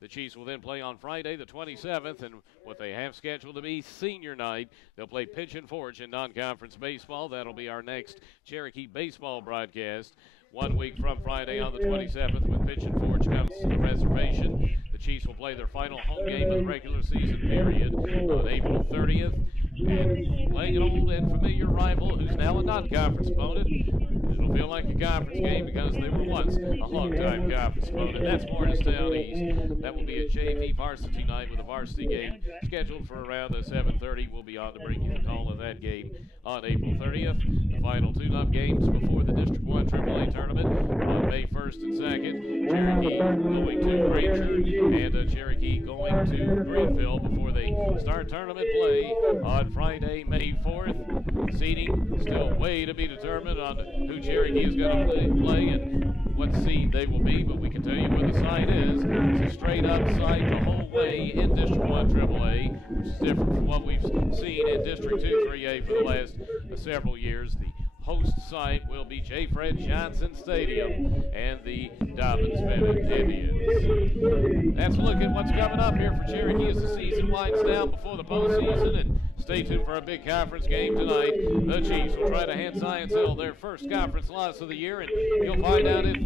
The Chiefs will then play on Friday the 27th, and what they have scheduled to be senior night. They'll play Pigeon Forge in non-conference baseball. That'll be our next Cherokee baseball broadcast. 1 week from Friday on the 27th, when Pigeon Forge comes to the reservation. The Chiefs will play their final home game of the regular season period on April 30th. And playing an old and familiar rival who's now a non-conference opponent. It'll feel like a conference game because they were once a long-time conference opponent. That's Morristown East. That will be a JV varsity night with a varsity game scheduled for around 7:30. We'll be on to bring you the call of that game on April 30th. The final tune-up games before the District 1 AAA tournament on May 1st and 2nd. Cherokee going to Granger and Cherokee going to Greenville before they start tournament play on Friday, May 4th. Seeding still way to be determined on who Cherokee is going to play and what seed they will be, but we can tell you where the side is. It's a straight up side the whole way in District 1 AAA, which is different from what we've seen in District 2 3A for the last several years. The host site will be J. Fred Johnson Stadium and the Dobbins-Bennett Indians. That's a look at what's coming up here for Cherokee as the season winds down before the postseason. And stay tuned for a big conference game tonight. The Chiefs will try to hand Science Hill their first conference loss of the year, and you'll find out if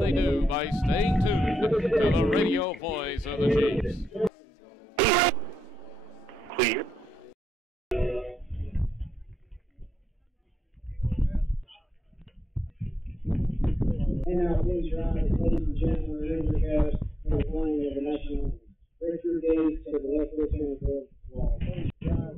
they do by staying tuned to the radio voice of the Chiefs. Clear. And now, please rise, ladies and gentlemen, and the cast for the playing of the national Richard Gates to the left hand wall. Please rise.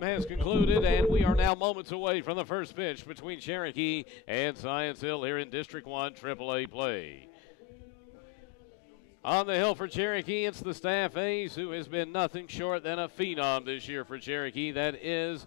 Has concluded, and we are now moments away from the first pitch between Cherokee and Science Hill here in District 1 AAA play. On the hill for Cherokee, it's the staff ace who has been nothing short than a phenom this year for Cherokee. That is,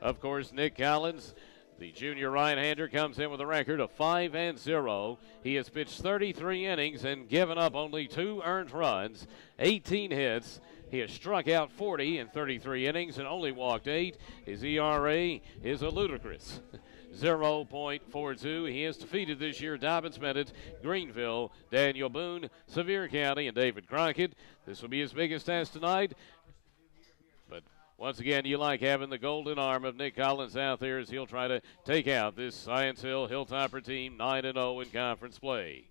of course, Nick Collins. The junior right-hander comes in with a record of 5-0. He has pitched 33 innings and given up only 2 earned runs, 18 hits. He has struck out 40 in 33 innings and only walked 8. His ERA is a ludicrous 0.42. He has defeated this year Dobbins Bennett, Greenville, Daniel Boone, Sevier County, and David Crockett. This will be his biggest task tonight. But once again, you like having the golden arm of Nick Collins out there as he'll try to take out this Science Hill Hilltopper team 9-0 in conference play.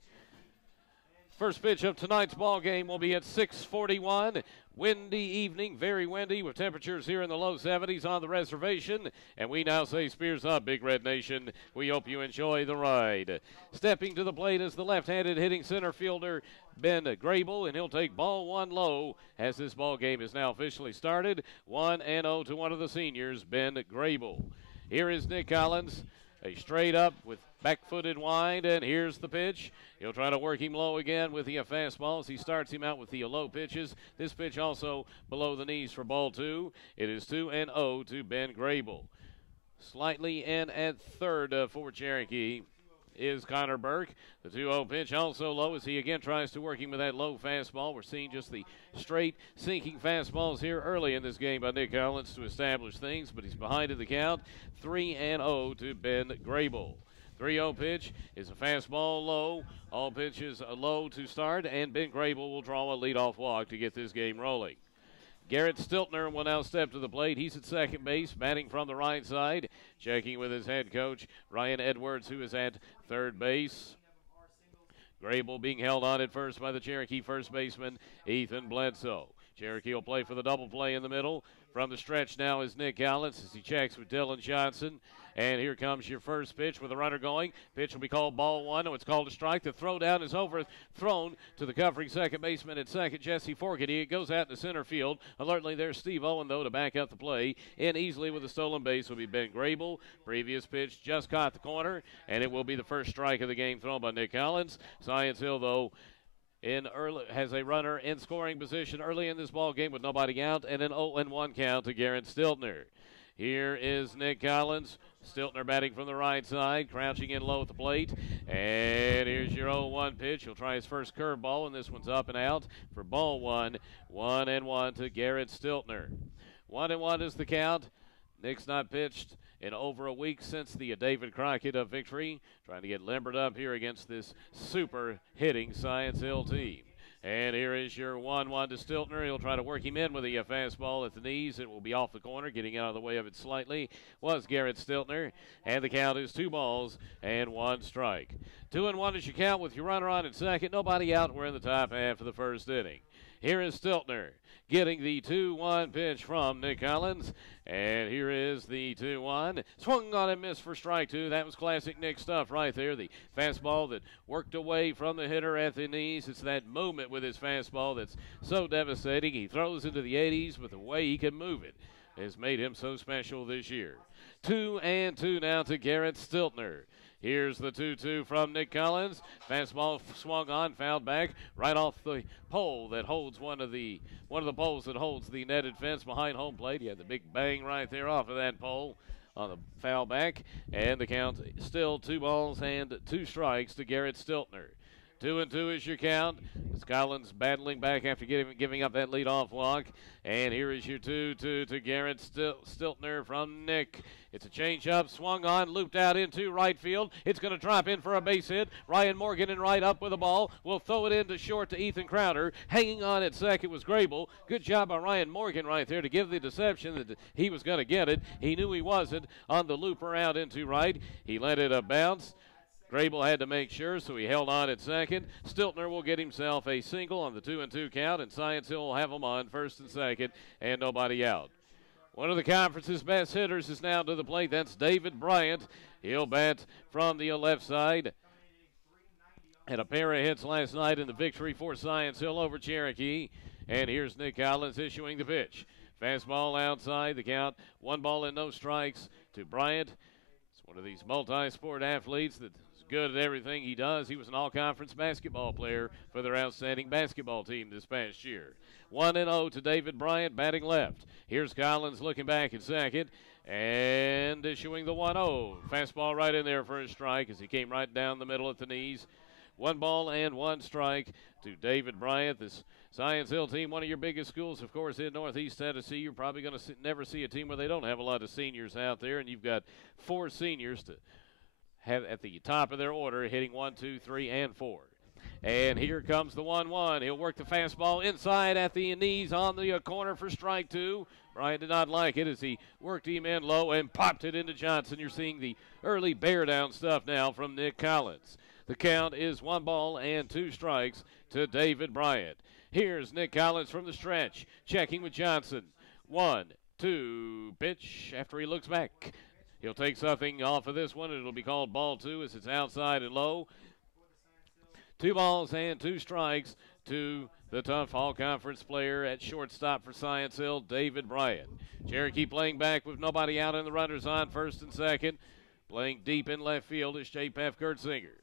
First pitch of tonight's ball game will be at 6:41. Windy evening, very windy, with temperatures here in the low 70s on the reservation. And we now say spears up, Big Red Nation. We hope you enjoy the ride. Stepping to the plate is the left-handed hitting center fielder, Ben Grable, and he'll take ball 1 low as this ball game is now officially started. 1-0 to one of the seniors, Ben Grable. Here is Nick Collins, a straight up with back-footed wind, and here's the pitch. He'll try to work him low again with the fastball as he starts him out with the low pitches. This pitch also below the knees for ball 2. It is 2-0 to Ben Grable. Slightly in at third for Cherokee is Connor Burke. The 2-0 pitch also low as he again tries to work him with that low fastball. We're seeing just the straight sinking fastballs here early in this game by Nick Collins to establish things, but he's behind in the count. 3-0 to Ben Grable. 3-0 pitch is a fastball low. All pitches low to start, and Ben Grable will draw a leadoff walk to get this game rolling. Garrett Stiltner will now step to the plate. He's at second base, batting from the right side, checking with his head coach, Ryan Edwards, who is at third base. Grable being held on at first by the Cherokee first baseman, Ethan Bledsoe. Cherokee will play for the double play in the middle. From the stretch now is Nick Collins as he checks with Dylan Johnson. And here comes your first pitch with the runner going. Pitch will be called ball 1. No, it's called a strike. The throw down is overthrown to the covering second baseman at second, Jesse Forkety. It goes out to center field. Alertly, there's Steve Owen, though, to back up the play. In easily with a stolen base will be Ben Grable. Previous pitch just caught the corner, and it will be the first strike of the game thrown by Nick Collins. Science Hill, though, has a runner in scoring position early in this ball game with nobody out, and an 0-1 count to Garrett Stiltner. Here is Nick Collins. Stiltner batting from the right side, crouching in low at the plate. And here's your 0-1 pitch. He'll try his first curveball, and this one's up and out for ball 1. 1-1 to Garrett Stiltner. 1-1 is the count. Nick's not pitched in over a week since the David Crockett victory. Trying to get limbered up here against this super hitting Science Hill team. And here is your 1-1 to Stiltner. He'll try to work him in with a fastball at the knees. It will be off the corner. Getting out of the way of it slightly was Garrett Stiltner. And the count is 2 balls and 1 strike. 2-1 is your count with your runner on at second. Nobody out. We're in the top half of the first inning. Here is Stiltner getting the 2-1 pitch from Nick Collins. And here is the 2-1. Swung on and missed for strike 2. That was classic Nick stuff right there. The fastball that worked away from the hitter at the knees. It's that movement with his fastball that's so devastating. He throws into the 80s, but the way he can move it has made him so special this year. 2-2 now to Garrett Stiltner. Here's the 2-2 from Nick Collins. Fastball swung on, fouled back right off the pole that holds one of the poles that holds the netted fence behind home plate. He had the big bang right there off of that pole on the foul back, and the count still 2 balls and 2 strikes to Garrett Stiltner. 2-2 is your count. As Collins battling back after giving up that leadoff walk. And here is your 2-2 to Garrett Stiltner from Nick. It's a changeup, swung on, looped out into right field. It's going to drop in for a base hit. Ryan Morgan in right up with the ball. Will throw it into short to Ethan Crowder. Hanging on at second was Grable. Good job by Ryan Morgan right there to give the deception that he was going to get it. He knew he wasn't on the looper out into right. He let it bounce. Grable had to make sure, so he held on at second. Stiltner will get himself a single on the 2-2 count, and Science Hill will have him on first and second, and nobody out. One of the conference's best hitters is now to the plate. That's David Bryant. He'll bat from the left side. Had a pair of hits last night in the victory for Science Hill over Cherokee. And here's Nick Collins issuing the pitch. Fastball outside, the count 1 ball and no strikes to Bryant. It's one of these multi-sport athletes that's good at everything he does. He was an all-conference basketball player for their outstanding basketball team this past year. 1-0 to David Bryant, batting left. Here's Collins looking back at second and issuing the 1-0. Fastball right in there for a strike as he came right down the middle at the knees. 1 ball and 1 strike to David Bryant. This Science Hill team, one of your biggest schools, of course, in Northeast Tennessee. You're probably going to never see a team where they don't have a lot of seniors out there, and you've got 4 seniors to have at the top of their order, hitting 1, 2, 3, and 4. And here comes the 1-1. He'll work the fastball inside at the knees on the corner for strike 2. Bryant did not like it as he worked him in low and popped it into Johnson. You're seeing the early bear down stuff now from Nick Collins. The count is 1 ball and 2 strikes to David Bryant. Here's Nick Collins from the stretch, checking with Johnson. 1, 2, pitch after he looks back. He'll take something off of this one. It'll be called ball 2 as it's outside and low. 2 balls and 2 strikes to the tough all-conference player at shortstop for Science Hill, David Bryant. Cherokee playing back with nobody out and the runners on first and second. Playing deep in left field is J-Pef Gertzinger.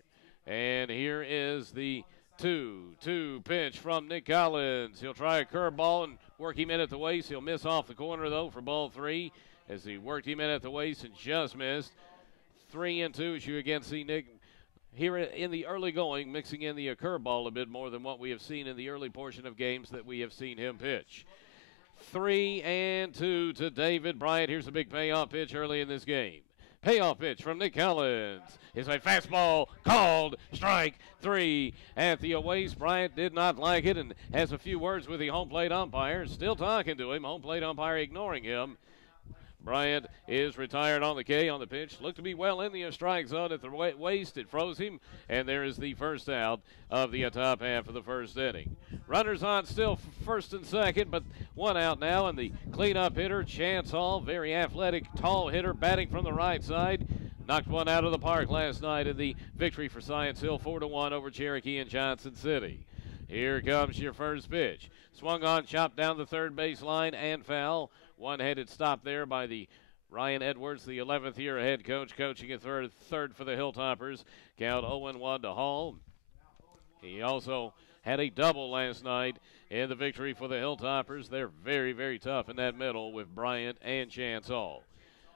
And here is the 2-2 pitch from Nick Collins. He'll try a curveball and work him in at the waist. He'll miss off the corner, though, for ball 3 as he worked him in at the waist and just missed. 3-2 as you again see Nick here in the early going, mixing in the curveball a bit more than what we have seen in the early portion of games that we have seen him pitch. 3-2 to David Bryant. Here's a big payoff pitch early in this game. Payoff pitch from Nick Collins. It's a fastball called strike 3 at the waist. Bryant did not like it and has a few words with the home plate umpire. Still talking to him. Home plate umpire ignoring him. Bryant is retired on the K on the pitch. Looked to be well in the strike zone at the waist. It froze him, and there is the first out of the top half of the first inning. Runners on still first and second, but 1 out now, and the cleanup hitter, Chance Hall, very athletic, tall hitter, batting from the right side. Knocked one out of the park last night in the victory for Science Hill, 4-1 over Cherokee and Johnson City. Here comes your first pitch. Swung on, chopped down the third base line, and foul. One-headed stop there by the Ryan Edwards, the 11th year head coach, coaching at third for the Hilltoppers. Count 0-1 to Hall. He also had a double last night in the victory for the Hilltoppers. They're very, very tough in that middle with Bryant and Chance Hall.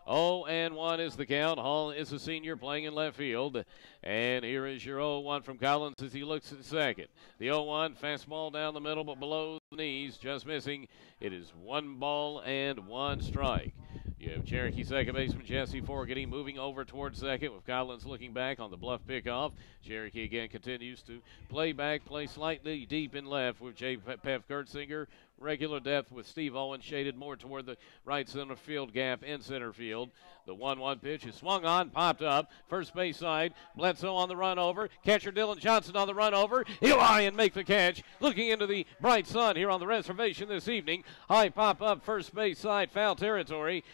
0-1 is the count. Hall is a senior playing in left field. And here is your 0-1 from Collins as he looks at second. The 0-1 fastball down the middle but below the knees, just missing. It is 1 ball and 1 strike. You have Cherokee second baseman Jesse Forgetty moving over towards second with Collins looking back on the bluff pickoff. Cherokee again continues to play back, play slightly deep in left with J-Pef Gertzinger. Regular depth with Steve Owen shaded more toward the right center field gap in center field. The 1-1 pitch is swung on, popped up. First base side, Bledsoe on the run over. Catcher Dylan Johnson on the run over. He'll eye and make the catch. Looking into the bright sun here on the reservation this evening. High pop up, first base side, foul territory.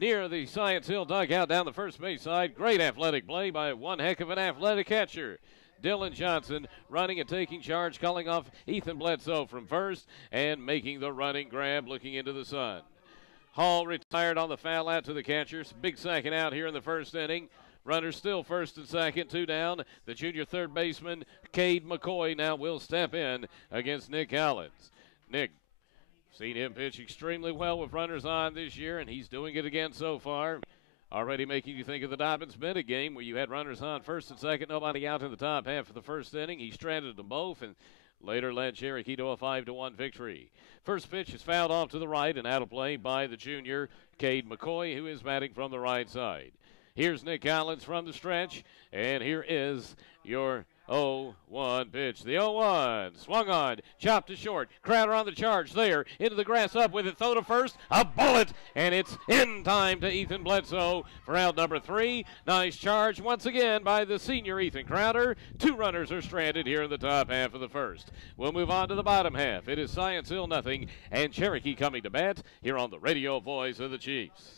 Near the Science Hill dugout down the first base side. Great athletic play by one heck of an athletic catcher. Dylan Johnson running and taking charge, calling off Ethan Bledsoe from first and making the running grab looking into the sun. Hall retired on the foul out to the catchers. Big second out here in the first inning. Runners still first and second, 2 down. The junior third baseman, Cade McCoy, now will step in against Nick Collins. Nick, seen him pitch extremely well with runners on this year, and he's doing it again so far. Already making you think of the Dobbins-Bennett game where you had runners on first and second, nobody out in the top half of the first inning. He stranded them both and later led Cherokee to a 5-1 victory. First pitch is fouled off to the right and out of play by the junior, Cade McCoy, who is batting from the right side. Here's Nick Collins from the stretch, and here is your 0-1 pitch. The 0-1 swung on, chopped to short. Crowder on the charge there, into the grass up with it, throw to first, a bullet, and it's in time to Ethan Bledsoe for out number 3. Nice charge once again by the senior Ethan Crowder. 2 runners are stranded here in the top half of the first. We'll move on to the bottom half. It is Science Hill nothing, and Cherokee coming to bat here on the radio voice of the Chiefs.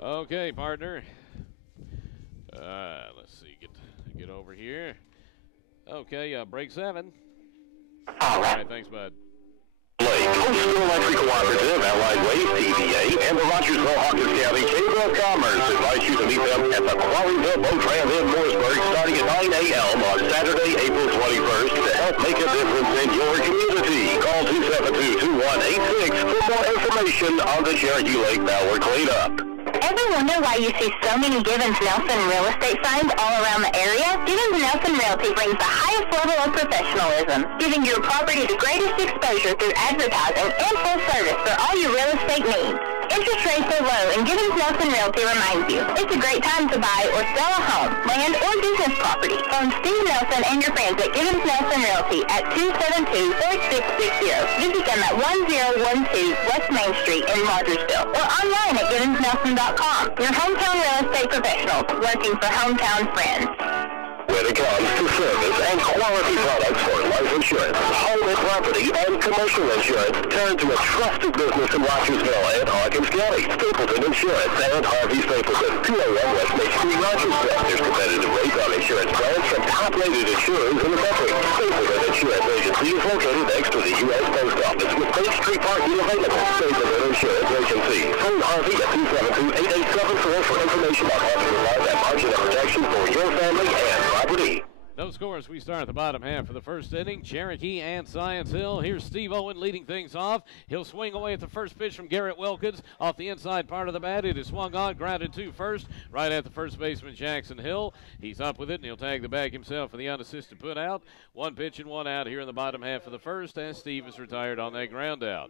Okay, partner. Let's see, get over here. Okay, break 7. All right, thanks, bud. Coastal Electric Cooperative, Allied Waste, TVA, and the Rogersville Hawkins County Chamber of Commerce invite you to meet them at the Quarryville Boat Ramp in Mooresburg starting at 9 a.m. on Saturday, April 21st to help make a difference in your community. Call 272-2186 for more information on the Cherokee Lake Power Cleanup. Everyone wonder why you see so many Givens Nelson real estate signs all around the area? Givens Nelson Realty brings the highest level of professionalism, giving your property the greatest exposure through advertising and full service for all your real estate needs. Interest rates are low, and Givens Nelson Realty reminds you it's a great time to buy or sell a home, land, or business property. Phone Steve Nelson and your friends at Givens Nelson Realty at 272-4660. Visit them at 1012 West Main Street in Rogersville or online at givensnelson.com. Your hometown real estate professionals working for hometown friends. When it comes to service and quality products for life insurance, home and property, and commercial insurance, turn to a trusted business in Rogersville and Hawkins County. Stapleton Insurance and Harvey Stapleton, 201 West Main Street, Rogersville. There's competitive rates on insurance plans from top-rated insurers in the country. Stapleton Insurance Agency is located next to the U.S. Post Office with Main Street parking available. Stapleton Insurance Agency. Phone Harvey at 272-8874 for information on how to provide that margin of protection for your family and property. No scores. We start at the bottom half of the first inning. Cherokee and Science Hill. Here's Steve Owen leading things off. He'll swing away at the first pitch from Garrett Wilkins off the inside part of the bat. It is swung on, grounded to first, right at the first baseman, Jackson Hill. He's up with it, and he'll tag the bag himself for the unassisted put out. One pitch and one out here in the bottom half of the first, as Steve is retired on that ground out.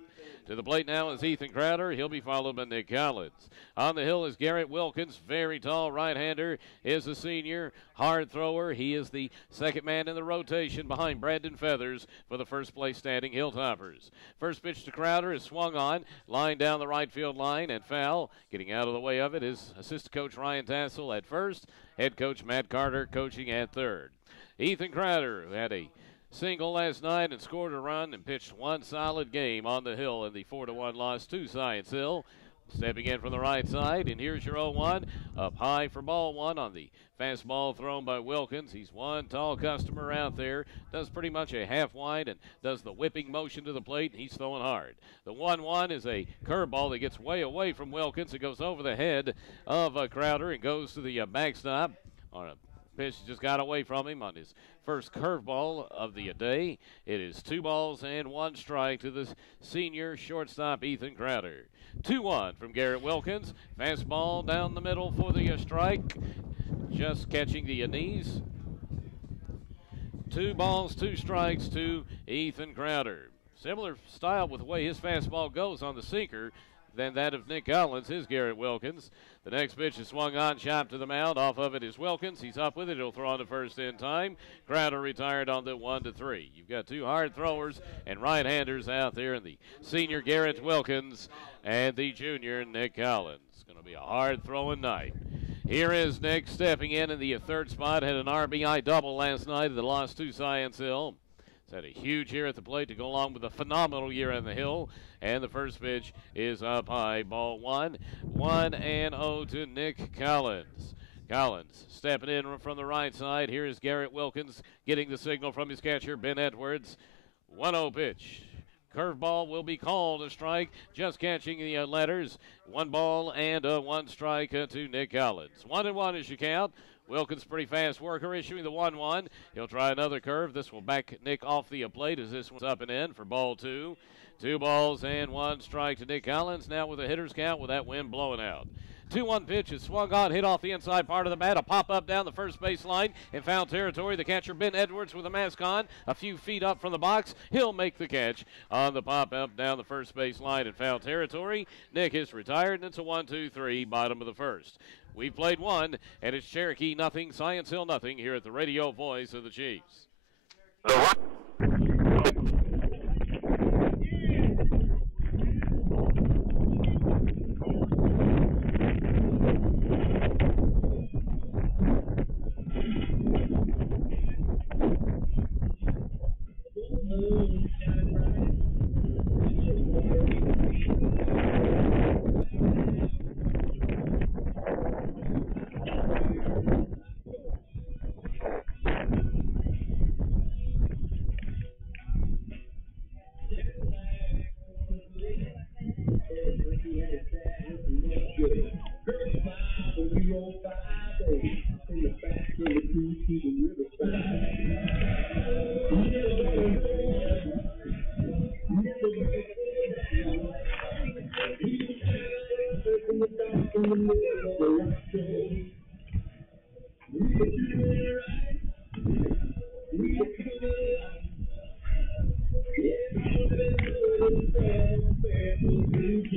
To the plate now is Ethan Crowder. He'll be followed by Nick Collins. On the hill is Garrett Wilkins, very tall right-hander, is a senior, hard thrower. He is the second man in the rotation behind Brandon Feathers for the first place standing Hilltoppers. First pitch to Crowder is swung on, line down the right field line and foul. Getting out of the way of it is assistant coach Ryan Tassel at first, head coach Matt Carter coaching at third. Ethan Crowder, who had a single last night and scored a run and pitched one solid game on the hill in the 4-1 loss to Science Hill. Stepping in from the right side, and here's your 0-1. Up high for ball one on the fastball thrown by Wilkins. He's one tall customer out there, does pretty much a half wind and does the whipping motion to the plate, and he's throwing hard. The 1-1 is a curveball that gets way away from Wilkins. It goes over the head of Crowder and goes to the backstop on a pitch just got away from him on his first curveball of the day. It is 2 balls and 1 strike to the senior shortstop Ethan Crowder. 2-1 from Garrett Wilkins. Fastball down the middle for the strike. Just catching the knees. 2 balls, 2 strikes to Ethan Crowder. Similar style with the way his fastball goes on the sinker than that of Nick Collins, his Garrett Wilkins. The next pitch is swung on, chopped to the mound. Off of it is Wilkins. He's up with it. He'll throw on to first in time. Crowder retired on the 1-3. You've got 2 hard throwers and right-handers out there in the senior Garrett Wilkins and the junior Nick Collins. It's going to be a hard-throwing night. Here is Nick stepping in the third spot. Had an RBI double last night at the loss to Science Hill. He's had a huge year at the plate to go along with a phenomenal year on the hill. And the first pitch is up high. Ball 1. 1-0 to Nick Collins. Collins stepping in from the right side. Here is Garrett Wilkins getting the signal from his catcher, Ben Edwards. 1-0 pitch. Curveball will be called a strike. Just catching the letters. 1 ball and 1 strike to Nick Collins. 1-1 is your count. Wilkins, pretty fast worker, issuing the 1-1. He'll try another curve. This will back Nick off the plate as this one's up and in for ball 2. 2 balls and 1 strike to Nick Collins. Now with a hitter's count with that wind blowing out. 2-1 pitch is swung on, hit off the inside part of the bat. A pop-up down the first base line in foul territory. The catcher, Ben Edwards, with a mask on, a few feet up from the box. He'll make the catch on the pop-up down the first base line in foul territory. Nick is retired, and it's a 1-2-3, bottom of the first. We've played 1, and it's Cherokee nothing, Science Hill nothing here at the radio voice of the Chiefs.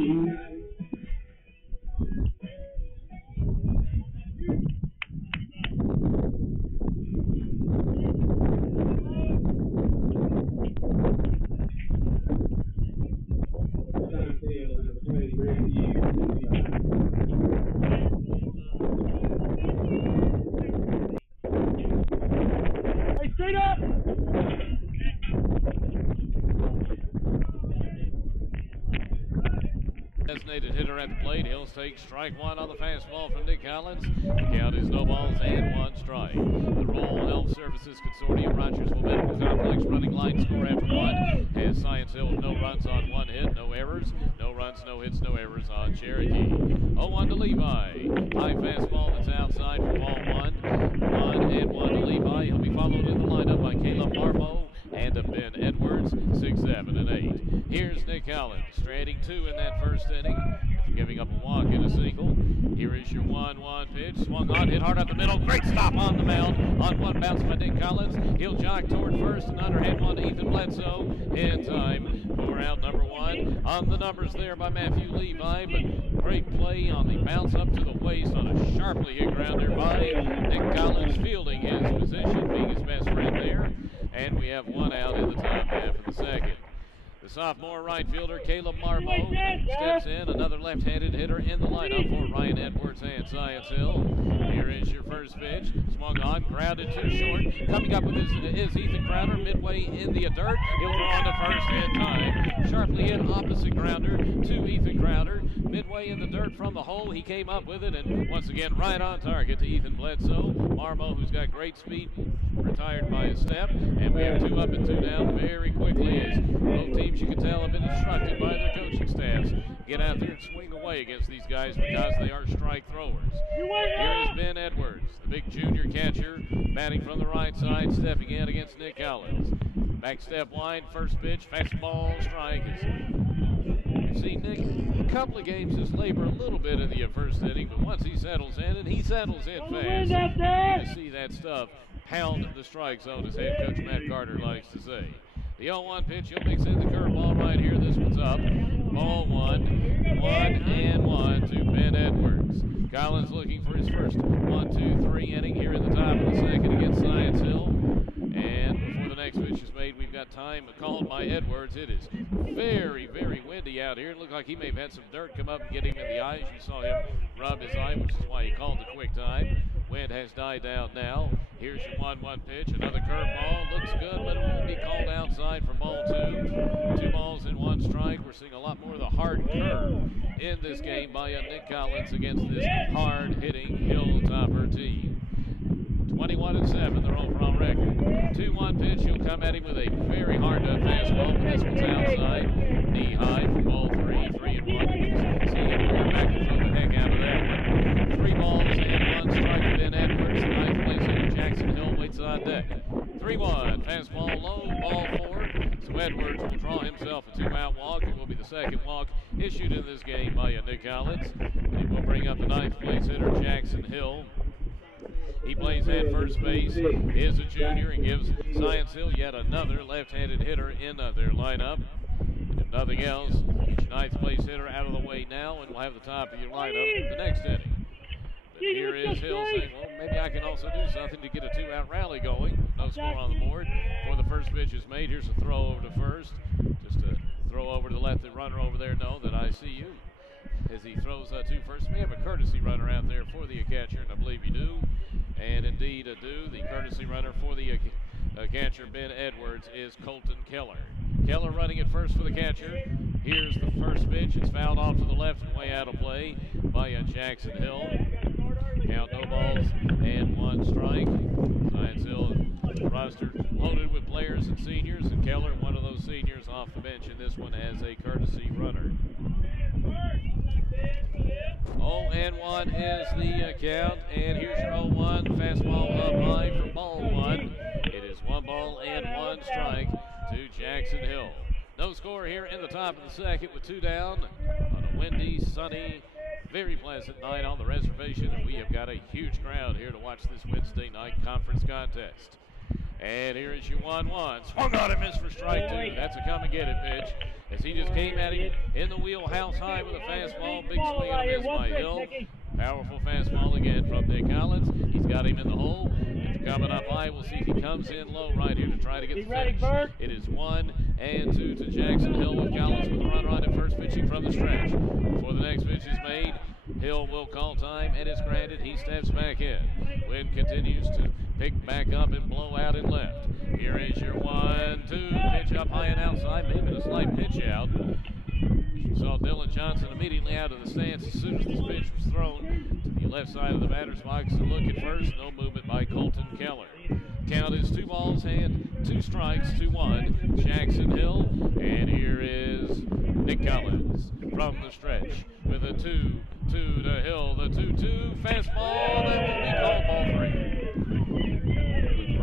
you. Designated hitter at the plate. He'll take strike one on the fastball from Nick Collins. The count is no balls and one strike. The Rural Health Services Consortium, Rogersville Medical Complex, running line score after one. Has Science Hill with no runs on one hit, no errors, no runs, no hits, no errors on Cherokee. 0-1 to Levi. High fastball that's outside for ball one. 1-1 to Levi. He'll be followed in the lineup by Caleb Marmo and Ben Edwards, 6, 7, and 8. Here's Nick Collins, stranding two in that first inning, giving up a walk and a single. Here is your 1-1 pitch, swung on, hit hard up the middle, great stop on the mound, on one bounce by Nick Collins. He'll jog toward first, and underhand one to Ethan Bledsoe, in time for out number one. On the numbers there by Matthew Levi, but great play on the bounce up to the waist on a sharply hit grounder by Nick Collins, fielding his position, being his best friend there. And we have one out in the top half of the second. The sophomore right fielder, Caleb Marmo, steps in, another left-handed hitter in the lineup for Ryan Edwards and Science Hill. Here is your first pitch, swung on, grounded to short. Coming up with is Ethan Crowder, midway in the dirt. He'll throw on to first in time. Sharply hit opposite grounder to Ethan Crowder. Midway in the dirt from the hole, he came up with it, and once again right on target to Ethan Bledsoe. Marmo, who's got great speed, retired by a step, and we have 2 up and 2 down very quickly as both teams, you can tell, have been instructed by their coaching staffs. Get out there and swing away against these guys because they are strike throwers. Here is Ben Edwards, the big junior catcher, batting from the right side, stepping in against Nick Collins. Back step line, first pitch, fastball, strike. You've seen Nick a couple of games just labor a little bit in the first inning, but once he settles in, and he settles in fast, you're going to see that stuff pound the strike zone, as head coach Matt Carter likes to say. The 0-1 pitch, he'll mix in the curveball right here. This one's up. Ball one. 1-1 to Ben Edwards. Collins looking for his first 1-2-3 inning here in the top of the second against Science Hill. And before the next pitch is made, we've got time called by Edwards. It is very, very windy out here. It looked like he may have had some dirt come up and get him in the eyes. You saw him rub his eye, which is why he called the quick time. Wind has died down now. Here's your 1-1 pitch. Another curveball. Looks good, but it will be called outside for ball 2. 2 balls and 1 strike. We're seeing a lot more of the hard curve in this game by Nick Collins against this hard-hitting Hilltopper team. 21-7, the overall record. 2-1 pitch. He'll come at him with a very hard fastball, but this one's outside. Knee high for ball 3. 3-1. You can see him going back and throw the heck out of that one. 3 balls and 1 strike to Ben Edwards. The ninth place hitter Jackson Hill waits on deck. 3-1. Fastball low, ball 4. So Edwards will draw himself a 2-out walk. It will be the second walk issued in this game by Nick Collins. It will bring up the ninth place hitter Jackson Hill. He plays at first base, is a junior, and gives Science Hill yet another left-handed hitter in their lineup. And if nothing else, get your ninth place hitter out of the way now, and we'll have the top of your lineup the next inning. But here is Hill saying, well, maybe I can also do something to get a 2-out rally going. No score on the board before the first pitch is made. Here's a throw over to first. Just to throw over to let the runner over there know that I see you. As he throws to first, we have a courtesy runner out there for the catcher, and I believe you do. And indeed, the courtesy runner for the catcher, Ben Edwards, is Colton Keller. Keller running at first for the catcher. Here's the first pitch. It's fouled off to the left and way out of play by Jackson Hill. Count no balls and 1 strike. Science Hill roster loaded with players and seniors, and Keller, one of those seniors, off the bench in this one as a courtesy runner. 0-1 is the count, and here's your 0-1. Fastball up high for ball 1. It is 1 ball and 1 strike to Jackson Hill. No score here in the top of the second with 2 down on a windy, sunny, very pleasant night on the reservation, and we have got a huge crowd here to watch this Wednesday night conference contest. And here is your 1-1. Swung on and missed for strike 2. That's a come and get it pitch. as he just came at him in the wheelhouse high with a fastball. Big swing and a miss by Hill. Powerful fastball again from Nick Collins. He's got him in the hole. Coming up high, we'll see if he comes in low right here to try to get the finish. It is 1-2 to Jackson Hill with Collins with a runner on at first, pitching from the stretch. Before the next pitch is made, Hill will call time, and it's granted. He steps back in. Wind continues to pick back up and blow out and left. Here is your 1-2 pitch up high and outside, maybe a slight pitch out. You saw Dylan Johnson immediately out of the stance as soon as this pitch was thrown to the left side of the batter's box to look at first. No movement by Colton Keller. Count is 2 balls and 2 strikes, 2-1. Jackson Hill, and here is Nick Collins from the stretch with a 2-2 to Hill. The 2-2 fastball that will be called ball 3.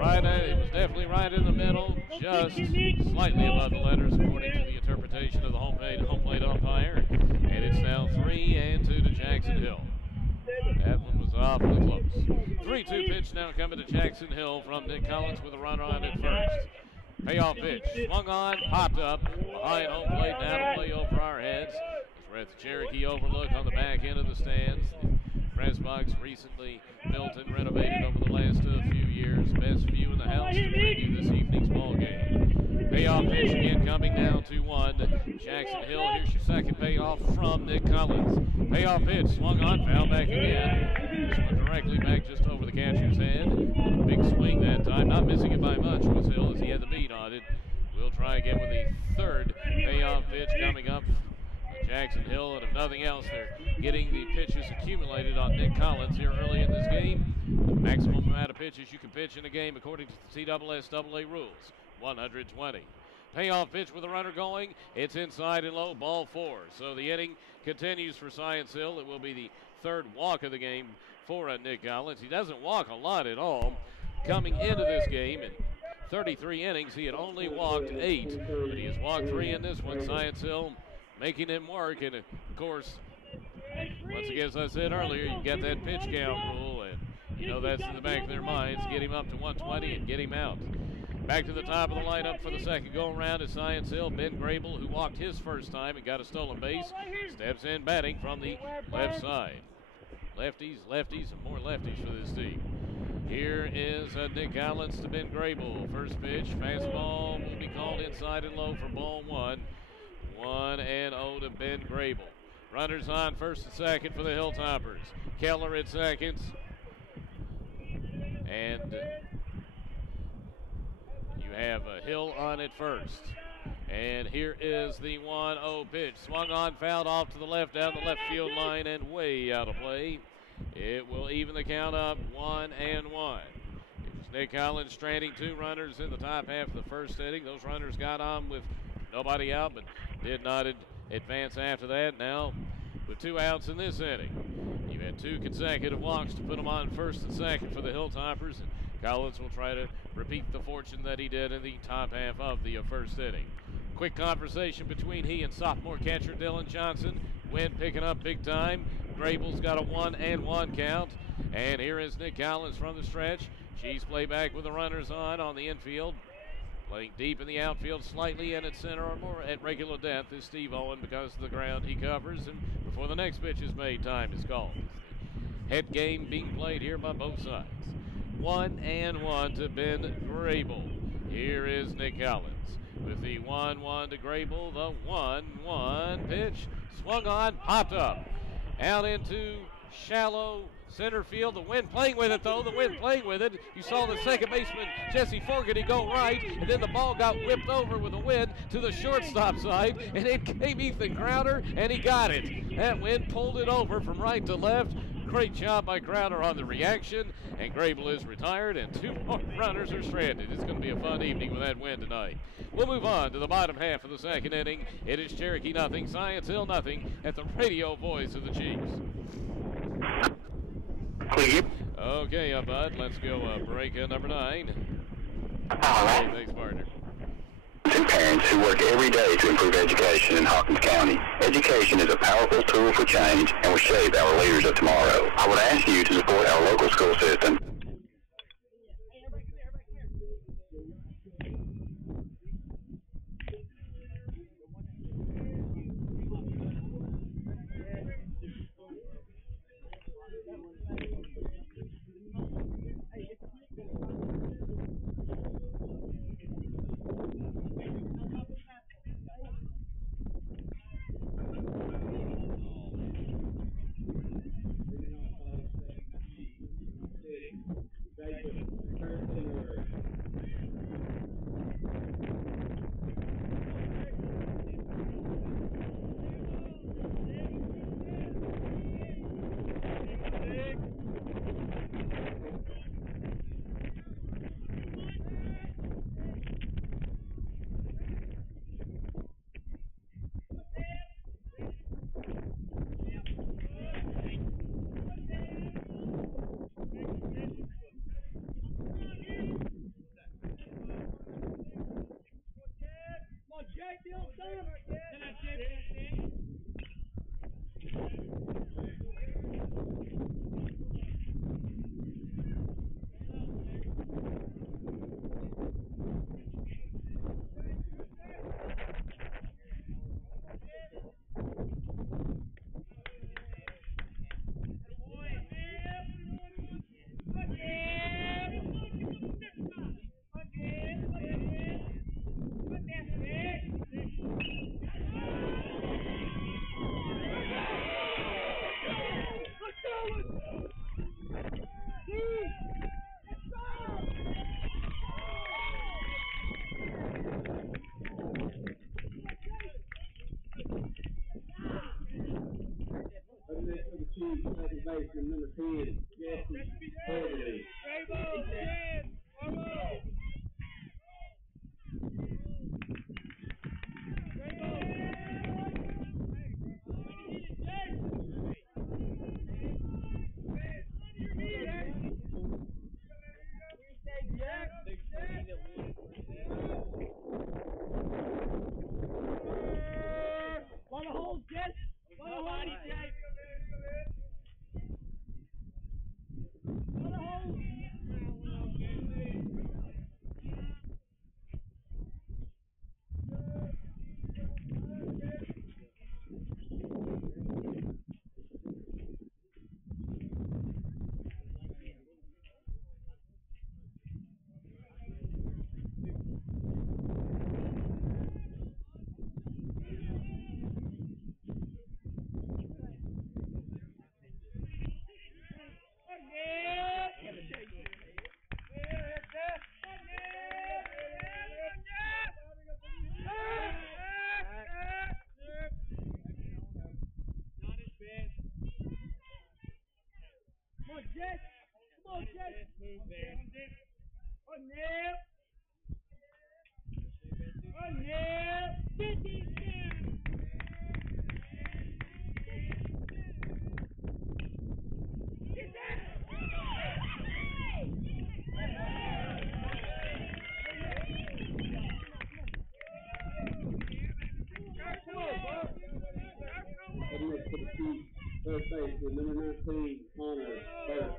It was definitely right in the middle, just slightly above the letters according to the interpretation of the home plate umpire. And it's now 3-2 to Jackson Hill. That one was awfully close. 3-2 pitch now coming to Jackson Hill from Nick Collins with a runner on at first. Payoff pitch, swung on, popped up, behind home plate, now to play over our heads. We're at the Cherokee Overlook on the back end of the stands. The press box recently built and renovated over the last few years. Best view in the house to preview this evening's ball game. Payoff pitch again coming down 2-1. Jackson Hill, here's your second payoff from Nick Collins. Payoff pitch, swung on, foul back again. This one directly back just over the catcher's head. Big swing that time, not missing it by much was Hill as he had the beat on it. We'll try again with the third payoff pitch coming up. Jackson Hill, and if nothing else, they're getting the pitches accumulated on Nick Collins here early in this game. The maximum amount of pitches you can pitch in a game according to the CSSAA rules, 120. Payoff pitch with a runner going. It's inside and low, ball 4. So the inning continues for Science Hill. It will be the third walk of the game for Nick Collins. He doesn't walk a lot at all. Coming into this game in 33 innings, he had only walked 8, but he has walked 3 in this one. Science Hill making him work, and of course, once again, as I said earlier, you've got that pitch count rule, and you know that's in the back of their minds. Get him up to 120 and get him out. Back to the top of the lineup for the second go-around is Science Hill. Ben Grable, who walked his first time and got a stolen base, steps in batting from the left side. Lefties, lefties, and more lefties for this team. Here is Nick Collins to Ben Grable. First pitch, fastball will be called inside and low for ball 1. 1-0 to Ben Grable. Runners on first and second for the Hilltoppers. Keller at second. And you have Hill on at first. And here is the 1-0 pitch. Swung on, fouled off to the left down the left field line and way out of play. It will even the count up 1-1. It's Nick Collins stranding 2 runners in the top half of the first inning. Those runners got on with nobody out, but did not advance after that. Now, with 2 outs in this inning, you had 2 consecutive walks to put them on first and second for the Hilltoppers, and Collins will try to repeat the fortune that he did in the top half of the first inning. Quick conversation between he and sophomore catcher Dylan Johnson. Wind picking up big time. Grable's got a 1-1 count, and here is Nick Collins from the stretch. She's playback with the runners on the infield. Playing deep in the outfield, slightly in at center or more at regular depth is Steve Owen because of the ground he covers. And before the next pitch is made, time is called. Head game being played here by both sides. 1-1 to Ben Grable. Here is Nick Collins with the 1-1 to Grable. The 1-1 pitch swung on, popped up, out into shallow center field. The wind playing with it, though. The wind playing with it. You saw the second baseman, Jesse Fogarty, go right, and then the ball got whipped over with the wind to the shortstop side, and in came Ethan Crowder, and he got it. That wind pulled it over from right to left. Great job by Crowder on the reaction, and Grable is retired, and 2 more runners are stranded. It's going to be a fun evening with that wind tonight. We'll move on to the bottom half of the second inning. It is Cherokee nothing, Science Hill nothing at the radio voice of the Chiefs. Okay, bud, let's go break number 9. All right. Hey, thanks, partner. And parents who work every day to improve education in Hawkins County. Education is a powerful tool for change and will shape our leaders of tomorrow. I would ask you to support our local school system. baseman, number 10, Jesse Beverly. Third baseman, number 19, Connor Burke.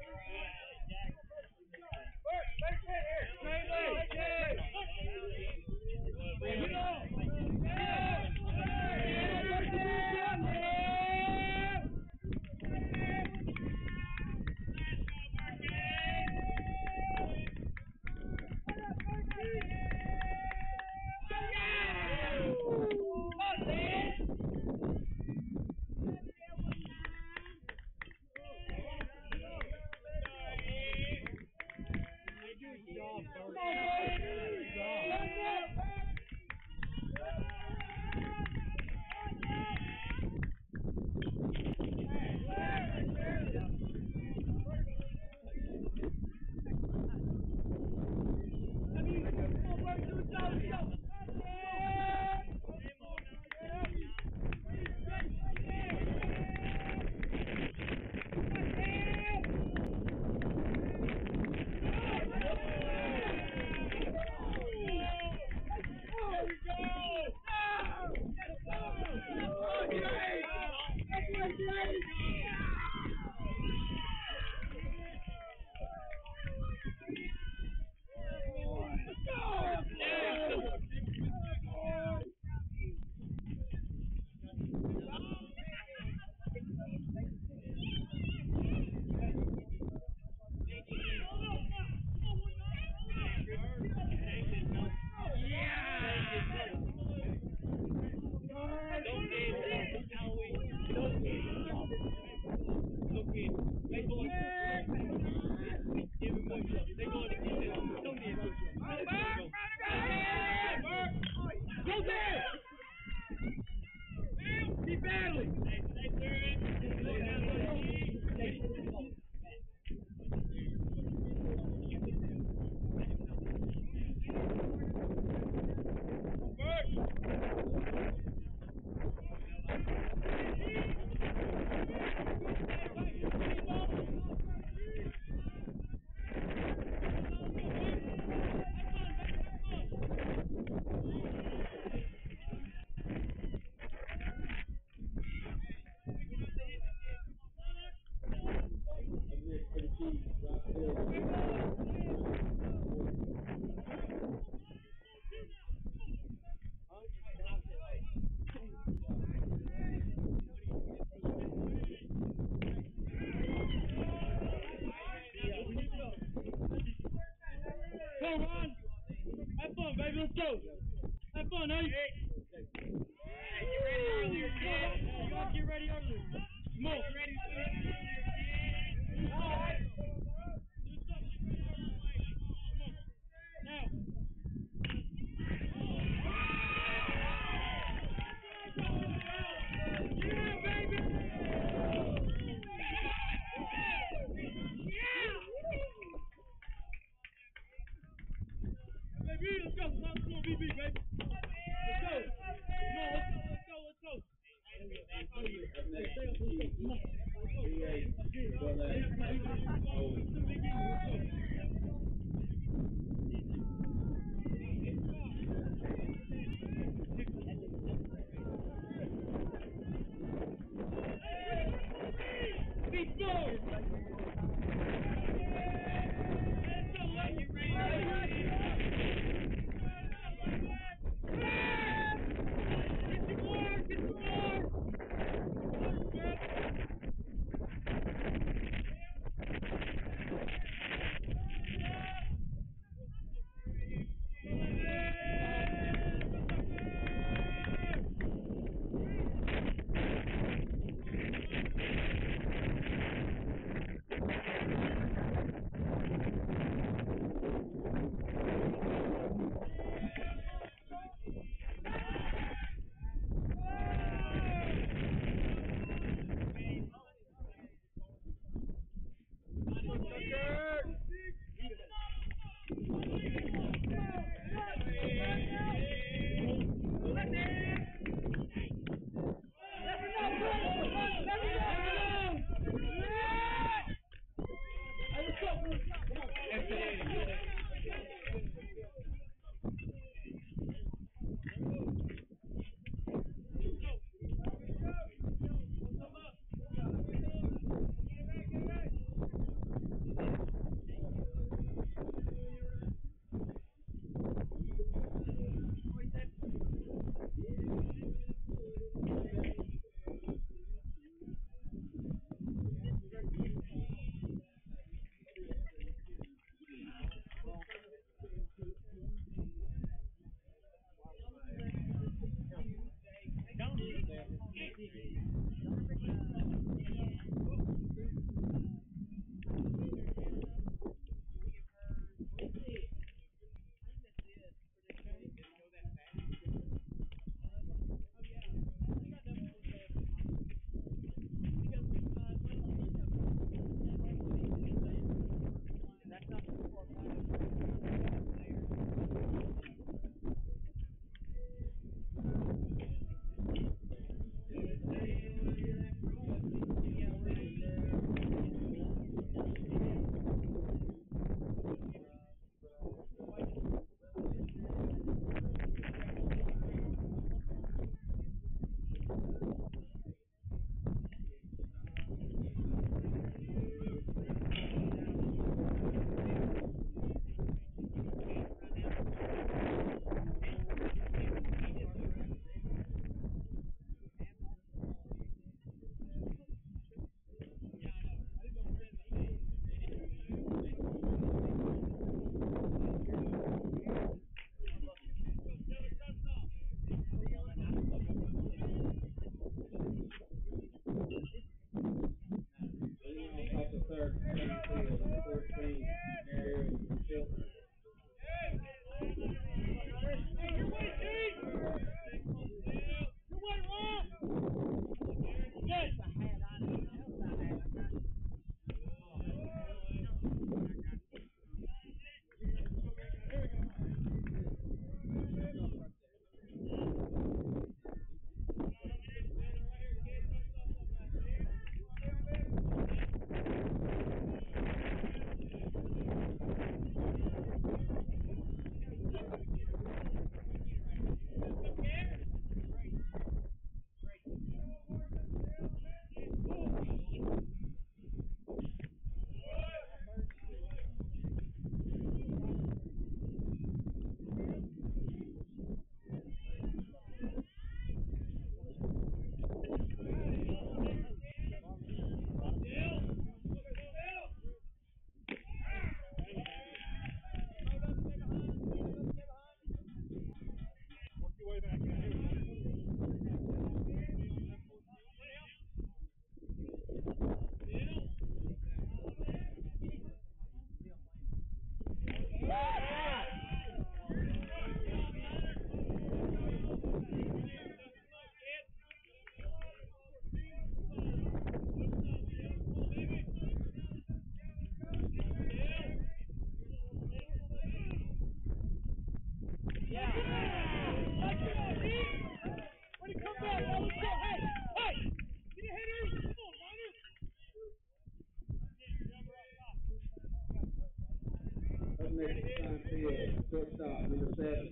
shortstop, number 7,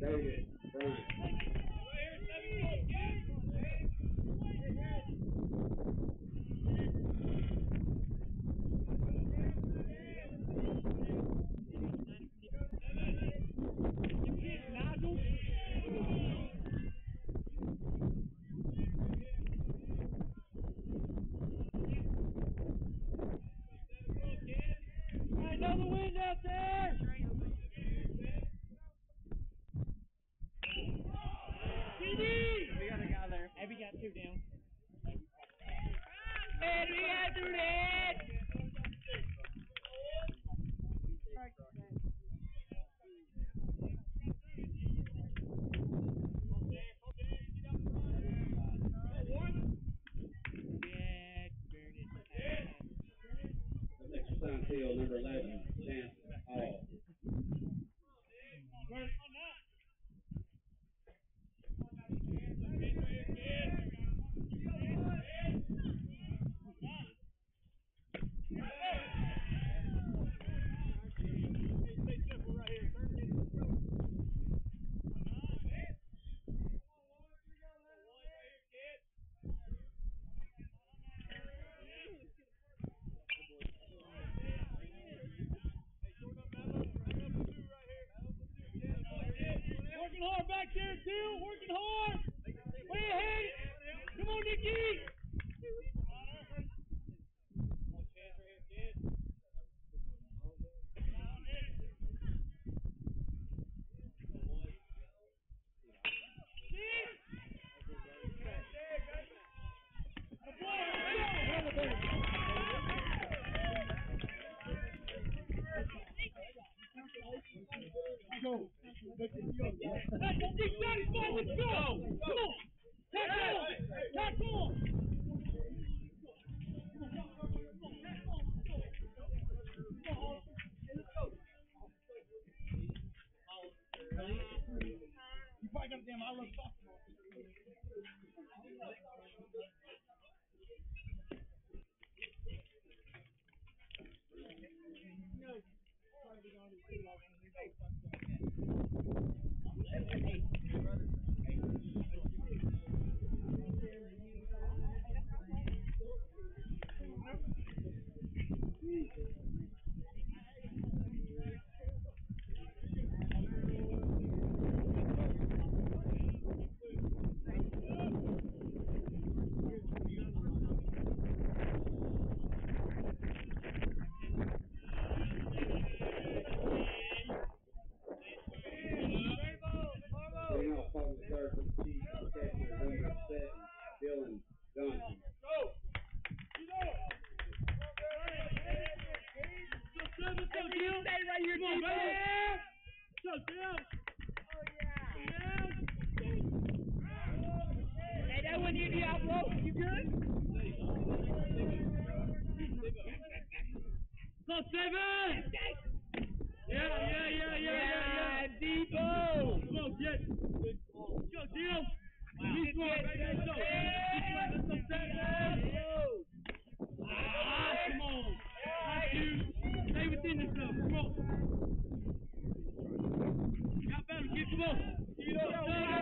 David Bryant. Field, number 11, Chance Hall.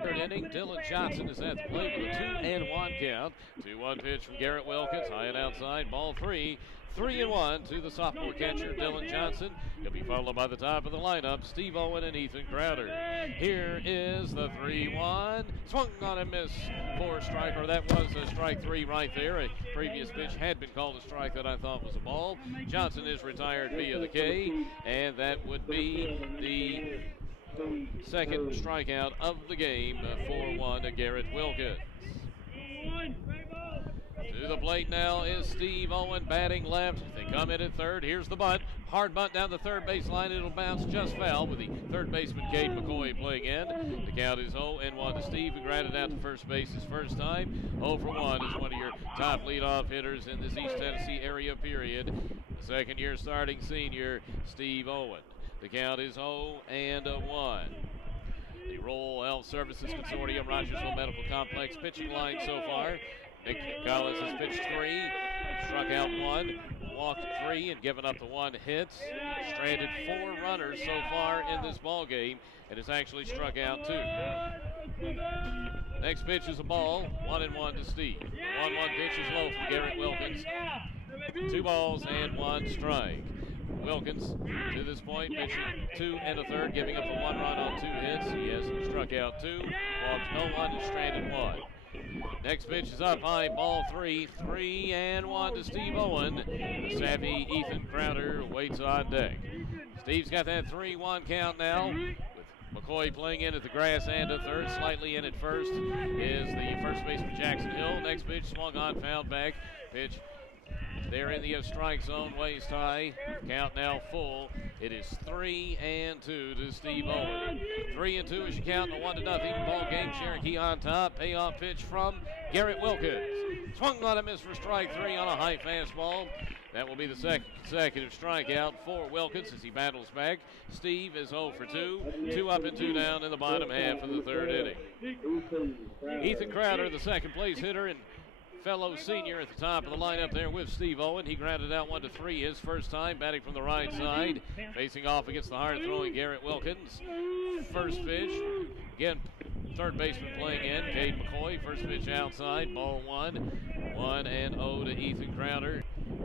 Third inning, Dylan Johnson is at the plate with a 2-1 count. 2-1 pitch from Garrett Wilkins, high and outside, ball 3. 3-1 to the sophomore catcher, Dylan Johnson. He'll be followed by the top of the lineup, Steve Owen and Ethan Crowder. Here is the 3-1. Swung on and missed for a strike, or that was a strike 3 right there. A previous pitch had been called a strike that I thought was a ball. Johnson is retired via the K, and that would be the second strikeout of the game, 4-1 to Garrett Wilkins. To the plate now is Steve Owen batting left. They come in at third. Here's the bunt. Hard bunt down the third base line. It'll bounce just foul with the third baseman, Cade McCoy, playing in. The count is 0-1 to Steve, who grounded out to first base his first time. 0 for 1 is one of your top leadoff hitters in this East Tennessee area period. The second-year starting senior, Steve Owen. The count is 0-1. The Rural Health Services Consortium, Rogersville Medical Complex pitching line so far. Nick Collins has pitched 3. struck out 1, walked 3, and given up the 1 hits. Stranded 4 runners so far in this ball game, and has actually struck out 2. Next pitch is a ball, 1-1 to Steve. The 1-1 pitch is low from Garrett Wilkins. 2 balls and 1 strike. Wilkins, to this point, pitching 2 1/3, giving up the 1 run on 2 hits. He has struck out 2, walked no 1, and stranded 1. Next pitch is up high, ball 3, 3-1 to Steve Owen. The savvy Ethan Crowder waits on deck. Steve's got that 3-1 count now. With McCoy playing in at the grass and at third, slightly in at first is the first baseman Jackson Hill. Next pitch swung on, fouled back. Pitch there in the strike zone, waist high. Count now full. It is 3-2 to Steve Owen. 3-2 as you count in a 1-0 ball game. Cherokee on top. Payoff pitch from Garrett Wilkins. Swung on a miss for strike 3 on a high fastball. That will be the second consecutive strikeout for Wilkins as he battles back. Steve is 0 for 2. 2 up and 2 down in the bottom half of the 3rd inning. Ethan Crowder, the second place hitter and fellow senior at the top of the lineup there with Steve Owen. He grounded out 1-3 his first time, batting from the right side, facing off against the hard-throwing Garrett Wilkins. First pitch, again, third baseman playing in, Cade McCoy. First pitch outside, ball 1. 1-0 to Ethan Crowder.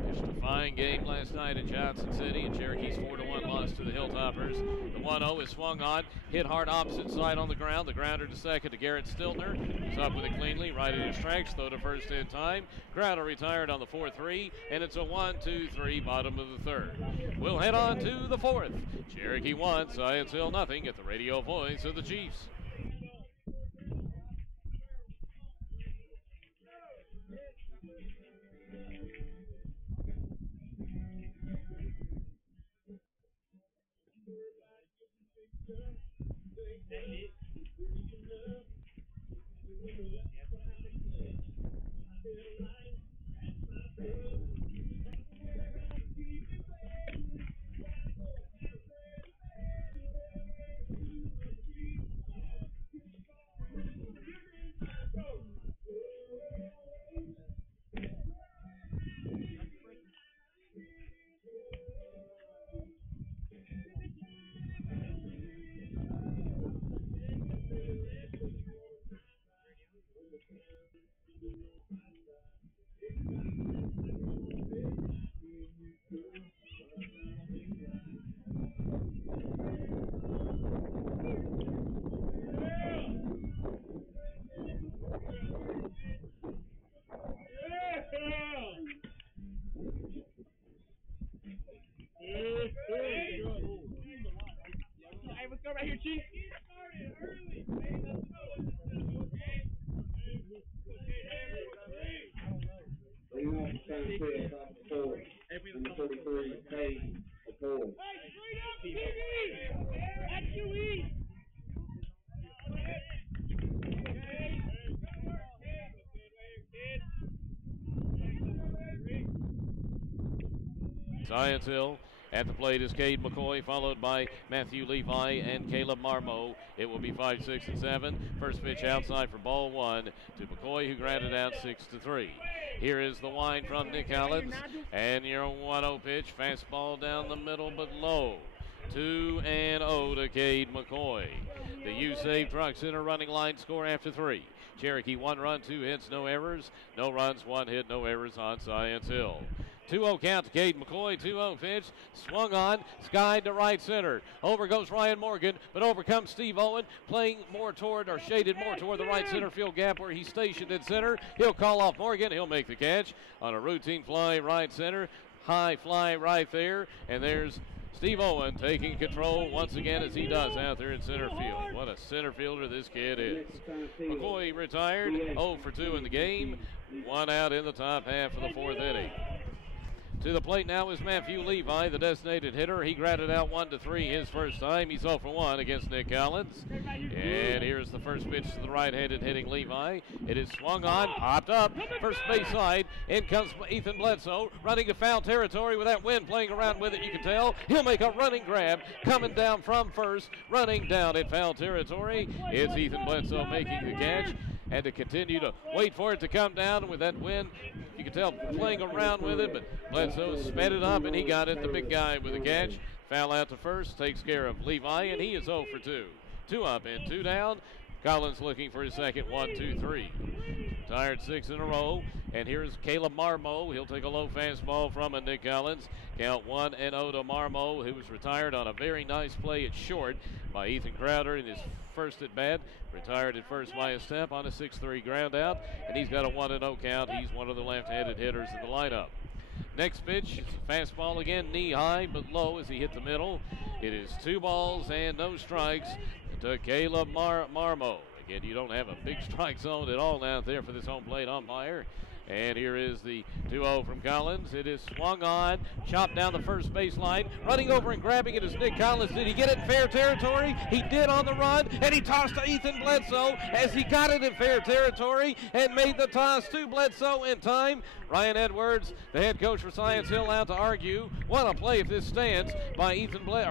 Pitched a fine game last night in Johnson City, and Cherokee's 4-1 loss to the Hilltoppers. The 1-0 is swung on, hit hard opposite side on the ground. The grounder to second to Garrett Stiltner. He's up with it cleanly, right at his tracks, throw to first in time. Crowder retired on the 4-3, and it's a 1-2-3 bottom of the 3rd. We'll head on to the 4th. Cherokee 1, Science Hill 0 at the radio voice of the Chiefs. Science Hill. At the plate is Cade McCoy, followed by Matthew Levi and Caleb Marmo. It will be 5, 6, and 7. First pitch outside for ball 1 to McCoy, who grounded out 6-3. Here is the wind from Nick Collins, and your 1-0 pitch, fastball down the middle but low. 2-0 to Cade McCoy. The U-Save Truck Center running line score after 3. Cherokee 1 run, 2 hits, no errors. No runs, 1 hit, no errors on Science Hill. 2-0 count to Cade McCoy, 2-0 pitch, swung on, skied to right center. Over goes Ryan Morgan, but over comes Steve Owen, playing more toward, or shaded more toward the right center field gap where he's stationed at center. He'll call off Morgan, he'll make the catch on a routine fly right center. High fly right there, and there's Steve Owen taking control once again as he does out there in center field. What a center fielder this kid is. McCoy retired, 0 for 2 in the game, 1 out in the top half of the 4th inning. To the plate now is Matthew Levi, the designated hitter. He grounded out 1-3 his first time. He's 0 for 1 against Nick Collins. And here's the first pitch to the right-handed hitting Levi. It is swung on, popped up, first base side. In comes Ethan Bledsoe, running to foul territory with that wind playing around with it, you can tell. He'll make a running grab, coming down from first, running down at foul territory. It's Ethan Bledsoe making the catch. And to continue to wait for it to come down with that wind, you could tell playing around with it, but Bledsoe sped it up, and he got it. The big guy with the catch. Foul out to first, takes care of Levi, and he is 0 for 2. 2 up and 2 down. Collins looking for his second. 1, 2, 3. Tired 6 in a row. And here's Caleb Marmo. He'll take a low fastball from Nick Collins. Count 1-0 to Marmo, who was retired on a very nice play at short by Ethan Crowder in his first at bat. Retired at first by a step on a 6-3 ground out. And he's got a 1-0 count. He's one of the left-handed hitters in the lineup. Next pitch, fastball again, knee high but low as he hit the middle. It is 2 balls and no strikes to Caleb Marmo. Again, you don't have a big strike zone at all out there for this home plate umpire. And here is the 2-0 from Collins. It is swung on, chopped down the first baseline. Running over and grabbing it is Nick Collins. Did he get it in fair territory? He did on the run, and he tossed to Ethan Bledsoe as he got it in fair territory and made the toss to Bledsoe in time. Ryan Edwards, the head coach for Science Hill, out to argue. What a play if this stands by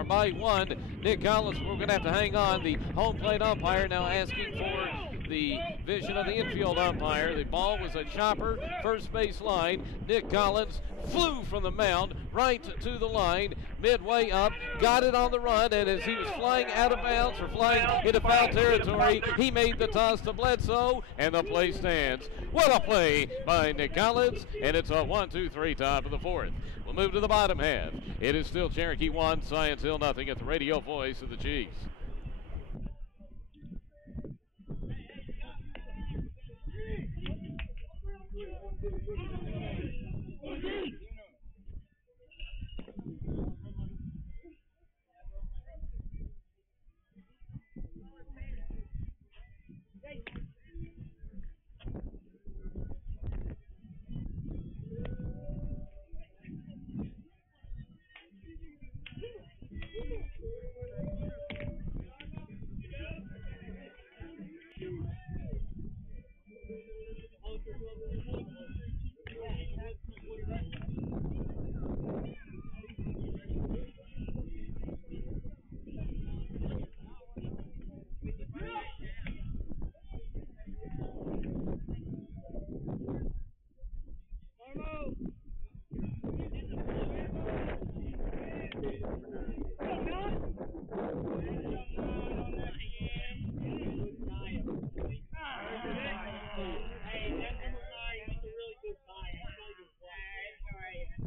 by one. Nick Collins, we're going to have to hang on. The home plate umpire now asking for the vision of the infield umpire. The ball was a chopper, first base line. Nick Collins flew from the mound right to the line, midway up, got it on the run, and as he was flying out of bounds or flying into foul territory, he made the toss to Bledsoe, and the play stands. What a play by Nick Collins, and it's a 1-2-3 top of the fourth. We'll move to the bottom half. It is still Cherokee 1, Science Hill nothing at the radio voice of the Chiefs.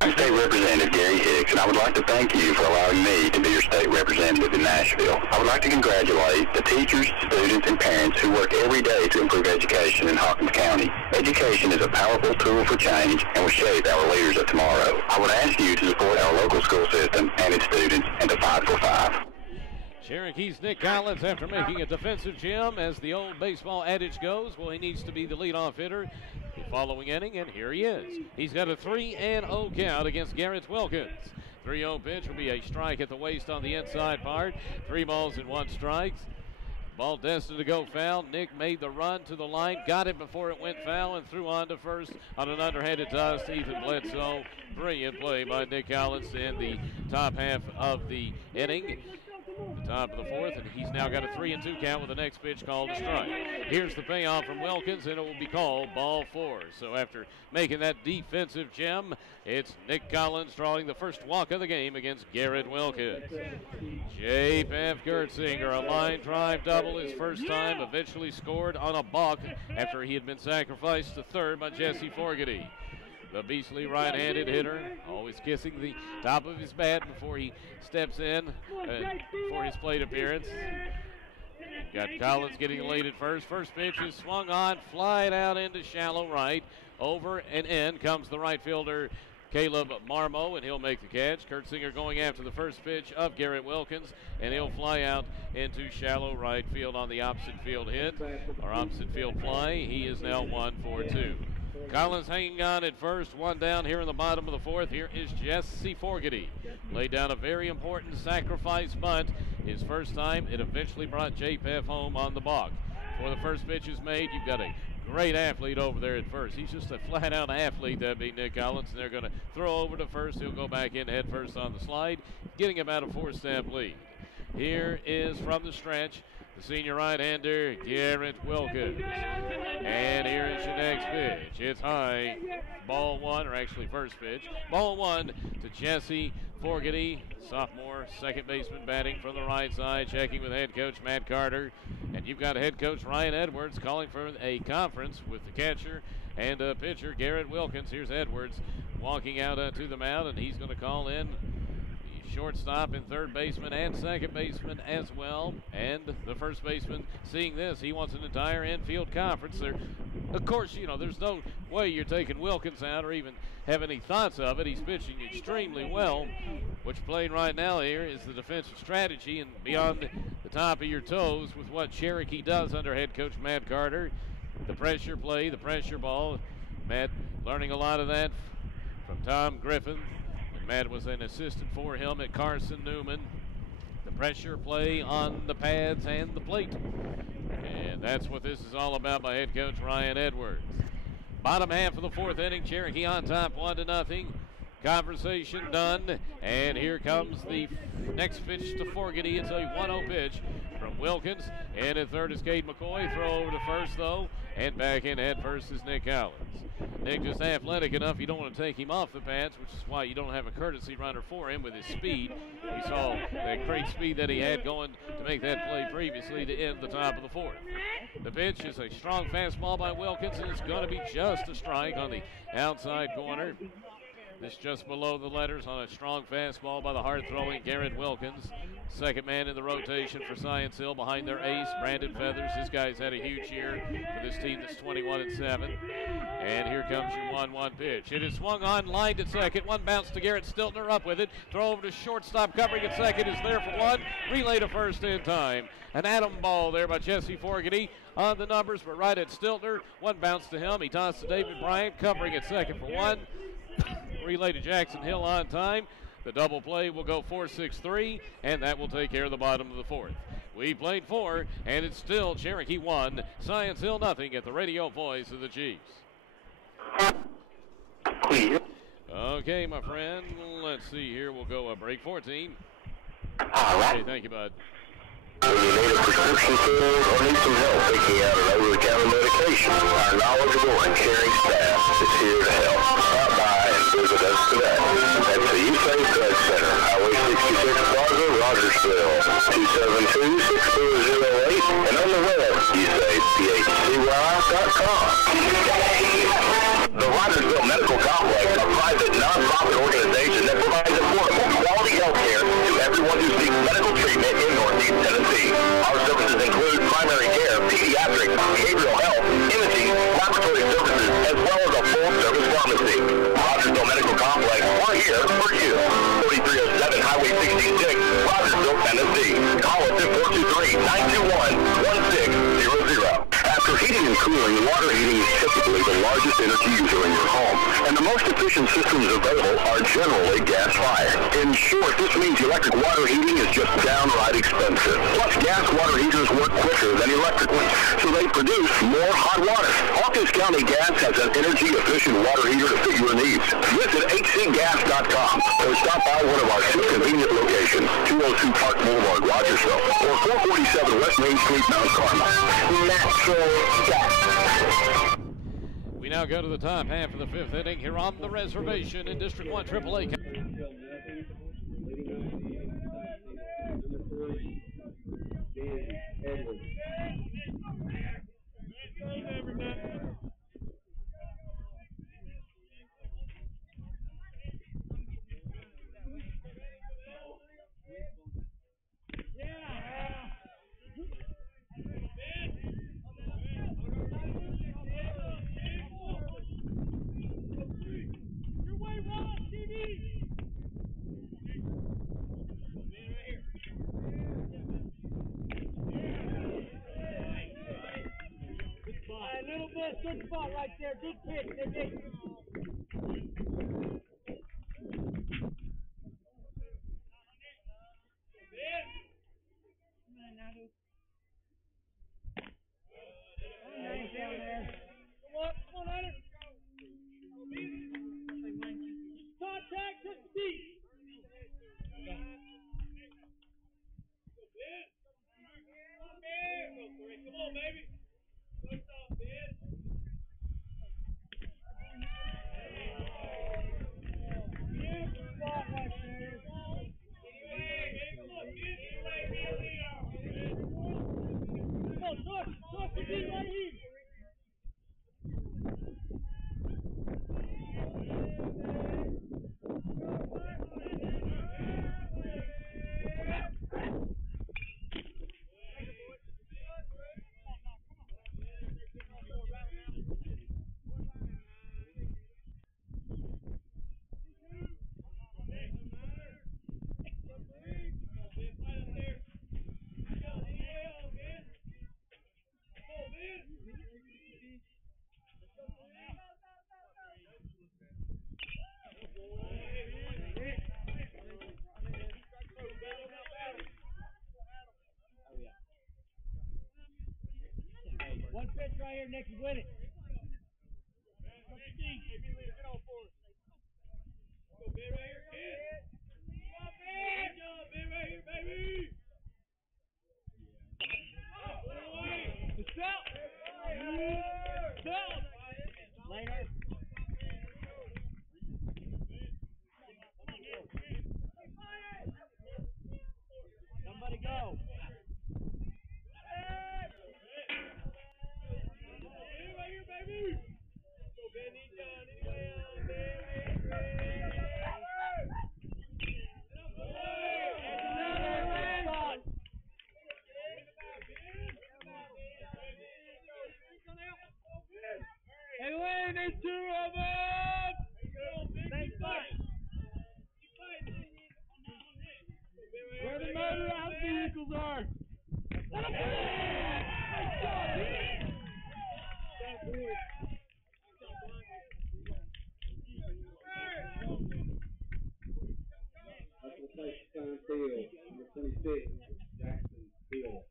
I'm State Representative Gary Hicks, and I would like to thank you for allowing me to be your state representative in Nashville. I would like to congratulate the teachers, students, and parents who work every day to improve education in Hawkins County. Education is a powerful tool for change and will shape our leaders of tomorrow. I would ask you to support our local school system and its students and to fight for 5. Cherokee's Nick Collins, after making a defensive gem, as the old baseball adage goes, well, he needs to be the leadoff hitter the following inning, and here he is. He's got a 3-0 count against Garrett Wilkins. 3-0 pitch will be a strike at the waist on the inside part. 3 balls and 1 strike. Ball destined to go foul. Nick made the run to the line, got it before it went foul, and threw on to first on an underhanded toss to Ethan Bledsoe. Brilliant play by Nick Collins in the top half of the inning. The top of the fourth, and he's now got a 3-2 count with the next pitch called a strike. Here's the payoff from Wilkins, and it will be called ball 4. So after making that defensive gem, it's Nick Collins drawing the first walk of the game against Garrett Wilkins. J.P.F. Gertzinger, a line drive double his first time, eventually scored on a balk after he had been sacrificed to third by Jesse Forgety. The beastly right-handed hitter, always kissing the top of his bat before he steps in for his plate appearance. Got Collins getting lead at first. First pitch is swung on, flied out into shallow right. Over and in comes the right fielder, Caleb Marmo, and he'll make the catch. Kurtzinger going after the first pitch of Garrett Wilkins, and he'll fly out into shallow right field on the opposite field hit, or opposite field fly. He is now 1 for 2. Collins hanging on at first, 1 down here in the bottom of the fourth. Here is Jesse Forgety. Laid down a very important sacrifice bunt. His first time, it eventually brought J.P.F. home on the balk. Before the first pitch is made, you've got a great athlete over there at first. He's just a flat-out athlete, that'd be Nick Collins, and they're going to throw over to first. He'll go back in head first on the slide, getting about a 4-step lead. Here is from the stretch, the senior right-hander, Garrett Wilkins. And here is your next pitch. It's high. Ball one, or actually first pitch. Ball one to Jesse Forgety, sophomore, second baseman, batting from the right side, checking with head coach Matt Carter. And you've got head coach Ryan Edwards calling for a conference with the catcher and pitcher Garrett Wilkins. Here's Edwards walking out to the mound, and he's going to call in the shortstop and third baseman and second baseman as well. And the first baseman, seeing this, he wants an entire infield conference. There, of course, you know, there's no way you're taking Wilkins out or even have any thoughts of it. He's pitching extremely well. What's playing right now here is the defensive strategy and beyond the top of your toes with what Cherokee does under head coach Matt Carter. The pressure play, the pressure ball. Matt learning a lot of that from Tom Griffin. And Matt was an assistant for him at Carson Newman. The pressure play on the pads and the plate. And that's what this is all about by head coach Ryan Edwards. Bottom half of the fourth inning, Cherokee on top 1-0. Conversation done, and here comes the next pitch to Forgety. It's a 1-0 pitch from Wilkins, and at third is Cade McCoy. Throw over to first, though, and back in head first is Nick Collins. Nick just athletic enough, you don't want to take him off the pads, which is why you don't have a courtesy runner for him with his speed. We saw that great speed that he had going to make that play previously to end the top of the fourth. The pitch is a strong fastball by Wilkins, and it's going to be just a strike on the outside corner. This just below the letters on a strong fastball by the hard-throwing Garrett Wilkins. Second man in the rotation for Science Hill behind their ace, Brandon Feathers. This guy's had a huge year for this team that's 21-7. And here comes your 1-1 pitch. It is swung on, lined at second. One bounce to Garrett Stiltner, up with it. Throw over to shortstop, covering at second, is there for one. Relay to first in time. An atom ball there by Jesse Forgety on the numbers, but right at Stiltner. One bounce to him. He tosses to David Bryant, covering at second for one. Relay to Jackson Hill on time. The double play will go 4-6-3, and that will take care of the bottom of the fourth. We played 4, and it's still Cherokee 1, Science Hill nothing at the radio voice of the Chiefs. Okay, my friend, let's see here. We'll go break 14. Okay, thank you, bud. When you need a prescription filled or need some help picking out an over-the-counter medication, our knowledgeable and caring staff is here to help. Stop by and visit us today at the USAID Drug Center, Highway 66 Plaza, Rogersville, 272-6408, and on the web, USAIDPHCY.com. The Rogersville Medical Complex, a private, non-profit organization that provides affordable, quality health care to everyone who seeks medical treatment in Northeast Tennessee. Our services include primary care, pediatrics, behavioral health, imaging, laboratory services, as well as a full-service pharmacy. Rogersville Medical Complex, we're here for you. 4307 Highway 66, Rogersville, Tennessee. Call us at 423-921-1600. After heating and cooling, water heating is typically the largest energy user in your home, and the most efficient systems available are generally gas-fired. In short, this means electric water heating is just downright expensive. Plus, gas water heaters work quicker than electric ones, so they produce more hot water. Hawkins County Gas has an energy-efficient water heater to fit your needs. Visit hcgas.com or stop by one of our 2 convenient locations, 202 Park Boulevard, Rogersville, or 447 West Main Street, Mount Carmel. Natural gas. We now go to the top half of the fifth inning here on the reservation in District 1 AAA. Good spot right there. Good pitch. Good pitch. Come on, Hunter. Contact to speed. Come on, man. Nick, you win it. Somebody go. Hey, Wayne, there's two of them! Thanks, fight! Where the motorized vehicles are! That's the place to find Field, number 26, Jackson Field.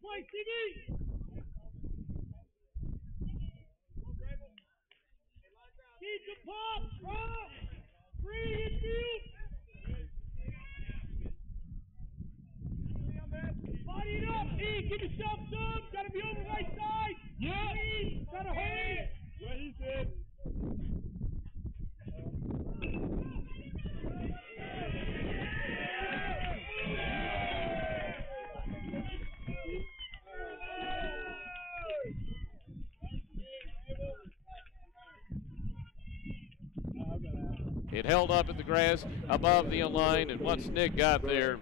Play, TV! Keep the pop! Pop! Free and field! Body it up! E, give yourself some! Gotta be over right side! Yeah! E, gotta hurry! What he said! It held up in the grass above the line, and once Nick got there,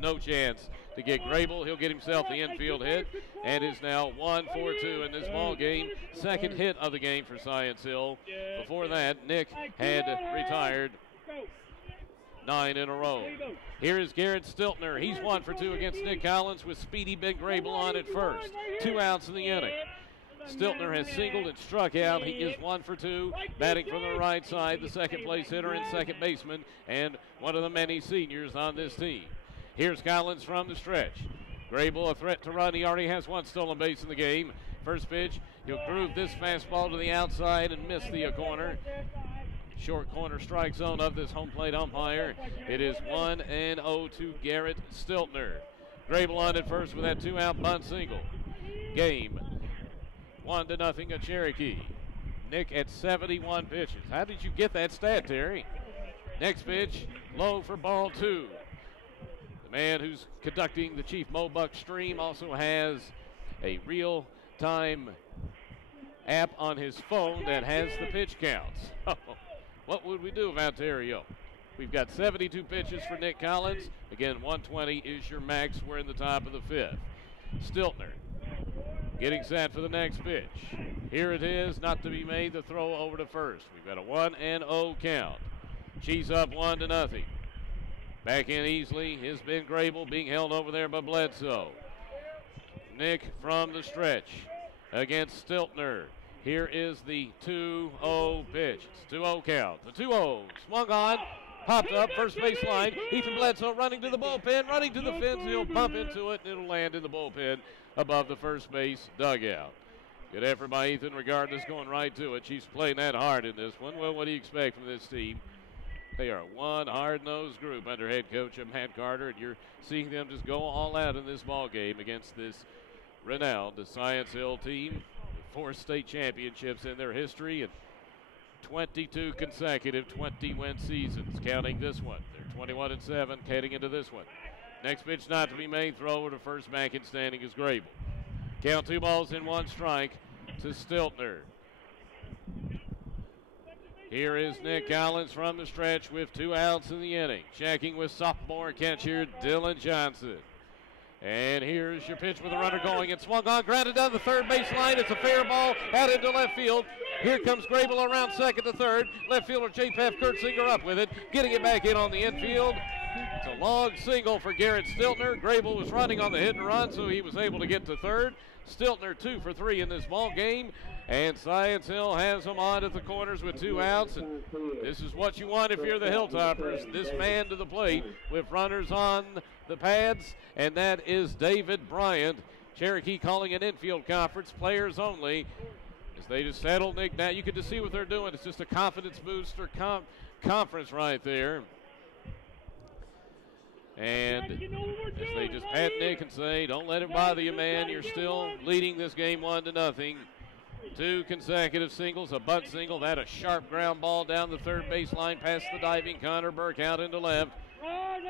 no chance to get Grable. He'll get himself the infield hit and is now 1-for-2 in this ball game. Second hit of the game for Science Hill. Before that, Nick had retired 9 in a row. Here is Garrett Stiltner. He's 1-for-2 against Nick Collins with speedy Big Grable on at first. 2 outs in the inning. Stiltner has singled and struck out. He is 1-for-2, batting from the right side, the second place hitter and second baseman, and one of the many seniors on this team. Here's Collins from the stretch. Grable, a threat to run. He already has 1 stolen base in the game. First pitch, he'll groove this fastball to the outside and miss the corner. Short corner strike zone of this home plate umpire. It is 1-0 to Garrett Stiltner. Grable on at first with that 2-out bunt single. Game 1-0 at Cherokee. Nick at 71 pitches. How did you get that stat, Terry? Next pitch, low for ball 2. The man who's conducting the Chief Mobuck stream also has a real-time app on his phone that has the pitch counts. What would we do if Ontario? We've got 72 pitches for Nick Collins. Again, 120 is your max. We're in the top of the 5th. Stiltner getting set for the next pitch. Here it is, not to be made, the throw over to first. We've got a 1-0 count. She's up 1-0. Back in easily is Ben Grable, being held over there by Bledsoe. Nick from the stretch against Stiltner. Here is the 2-0 pitch. It's 2-0 count. The 2-0 swung on, popped up, first baseline. Ethan Bledsoe running to the bullpen, running to the fence. He'll bump into it, and it'll land in the bullpen above the first base dugout. Good effort by Ethan, regardless, going right to it. She's playing that hard in this one. Well, what do you expect from this team? They are one hard-nosed group under head coach Matt Carter, and you're seeing them just go all out in this ball game against this renowned Science Hill team with 4 state championships in their history and 22 consecutive 20-win seasons, counting this one. They're 21-7, heading into this one. Next pitch not to be made, throw over to first, back in standing is Grable. Count 2 balls and 1 strike to Stiltner. Here is Nick Collins from the stretch with 2 outs in the inning. Checking with sophomore catcher Dylan Johnson. And here's your pitch with the runner going. It's swung on, grounded down the third base line. It's a fair ball out into left field. Here comes Grable around second to third. Left fielder J.P.F. Kurtzinger up with it, getting it back in on the infield. It's a long single for Garrett Stiltner. Grable was running on the hit and run, so he was able to get to third. Stiltner 2 for 3 in this ball game. And Science Hill has them on at the corners with 2 outs. And this is what you want if you're the Hilltoppers. This man to the plate with runners on the pads, and that is David Bryant. Cherokee calling an infield conference, players only, as they just settle Nick. Now you can just see what they're doing. It's just a confidence booster conference right there. And as they just pat Nick and say, don't let it bother you, man. You're still leading this game 1-0. 2 consecutive singles, a bunt single, that a sharp ground ball down the third baseline past the diving Connor Burke out into left.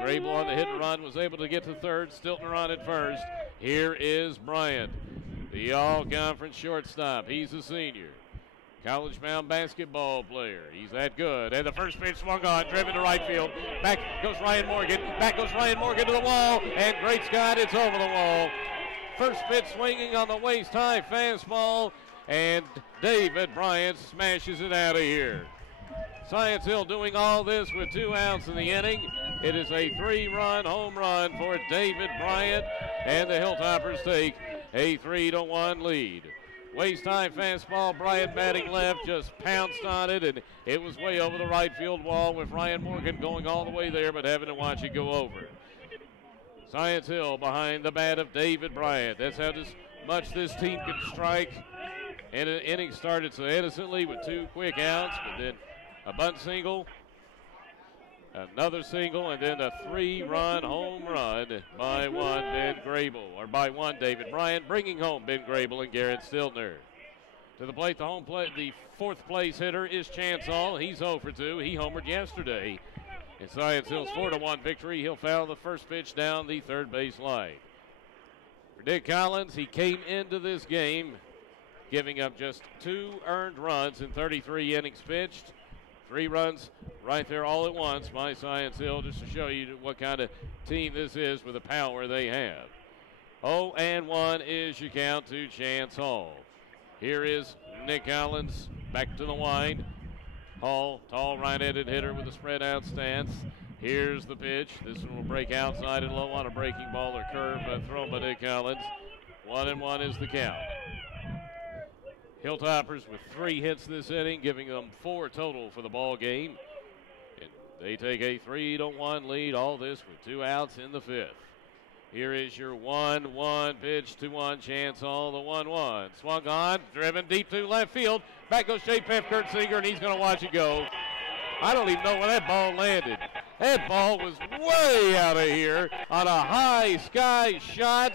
Grable on the hit and run was able to get to third. Stiltner on at first. Here is Bryant, the all-conference shortstop. He's a senior. College-bound basketball player. He's that good. And the first pitch swung on, driven to right field. Back goes Ryan Morgan. Back goes Ryan Morgan to the wall. And great Scott, it's over the wall. First pitch swinging on the waist-high fastball. And David Bryant smashes it out of here. Science Hill doing all this with 2 outs in the inning. It is a 3-run home run for David Bryant, and the Hilltoppers take a 3-1 lead. Waist-high fastball, Bryant batting left, just pounced on it, and it was way over the right field wall with Ryan Morgan going all the way there, but having to watch it go over. Science Hill behind the bat of David Bryant. That's how much this team can strike. And an inning started so innocently with 2 quick outs, but then a bunt single, another single, and then a 3-run home run by one David Bryant, bringing home Ben Grable and Garrett Stiltner. To the plate, the fourth place hitter is Chance Hall. He's 0 for 2. He homered yesterday. In Science Hill's 4-1 victory, he'll foul the first pitch down the third base line. For Dick Collins, he came into this game giving up just 2 earned runs in 33 innings pitched. 3 runs right there all at once by Science Hill, just to show you what kind of team this is with the power they have. 0-1 is your count to Chance Hall. Here is Nick Collins back to the wind. Hall, tall right-handed hitter with a spread-out stance. Here's the pitch. This one will break outside and low on a breaking ball or curve thrown by Nick Collins. 1-1 is the count. Hilltoppers with 3 hits this inning, giving them 4 total for the ball game. And they take a 3-1 lead, all this with 2 outs in the 5th. Here is your 1-1 pitch to Chance Hall, the 1-1. Swung on, driven deep to left field. Back goes J.P.F. Kurtzinger, and he's going to watch it go. I don't even know where that ball landed. That ball was way out of here on a high sky shot.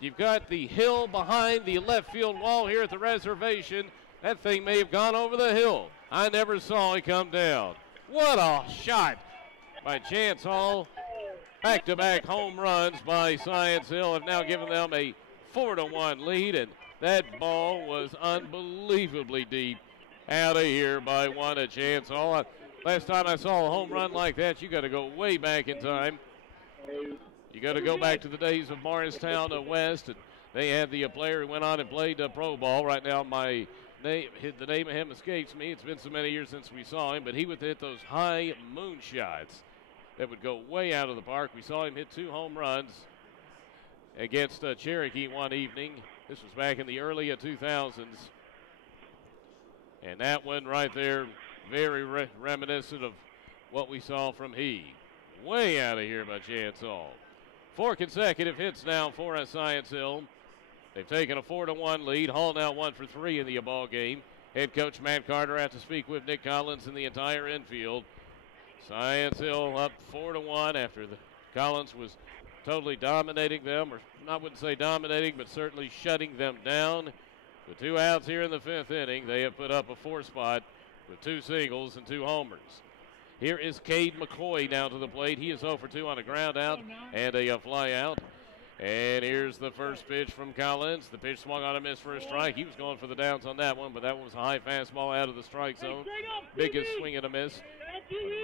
You've got the hill behind the left field wall here at the reservation. That thing may have gone over the hill. I never saw it come down. What a shot by Chance Hall. Back-to-back home runs by Science Hill have now given them a 4-1 lead, and that ball was unbelievably deep out of here by one at Chance Hall. Last time I saw a home run like that, you got to go way back in time. You got to go back to the days of Morristown West, and they had the player who went on and played pro ball. Right now, the name of him escapes me. It's been so many years since we saw him, but he would hit those high moon shots that would go way out of the park. We saw him hit 2 home runs against Cherokee one evening. This was back in the early 2000s. And that one right there, very reminiscent of what we saw from he. Way out of here by Chance Hall. 4 consecutive hits now for Science Hill. They've taken a 4-1 lead. Hall now 1 for 3 in the ball game. Head coach Matt Carter had to speak with Nick Collins and the entire infield. Science Hill up 4-1 after Collins was totally dominating them, or I wouldn't say dominating, but certainly shutting them down. With 2 outs here in the 5th inning, they have put up a 4 spot with 2 singles and 2 homers. Here is Cade McCoy now to the plate. He is 0 for 2 on a ground out and a fly out. And here's the first pitch from Collins. The pitch swung on a miss for a strike. He was going for the downs on that one, but that one was a high fastball out of the strike zone. Biggest swing and a miss.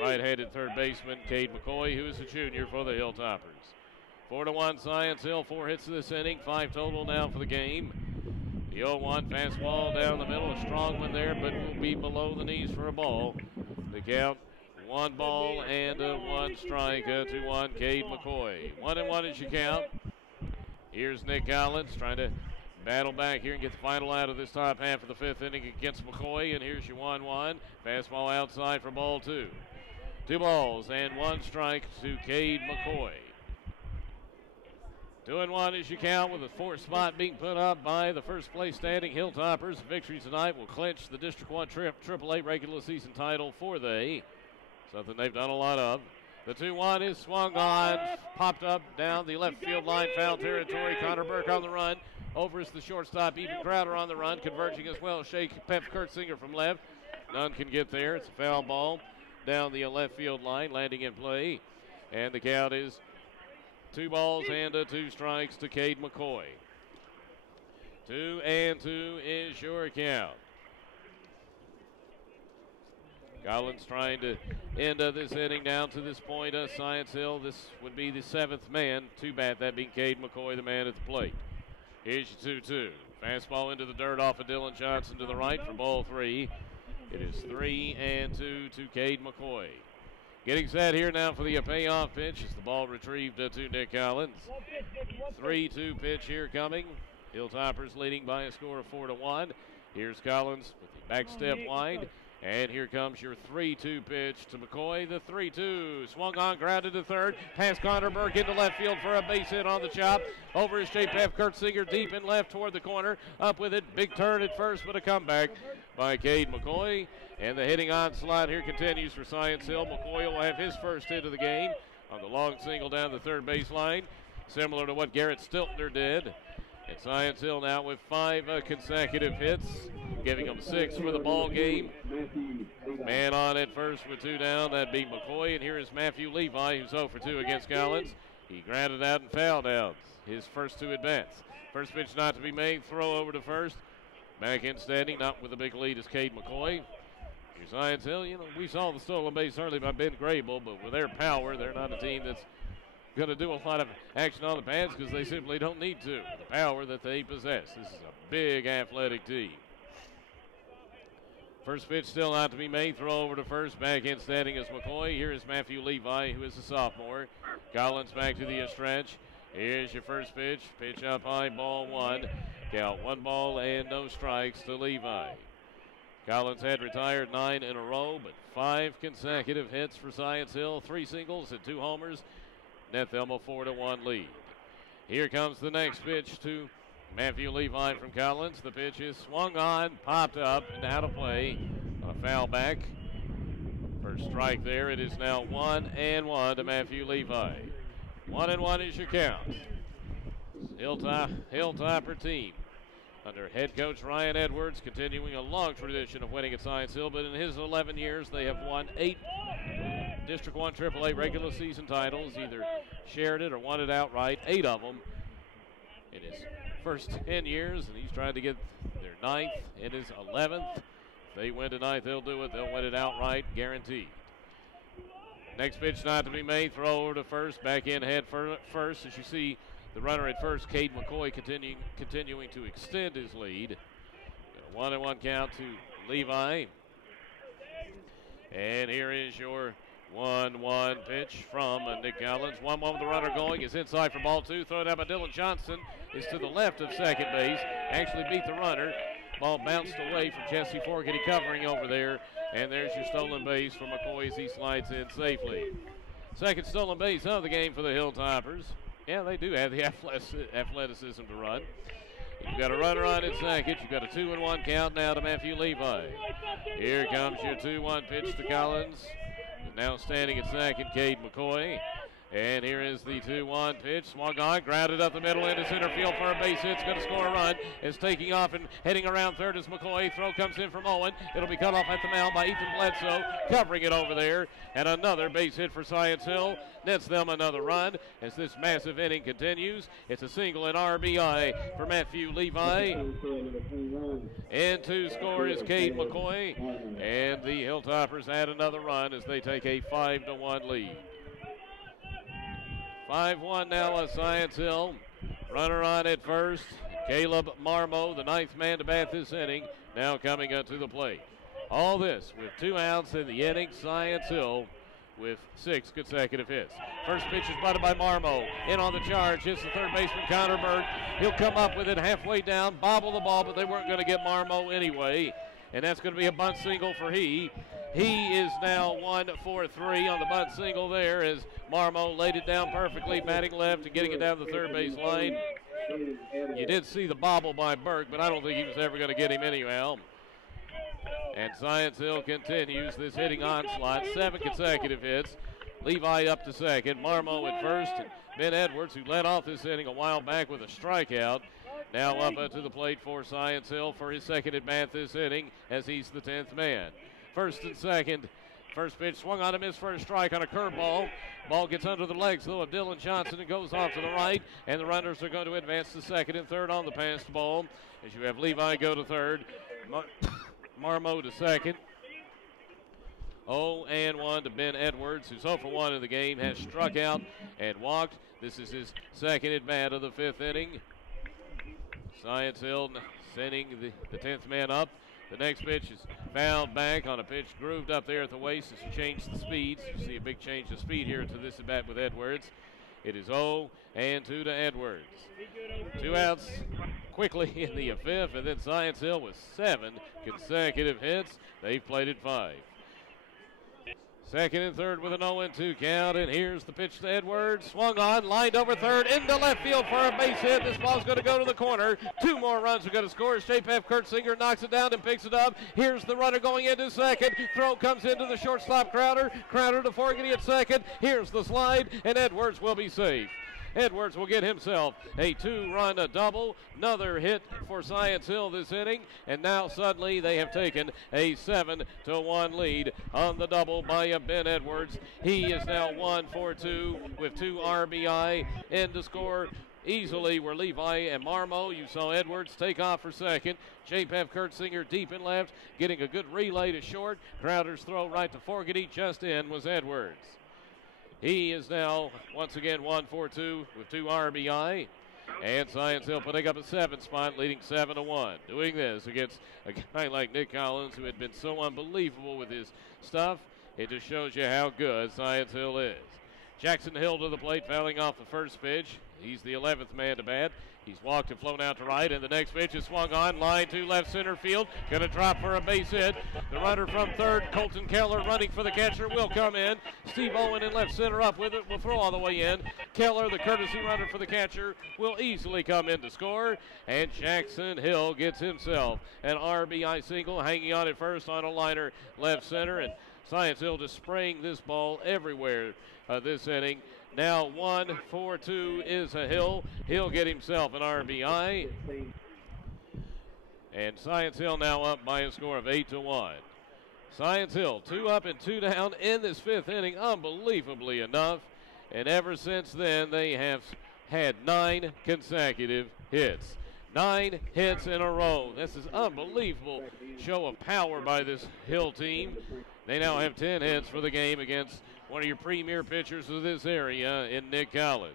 Right-handed third baseman Cade McCoy, who is a junior for the Hilltoppers. 4-1 Science Hill, 4 hits this inning, 5 total now for the game. The 0-1 fastball down the middle, a strong one there, but will be below the knees for a ball. The count, 1 ball and 1 strike to 1, Cade McCoy. 1-1 is your count. Here's Nick Collins trying to battle back here and get the final out of this top half of the 5th inning against McCoy. And here's your 1-1. Fastball outside for ball 2. 2 balls and 1 strike to Cade McCoy. 2-1 is your count, with the 4th spot being put up by the first place standing Hilltoppers. Victory tonight will clinch the District 1 AAA regular season title for they. Something they've done a lot of. The 2-1 is swung on, popped up down the left field line, foul territory. Connor Burke on the run. Over is the shortstop, Ethan Crowder on the run, converging as well. Shake Pep Kurtzinger from left. None can get there. It's a foul ball down the left field line, landing in play. And the count is 2 balls and 2 strikes to Cade McCoy. 2-2 is your count. Collins trying to end this inning down to this point. Science Hill, this would be the 7th man to bat, that being Cade McCoy, the man at the plate. Here's your 2-2. Fastball into the dirt off of Dylan Johnson to the right for ball 3. It is 3-2 to Cade McCoy. Getting set here now for the payoff pitch as the ball retrieved to Nick Collins. 3-2 pitch here coming. Hilltoppers leading by a score of 4-1. Here's Collins with the back step wide. And here comes your 3-2 pitch to McCoy. The 3-2 swung on, grounded to third. Past Connor Burke into left field for a base hit on the chop. Over is J.P.F. Kurtzinger deep in left toward the corner. Up with it. Big turn at first, but a comeback by Cade McCoy. And the hitting onslaught here continues for Science Hill. McCoy will have his first hit of the game on the long single down the third baseline, similar to what Garrett Stiltner did. And Science Hill now with 5 consecutive hits, giving them 6 for the ball game. Man on at first with 2 down, that'd be McCoy. And here is Matthew Levi, who's 0 for 2 against Collins. He grounded out and fouled out his first 2 at-bats. First pitch not to be made, throw over to first. Back in standing, not with a big lead, is Cade McCoy. Here's Science Hill. You know, we saw the stolen base early by Ben Grable, but with their power, they're not a team that's going to do a lot of action on the pads because they simply don't need to. The power that they possess. This is a big athletic team. First pitch still not to be made. Throw over to first. Back in standing is McCoy. Here is Matthew Levi, who is a sophomore. Collins back to the stretch. Here's your first pitch. Pitch up high, ball 1. Count 1 ball and no strikes to Levi. Collins had retired 9 in a row, but 5 consecutive hits for Science Hill. 3 singles and 2 homers. Net them a 4-1 lead. Here comes the next pitch to Matthew Levi from Collins. The pitch is swung on, popped up, and out of play. A foul back. First strike there. It is now 1-1 to Matthew Levi. 1-1 is your count. Hilltopper team under head coach Ryan Edwards, continuing a long tradition of winning at Science Hill, but in his 11 years, they have won 8 District 1 AAA regular season titles, either shared it or won it outright, 8 of them in his first 10 years, and he's trying to get their 9th in his 11th. If they win tonight, they'll do it. They'll win it outright, guaranteed. Next pitch not to be made. Throw over to first. Back in head first. As you see, the runner at first, Cade McCoy, continuing to extend his lead. A 1-1 count to Levi. And here is your 1-1 pitch from Nick Collins. 1-1 with the runner going. Is inside for ball 2. Thrown out by Dylan Johnson. Is to the left of second base. Actually beat the runner. Ball bounced away from Jesse Forgety covering over there. And there's your stolen base for McCoy as he slides in safely. Second stolen base of the game for the Hilltoppers. Yeah, they do have the athleticism to run. You've got a runner on at second. You've got a 2-1 count now to Matthew Levi. Here comes your 2-1 pitch to Collins. Now standing at second, Cade McCoy. And here is the 2-1 pitch. Swung on, grounded up the middle into center field for a base hit. It's going to score a run. It's taking off and heading around third as McCoy. Throw comes in from Owen. It'll be cut off at the mound by Ethan Bledsoe, covering it over there. And another base hit for Science Hill. Nets them another run as this massive inning continues. It's a single and RBI for Matthew Levi. And to score is Cade McCoy. And the Hilltoppers add another run as they take a 5-1 lead. 5-1 now Science Hill. Runner on at first. Caleb Marmo, the 9th man to bat this inning, now coming up to the plate. All this with 2 outs in the inning. Science Hill with 6 consecutive hits. First pitch is batted by Marmo. In on the charge, hits the third baseman Connor Berg. He'll come up with it halfway down, bobble the ball, but they weren't going to get Marmo anyway. And that's going to be a bunt single for he. He is now 1 for 3 on the bunt single there as Marmo laid it down perfectly, batting left and getting it down the third base line. You did see the bobble by Berg, but I don't think he was ever going to get him anyhow. And Science Hill continues this hitting onslaught. 7 consecutive hits. Levi up to second. Marmo at first. And Ben Edwards, who led off this inning a while back with a strikeout, now up to the plate for Science Hill for his second at bat this inning as he's the 10th man. First and second. First pitch swung on a miss for a strike on a curveball. Ball gets under the legs, though, of Dylan Johnson. It goes off to the right, and the runners are going to advance to second and third on the passed ball as you have Levi go to third. Marmo to second. 0-1 to Ben Edwards, who's 0 for 1 in the game, has struck out and walked. This is his second at bat of the 5th inning. Science Hill sending the 10th man up. The next pitch is fouled back on a pitch grooved up there at the waist as he changed the speeds. You see a big change of speed here to this at bat with Edwards. It is 0-2 to Edwards. 2 outs quickly in the 5th, and then Science Hill with 7 consecutive hits. They've played at 5. Second and third with an 0-2 count, and here's the pitch to Edwards. Swung on, lined over third, into left field for a base hit. This ball's going to go to the corner. 2 more runs are going to score. J.P.F. Kurtzinger knocks it down and picks it up. Here's the runner going into second. Throw comes into the shortstop Crowder. Crowder to Forgety at second. Here's the slide, and Edwards will be safe. Edwards will get himself a 2-run double. Another hit for Science Hill this inning. And now suddenly they have taken a 7-1 lead on the double by Ben Edwards. He is now 1 for 2 with 2 RBI. And to score easily were Levi and Marmo. You saw Edwards take off for second. J.P.F. Kurtzinger deep and left, getting a good relay to short. Crowder's throw right to Forgety. Just in was Edwards. He is now, once again, 1 for 2 with 2 RBI. And Science Hill putting up a 7th spot, leading 7-1. Doing this against a guy like Nick Collins, who had been so unbelievable with his stuff. It just shows you how good Science Hill is. Jackson Hill to the plate, fouling off the first pitch. He's the 11th man to bat. He's walked and flown out to right, and the next pitch is swung on, line to left center field. Going to drop for a base hit. The runner from third, Colton Keller, running for the catcher, will come in. Steve Owen in left center up with it, will throw all the way in. Keller, the courtesy runner for the catcher, will easily come in to score. And Jackson Hill gets himself an RBI single, hanging on at first on a liner left center. And Science Hill just spraying this ball everywhere this inning. Now 1 for 2 is a Hill. He'll get himself an RBI. And Science Hill now up by a score of 8-1. Science Hill 2 up and 2 down in this 5th inning, unbelievably enough. And ever since then, they have had 9 consecutive hits. 9 hits in a row. This is unbelievable show of power by this Hill team. They now have 10 hits for the game against one of your premier pitchers of this area in Nick Collins.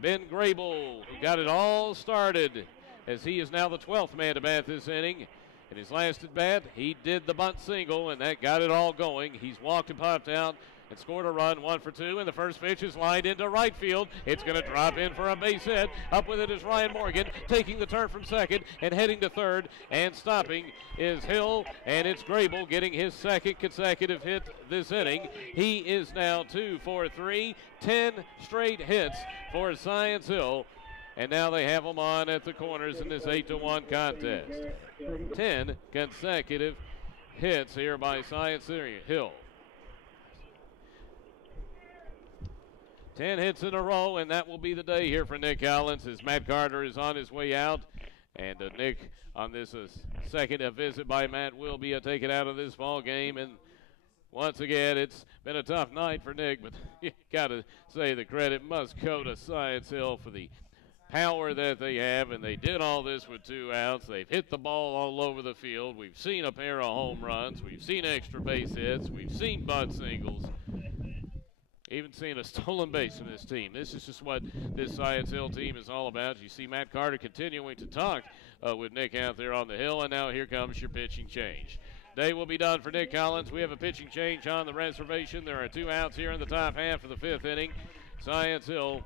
Ben Grable, who got it all started, as he is now the 12th man to bat this inning. In his last at bat, he did the bunt single, and that got it all going. He's walked and popped out and scored a run, 1 for 2, and the first pitch is lined into right field. It's going to drop in for a base hit. Up with it is Ryan Morgan, taking the turn from second and heading to third, and stopping is Hill, and it's Grable getting his 2nd consecutive hit this inning. He is now 2 for 3, 10 straight hits for Science Hill, and now they have them on at the corners in this 8-1 contest. 10 consecutive hits here by Science Hill. 10 hits in a row, and that will be the day here for Nick Collins as Matt Carter is on his way out. And Nick, on this second visit by Matt, will be taken out of this ball game. And once again, it's been a tough night for Nick, but you got to say the credit must go to Science Hill for the power that they have, and they did all this with 2 outs. They've hit the ball all over the field. We've seen a pair of home runs. We've seen extra base hits. We've seen bunt singles. Even seeing a stolen base from this team. This is just what this Science Hill team is all about. You see Matt Carter continuing to talk with Nick out there on the hill, and now here comes your pitching change. Day will be done for Nick Collins. We have a pitching change on the reservation. There are 2 outs here in the top half of the 5th inning. Science Hill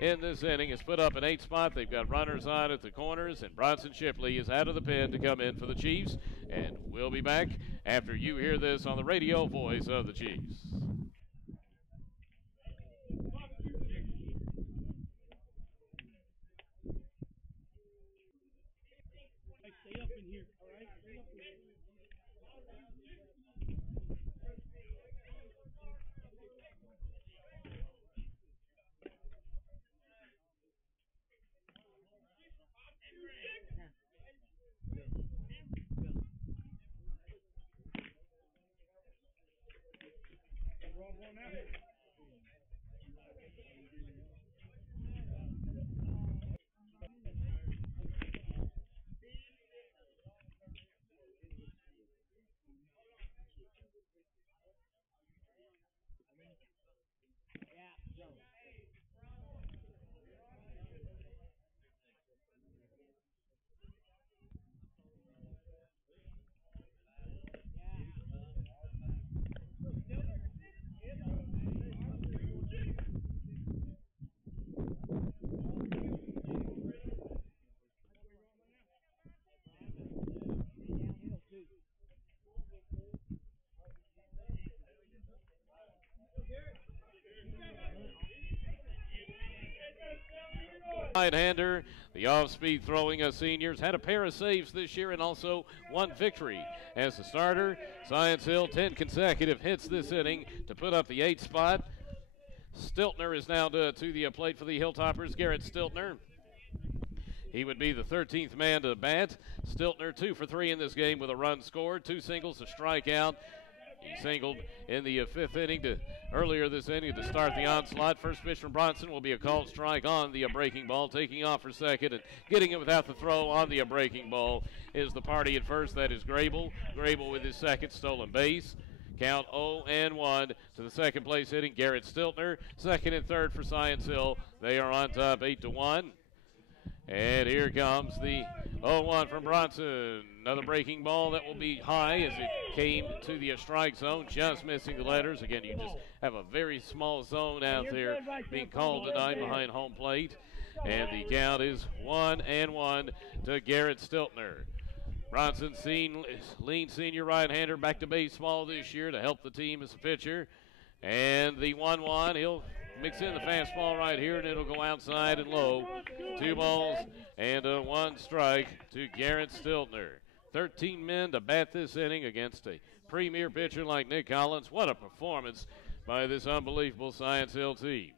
in this inning has put up an 8 spot. They've got runners on at the corners, and Bronson Shipley is out of the pen to come in for the Chiefs. And we'll be back after you hear this on the radio voice of the Chiefs. Stay up in here, all right? Stay up in here. Right-hander, the off-speed throwing seniors, had a pair of saves this year and also 1 victory as a starter. Science Hill 10 consecutive hits this inning to put up the 8 spot. Stiltner is now to the plate for the Hilltoppers. Garrett Stiltner. He would be the 13th man to bat. Stiltner 2 for 3 in this game with a run scored, 2 singles, a strikeout. He singled in the 5th inning earlier this inning to start the onslaught. First pitch from Bronson will be a called strike on the breaking ball. Taking off for second and getting it without the throw on the breaking ball is the party at first. That is Grable. Grable with his second stolen base. Count 0-1 to the second place hitting Garrett Stiltner. Second and third for Science Hill. They are on top 8-1. And here comes the 0-1 from Bronson. Another breaking ball that will be high as it came to the strike zone, just missing the letters. Again, you just have a very small zone out there being called tonight behind home plate. And the count is 1-1 to Garrett Stiltner. Bronson, lean senior right-hander, back to baseball this year to help the team as a pitcher. And the 1-1, he'll mix in the fastball right here, and it'll go outside and low. 2 balls and 1 strike to Garrett Stiltner. 13 men to bat this inning against a premier pitcher like Nick Collins. What a performance by this unbelievable Science Hill team.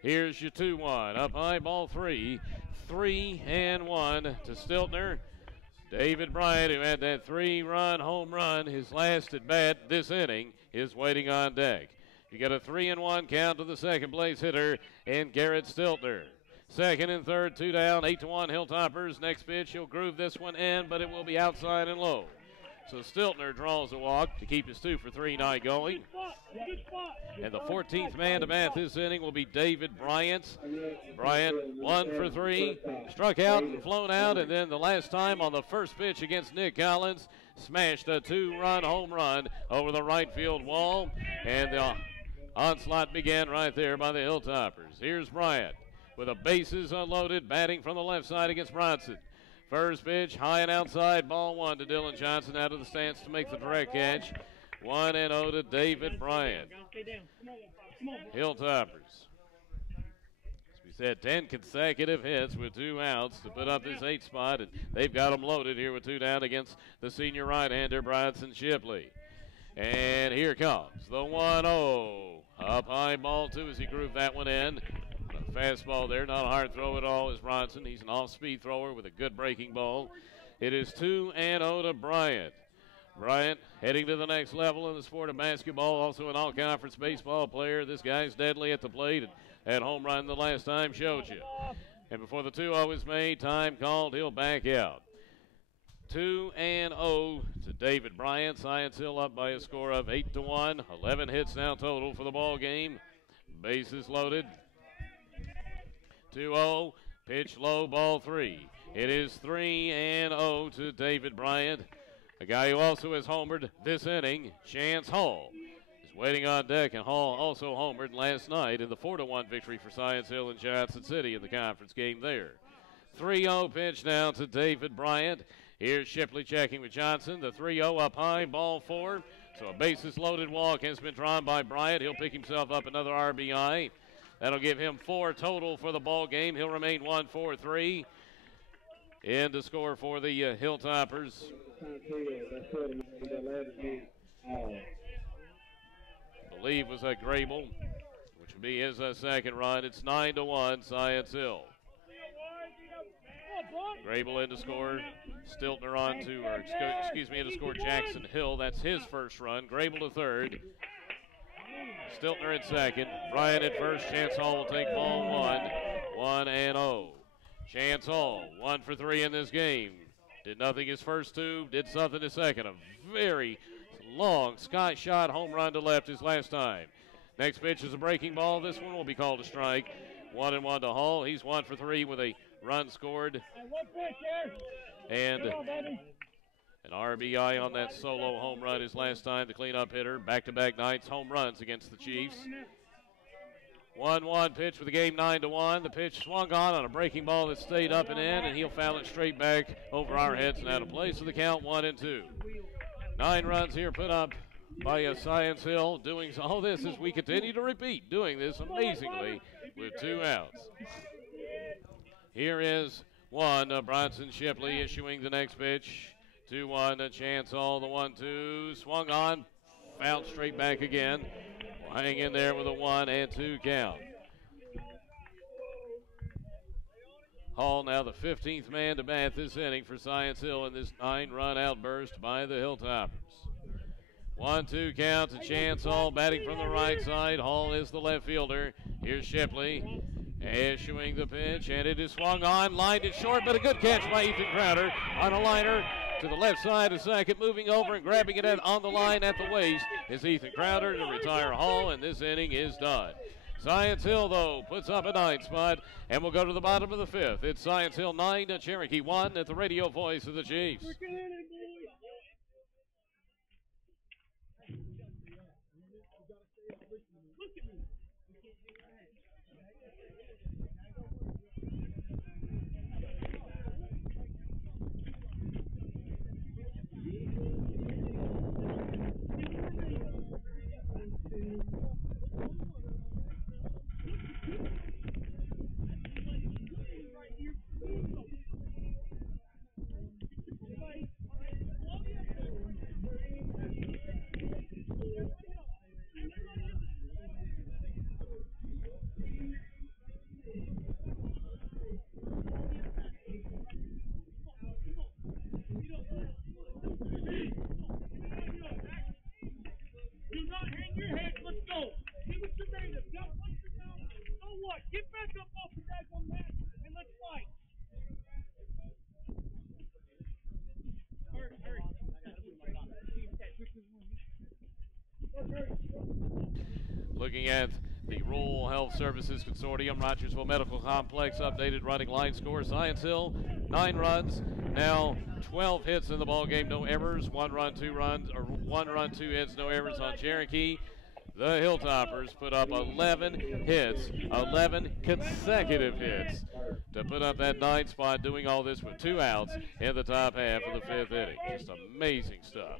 Here's your 2-1. Up high, ball 3. 3-1 to Stiltner. David Bryant, who had that 3-run home run, his last at bat this inning, is waiting on deck. You got a 3-1 count to the second place hitter and Garrett Stiltner. Second and third, 2 down, 8-1 Hilltoppers. Next pitch, he'll groove this one in, but it will be outside and low. So Stiltner draws a walk to keep his 2 for 3 night going. And the 14th man to bat this inning will be David Bryant. Bryant 1 for 3, struck out and flown out, and then the last time on the first pitch against Nick Collins, smashed a 2-run home run over the right field wall, and the onslaught began right there by the Hilltoppers. Here's Bryant with the bases unloaded, batting from the left side against Bronson. First pitch, high and outside, ball 1 to Dylan Johnson out of the stance to make the direct catch. 1-0 to David Bryant. Hilltoppers, as we said, 10 consecutive hits with 2 outs to put up this 8 spot, and they've got them loaded here with 2 down against the senior right-hander Bronson Shipley. And here comes the 1-0. Up high, ball 2 as he grooved that one in. A fastball there, not a hard throw at all is Bronson. He's an off-speed thrower with a good breaking ball. It is 2-0 to Bryant. Bryant heading to the next level in the sport of basketball, also an all-conference baseball player. This guy's deadly at the plate, and that home run the last time showed you. And before the 2-0 is made, time called, he'll back out. 2-0 to David Bryant. Science Hill up by a score of 8-1. 11 hits now total for the ball game. Bases loaded. 2-0. Pitch low, ball 3. It is 3-0 to David Bryant. A guy who also has homered this inning, Chance Hall, is waiting on deck, and Hall also homered last night in the 4-1 victory for Science Hill and Johnson City in the conference game there. 3-0 pitch now to David Bryant. Here's Shipley checking with Johnson. The 3-0 up high, ball 4. So a bases loaded walk has been drawn by Bryant. He'll pick himself up another RBI. That'll give him 4 total for the ball game. He'll remain 1-4-3. And to score for the Hilltoppers. I believe was Grable, which would be his second run. It's 9-1, Science Hill. Grable in to score. Stiltner on to, or excuse me, in to score Jackson Hill. That's his first run. Grable to third. Stiltner in second. Bryant at first. Chance Hall will take ball 1. 1-0. Chance Hall, 1 for 3 in this game. Did nothing his first 2. Did something his second. A very long sky shot home run to left his last time. Next pitch is a breaking ball. This one will be called a strike. 1-1 to Hall. He's 1 for 3 with a run scored. And an RBI on that solo home run his last time. The cleanup hitter. Back-to-back nights home runs against the Chiefs. 1-1 pitch for the game, 9-1. The pitch swung on a breaking ball that stayed up and in, and he'll foul it straight back over our heads and out of play. So the count 1-2. 9 runs here put up by Science Hill. Doing all this as we continue to repeat, doing this amazingly with 2 outs. Here is 1. Bronson Shipley issuing the next pitch. 2-1. Chance Hall, the 1-2. Swung on, fouled straight back again. We'll hang in there with a 1-2 count. Hall now the 15th man to bat this inning for Science Hill in this 9-run outburst by the Hilltoppers. 1-2 count to Chance Hall, batting from the right side. Hall is the left fielder. Here's Shipley issuing the pitch, and it is swung on, lined it short, but a good catch by Ethan Crowder on a liner to the left side of second, moving over and grabbing it on the line at the waist is Ethan Crowder to retire Hall, and this inning is done. Science Hill, though, puts up a 9 spot, and we'll go to the bottom of the 5th. It's Science Hill 9, Cherokee 1 at the radio voice of the Chiefs. Looking at the Rural Health Services Consortium, Rogersville Medical Complex, updated running line score. Science Hill, 9 runs, now 12 hits in the ball game, no errors, 1 run, 2 runs, or 1 run, 2 hits, no errors on Cherokee. The Hilltoppers put up 11 hits, 11 consecutive hits to put up that 9 spot, doing all this with 2 outs in the top half of the 5th inning. Just amazing stuff.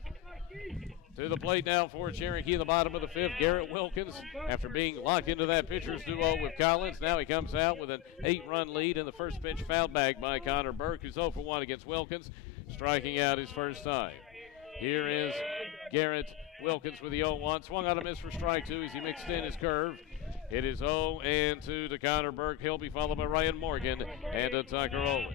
To the plate now for Cherokee in the bottom of the 5th, Garrett Wilkins, after being locked into that pitcher's duo with Collins. Now he comes out with an 8-run lead in the first pitch fouled back by Connor Burke, who's 0 for 1 against Wilkins, striking out his first time. Here is Garrett Wilkins with the 0-1. Swung on a miss for strike 2 as he mixed in his curve. It is 0-2 to Connor Burke. He'll be followed by Ryan Morgan and Tucker Owen.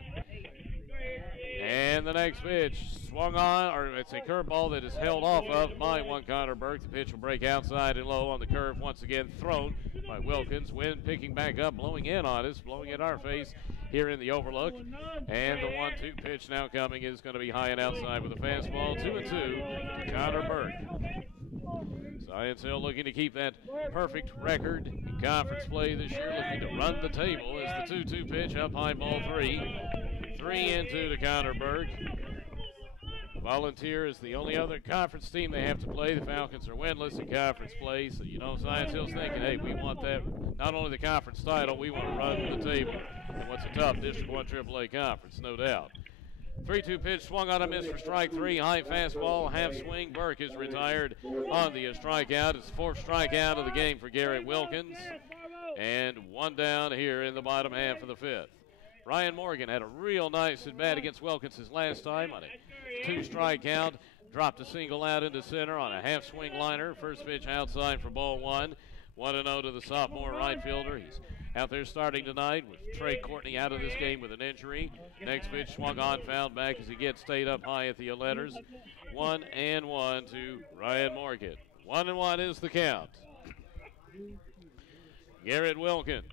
And the next pitch, swung on, or it's a curveball that is held off of by one Connor Burke. The pitch will break outside and low on the curve once again, thrown by Wilkins. Wind picking back up, blowing in on us, blowing in our face here in the overlook. And the 1-2 pitch now coming is going to be high and outside with a fastball. 2-2 to Connor Burke. Science Hill looking to keep that perfect record in conference play this year, looking to run the table as the 2-2 pitch up high, ball 3. 3-2 to Counterburg. Volunteer is the only other conference team they have to play. The Falcons are winless in conference play, so you know Science Hill's thinking, hey, we want that, not only the conference title, we want to run the table in what's a tough District 1 AAA conference, no doubt. 3-2 pitch swung on a miss for strike 3. High fastball, half swing. Burke is retired on the strikeout. It's the 4th strikeout of the game for Garrett Wilkins. And 1 down here in the bottom half of the 5th. Ryan Morgan had a real nice at bat against Wilkins his last time on a 2-strike count. Dropped a single out into center on a half swing liner. First pitch outside for ball 1. 1-0 to the sophomore right fielder. He's out there starting tonight with Trey Courtney out of this game with an injury. Next pitch swung on, fouled back as he gets stayed up high at the letters. 1-1 to Ryan Morgan. 1-1 is the count. Garrett Wilkins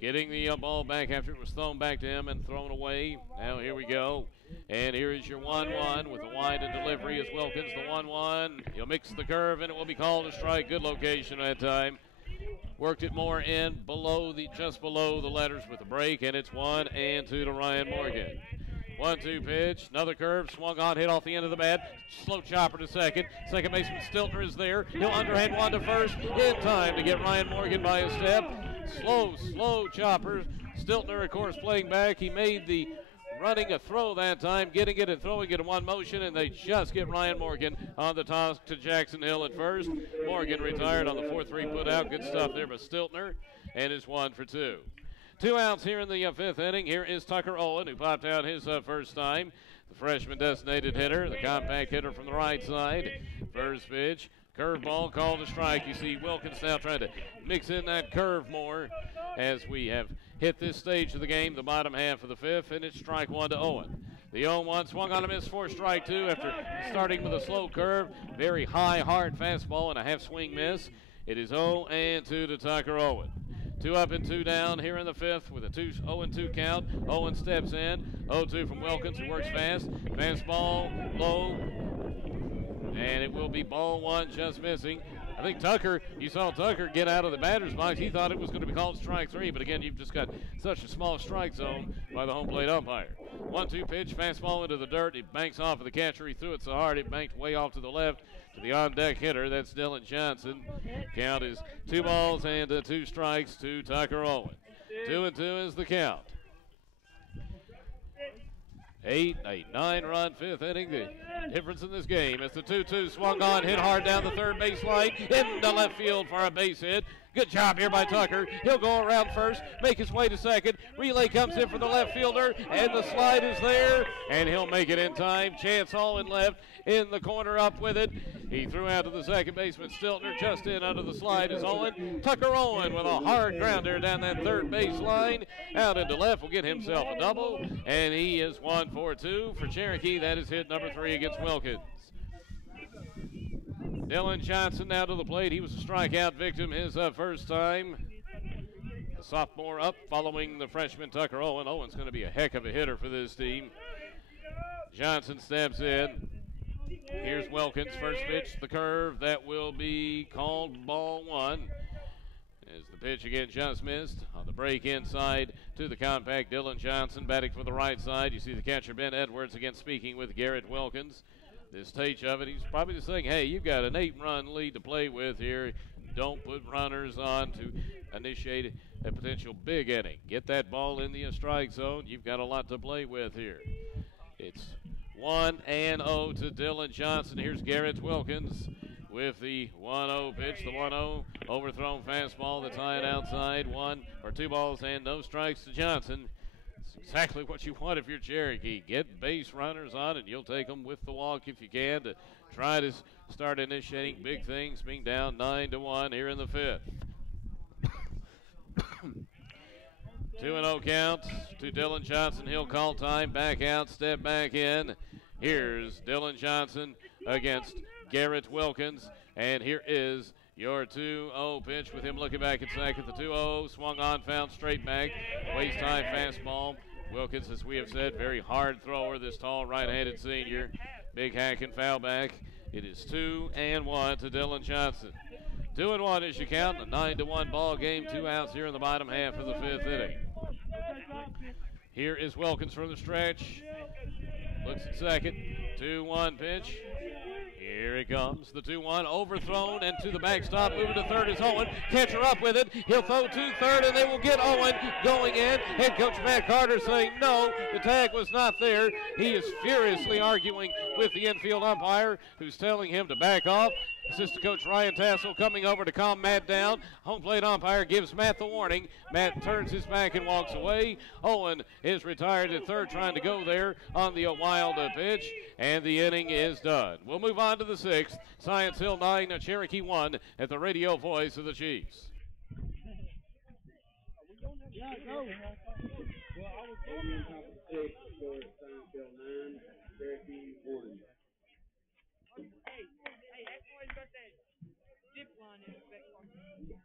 getting the ball back after it was thrown back to him and thrown away. Now here we go. And here is your 1-1 with a wide delivery as Wilkins, the 1-1. He'll mix the curve and it will be called a strike. Good location that time. Worked it more in just below the letters with the break, and it's 1-2 to Ryan Morgan. 1-2 pitch, another curve, swung on, hit off the end of the bat. Slow chopper to second. Second baseman Stiltner is there. He'll underhand one to first in time to get Ryan Morgan by a step. Slow chopper. Stiltner, of course, playing back. He made the running a throw that time, getting it and throwing it in one motion, and they just get Ryan Morgan on the toss to Jackson Hill at first. Morgan retired on the 4-3 put out. Good stuff there by Stiltner, and is 1 for 2. 2 outs here in the 5th inning. Here is Tucker Owen, who popped out his first time. The freshman designated hitter, the compact hitter from the right side. First pitch, curveball called a strike. You see Wilkins now trying to mix in that curve more as we have hit this stage of the game, the bottom half of the 5th, and it's strike 1 to Owen. The 0-1 swung on a miss for strike 2 after starting with a slow curve. Very high, hard fastball and a half swing miss. It is 0-2 to Tucker Owen. 2 up and 2 down here in the 5th with a 0-2 count. Owen steps in. 0-2 from Wilkins, who works fast. Fastball low, and it will be ball 1 just missing. I think you saw Tucker get out of the batter's box. He thought it was going to be called strike 3, but again, you've just got such a small strike zone by the home plate umpire. 1-2 pitch, fastball into the dirt. It banks off of the catcher. He threw it so hard it banked way off to the left to the on-deck hitter. That's Dylan Johnson. Count is 2 balls and 2 strikes to Tucker Owen. 2-2 is the count. A 9-run 5th inning. The difference in this game as the 2-2 swung on, hit hard down the third base line, into left field for a base hit. Good job here by Tucker. He'll go around first, make his way to second. Relay comes in for the left fielder, and the slide is there, and he'll make it in time. Chance Hall in left, in the corner up with it. He threw out to the second baseman, Stiltner, just in under the slide is Owen. Tucker Owen with a hard grounder down that third base line. Out into left will get himself a double, and he is 1 for 2 for Cherokee. That is hit number 3 against Wilkins. Dylan Johnson now to the plate. He was a strikeout victim his first time. The sophomore up following the freshman Tucker Owen. Owen's going to be a heck of a hitter for this team. Johnson steps in. Here's Wilkins. First pitch, the curve. That will be called ball 1. As the pitch again just missed. On the break inside to the compact, Dylan Johnson batting for the right side. You see the catcher, Ben Edwards, again speaking with Garrett Wilkins. This stage of it, he's probably just saying, hey, you've got an 8-run lead to play with here. Don't put runners on to initiate a potential big inning. Get that ball in the strike zone. You've got a lot to play with here. It's 1-0 to Dylan Johnson. Here's Garrett Wilkins with the 1-0 pitch. The 1-0 overthrown fastball that's high and outside. 2 balls and no strikes to Johnson. Exactly what you want if you're Cherokee. Get base runners on, and you'll take them with the walk if you can to try to start initiating big things, being down 9-1 here in the 5th. 2-0 count to Dylan Johnson. He'll call time, back out, step back in. Here's Dylan Johnson against Garrett Wilkins, and here is your 2-0 pitch with him looking back at second. The 2-0 swung on, found straight back. Waist high fastball. Wilkins, as we have said, very hard thrower, this tall right-handed senior. Big hack and foul back. It is 2-1 to Dylan Johnson. 2-1 as you count. A 9-1 ball game. 2 outs here in the bottom half of the 5th inning. Here is Wilkins from the stretch. Looks at second. 2-1 pitch. Here it comes. The 2-1 overthrown and to the backstop. Moving to third is Owen. Catcher up with it. He'll throw to third and they will get Owen going in. Head coach Matt Carter saying no, the tag was not there. He is furiously arguing with the infield umpire who's telling him to back off. Assistant coach Ryan Tassel coming over to calm Matt down. Home plate umpire gives Matt the warning. Matt turns his back and walks away. Owen is retired at third, trying to go there on the wild pitch, and the inning is done. We'll move on to the 6th. Science Hill 9, Cherokee 1 at the radio voice of the Chiefs. Yeah, go. Well, I was going on top of 6 for Science Hill 9, Cherokee 1. Hey, that's why you got that zip line in the back pocket.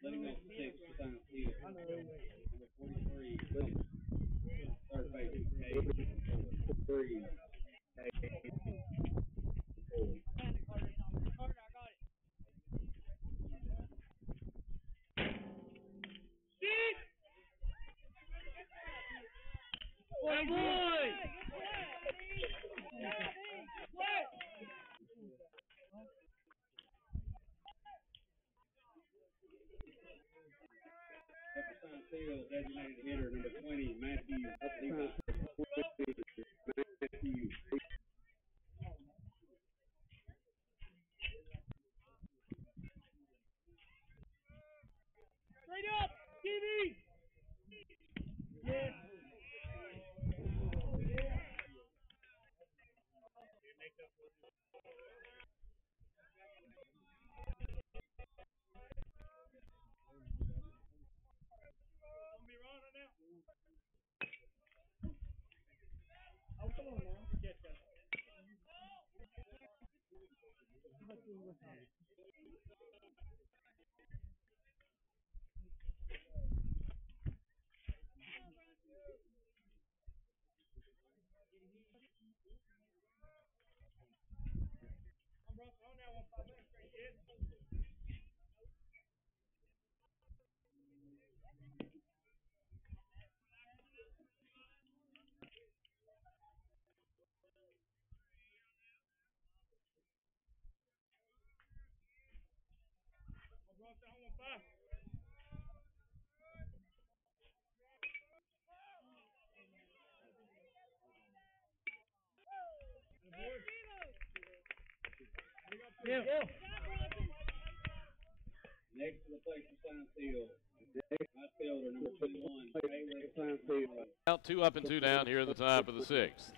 Letting off 6 for Science Hill. Number 43, Williams. Third base, 3. Science Hill, designated hitter, number 20, Matthew. Matthew. Straight up, TV. Yes. Oh, come on now. Catch up. Yeah. Next to the plate for Science Hill. Outfielder, number 21, Caleb Science Hill. Out 2 up and 2 down here at the top of the 6th.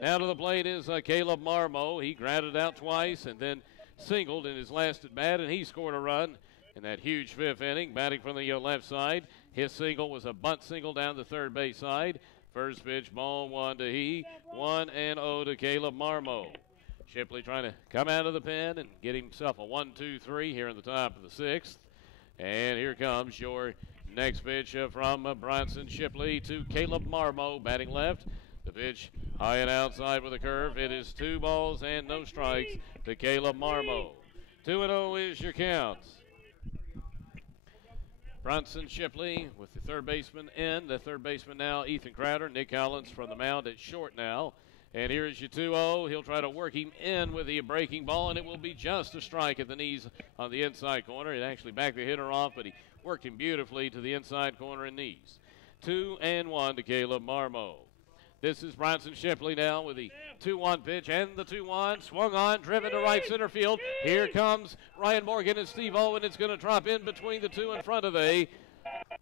Now to the plate is Caleb Marmo. He grounded out twice and then singled in his last at bat, and he scored a run in that huge 5th inning, batting from the left side. His single was a bunt single down the third base side. First pitch, ball 1 to he, 1-0 to Caleb Marmo. Shipley trying to come out of the pen and get himself a 1-2-3 here in the top of the 6th. And here comes your next pitch from Bronson Shipley to Caleb Marmo, batting left. The pitch high and outside with a curve. It is 2 balls and no strikes to Caleb Marmo. 2-0 is your count. Bronson Shipley with the third baseman in. The third baseman now, Ethan Crowder. Nick Collins from the mound at short now. And here's your 2-0. He'll try to work him in with the breaking ball, and it will be just a strike at the knees on the inside corner. It actually backed the hitter off, but he worked him beautifully to the inside corner and knees. 2-1 to Caleb Marmo. This is Bronson Shipley now with the 2-1 pitch and the 2-1. Swung on, driven to right center field. Here comes Ryan Morgan and Steve Owen. It's going to drop in between the two in front of A.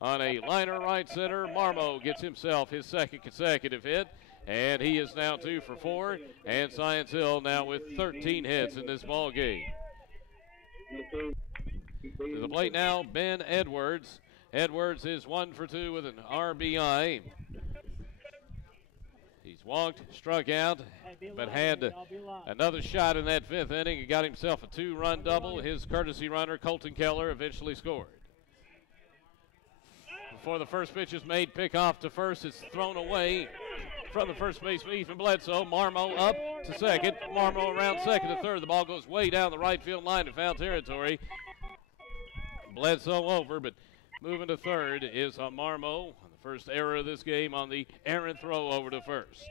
On a liner right center, Marmo gets himself his second consecutive hit. And he is now 2 for 4. And Science Hill now with 13 hits in this ball game. To the plate now, Ben Edwards. Edwards is 1 for 2 with an RBI. He's walked, struck out, but had another shot in that 5th inning. He got himself a 2-run double. His courtesy runner, Colton Keller, eventually scored. Before the first pitch is made, pick off to first. It's thrown away from the first baseman, Ethan Bledsoe. Marmo up to second. Marmo around second to third. The ball goes way down the right field line to foul territory. Bledsoe over, but moving to third is Marmo. First error of this game on the errant throw over to first.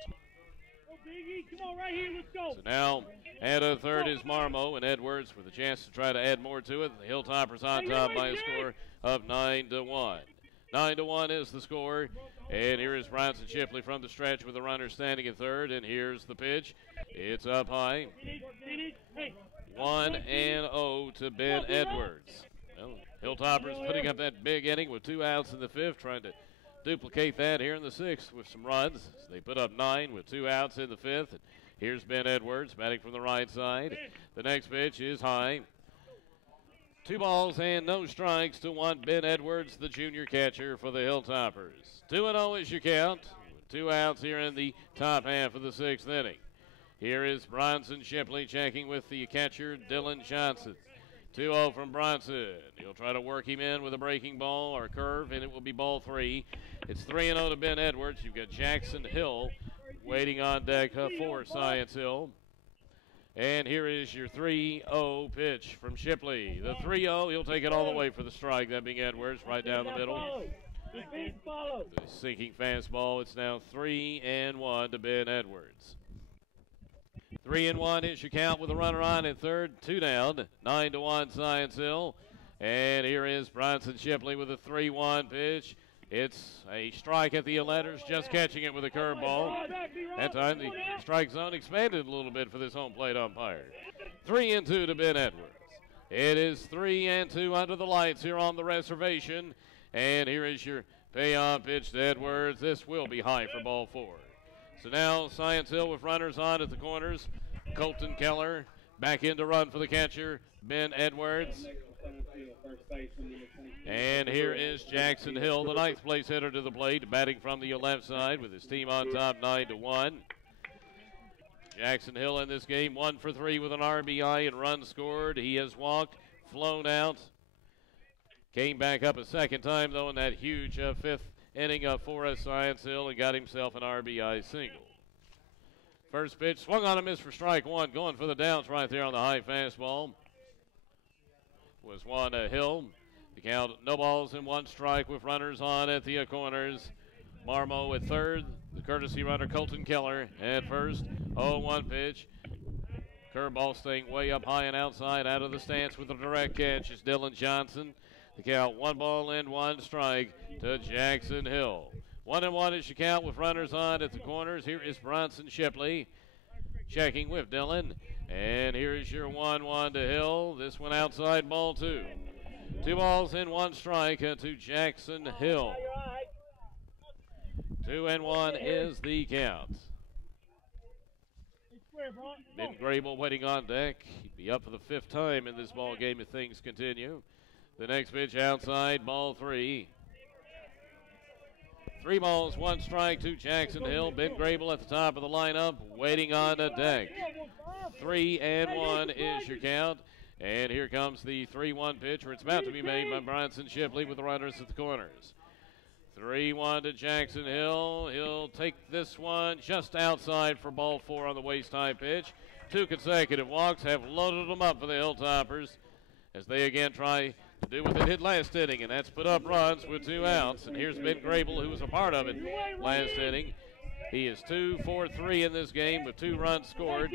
So now at a third is Marmo and Edwards with a chance to try to add more to it. The Hilltoppers on top by a score of 9-1. 9-1 is the score. And here is Bronson Shipley from the stretch with the runner standing at third. And here's the pitch. It's up high. 1-0 to Ben Edwards. Well, Hilltoppers putting up that big inning with 2 outs in the 5th, trying to duplicate that here in the 6th with some runs. They put up 9 with 2 outs in the 5th. And here's Ben Edwards batting from the right side. The next pitch is high. 2 balls and no strikes to 1. Ben Edwards, the junior catcher for the Hilltoppers. 2-0 is your count. 2 outs here in the top half of the 6th inning. Here is Bronson Shipley checking with the catcher, Dylan Johnson. 2-0 from Bronson. He'll try to work him in with a breaking ball or curve, and it will be ball 3. It's 3-0 to Ben Edwards. You've got Jackson Hill waiting on deck for Science Hill. And here is your 3-0 pitch from Shipley. The 3-0, he'll take it all the way for the strike, that being Edwards, right down the middle. The sinking fastball. It's now 3-1 to Ben Edwards. 3-1 is your count with a runner on at third. 2 down. 9-1 Science Hill. And here is Bronson Shipley with a 3-1 pitch. It's a strike at the letters, just catching it with a curveball. That time the strike zone expanded a little bit for this home plate umpire. 3-2 to Ben Edwards. It is 3-2 under the lights here on the reservation. And here is your payoff pitch to Edwards. This will be high for ball 4. So now Science Hill with runners on at the corners. Colton Keller back in to run for the catcher, Ben Edwards. And here is Jackson Hill, the 9th place hitter to the plate, batting from the left side with his team on top 9-1. Jackson Hill in this game 1 for 3 with an RBI and run scored. He has walked, flown out. Came back up a second time, though, in that huge 5th inning for Science Hill and got himself an RBI single. First pitch, swung on a miss for strike 1, going for the downs right there on the high fastball. Was one Hill. The count, no balls and 1 strike with runners on at the corners. Marmo at third, the courtesy runner Colton Keller at first. 0-1 pitch. Curveball staying way up high and outside out of the stance with a direct catch is Dylan Johnson. The count, 1 ball and 1 strike to Jackson Hill. 1-1 is your count with runners on at the corners. Here is Bronson Shipley checking with Dylan. And here is your 1-1 to Hill. This one outside, ball 2. 2 balls and 1 strike to Jackson Hill. 2-1 is the count. Ben Grable waiting on deck. He'd be up for the 5th time in this ball game if things continue. The next pitch outside, ball 3. 3 balls, 1 strike to Jackson Hill. Ben Grable at the top of the lineup, waiting on a deck. 3-1 is your count. And here comes the 3-1 pitch, where it's about to be made by Bronson Shipley with the runners at the corners. 3-1 to Jackson Hill. He'll take this one just outside for ball 4 on the waist-high pitch. 2 consecutive walks have loaded them up for the Hilltoppers as they again try to do what they did last inning, and that's put up runs with 2 outs. And here's Ben Grable, who was a part of it last inning. He is 2 for 3 in this game with 2 runs scored.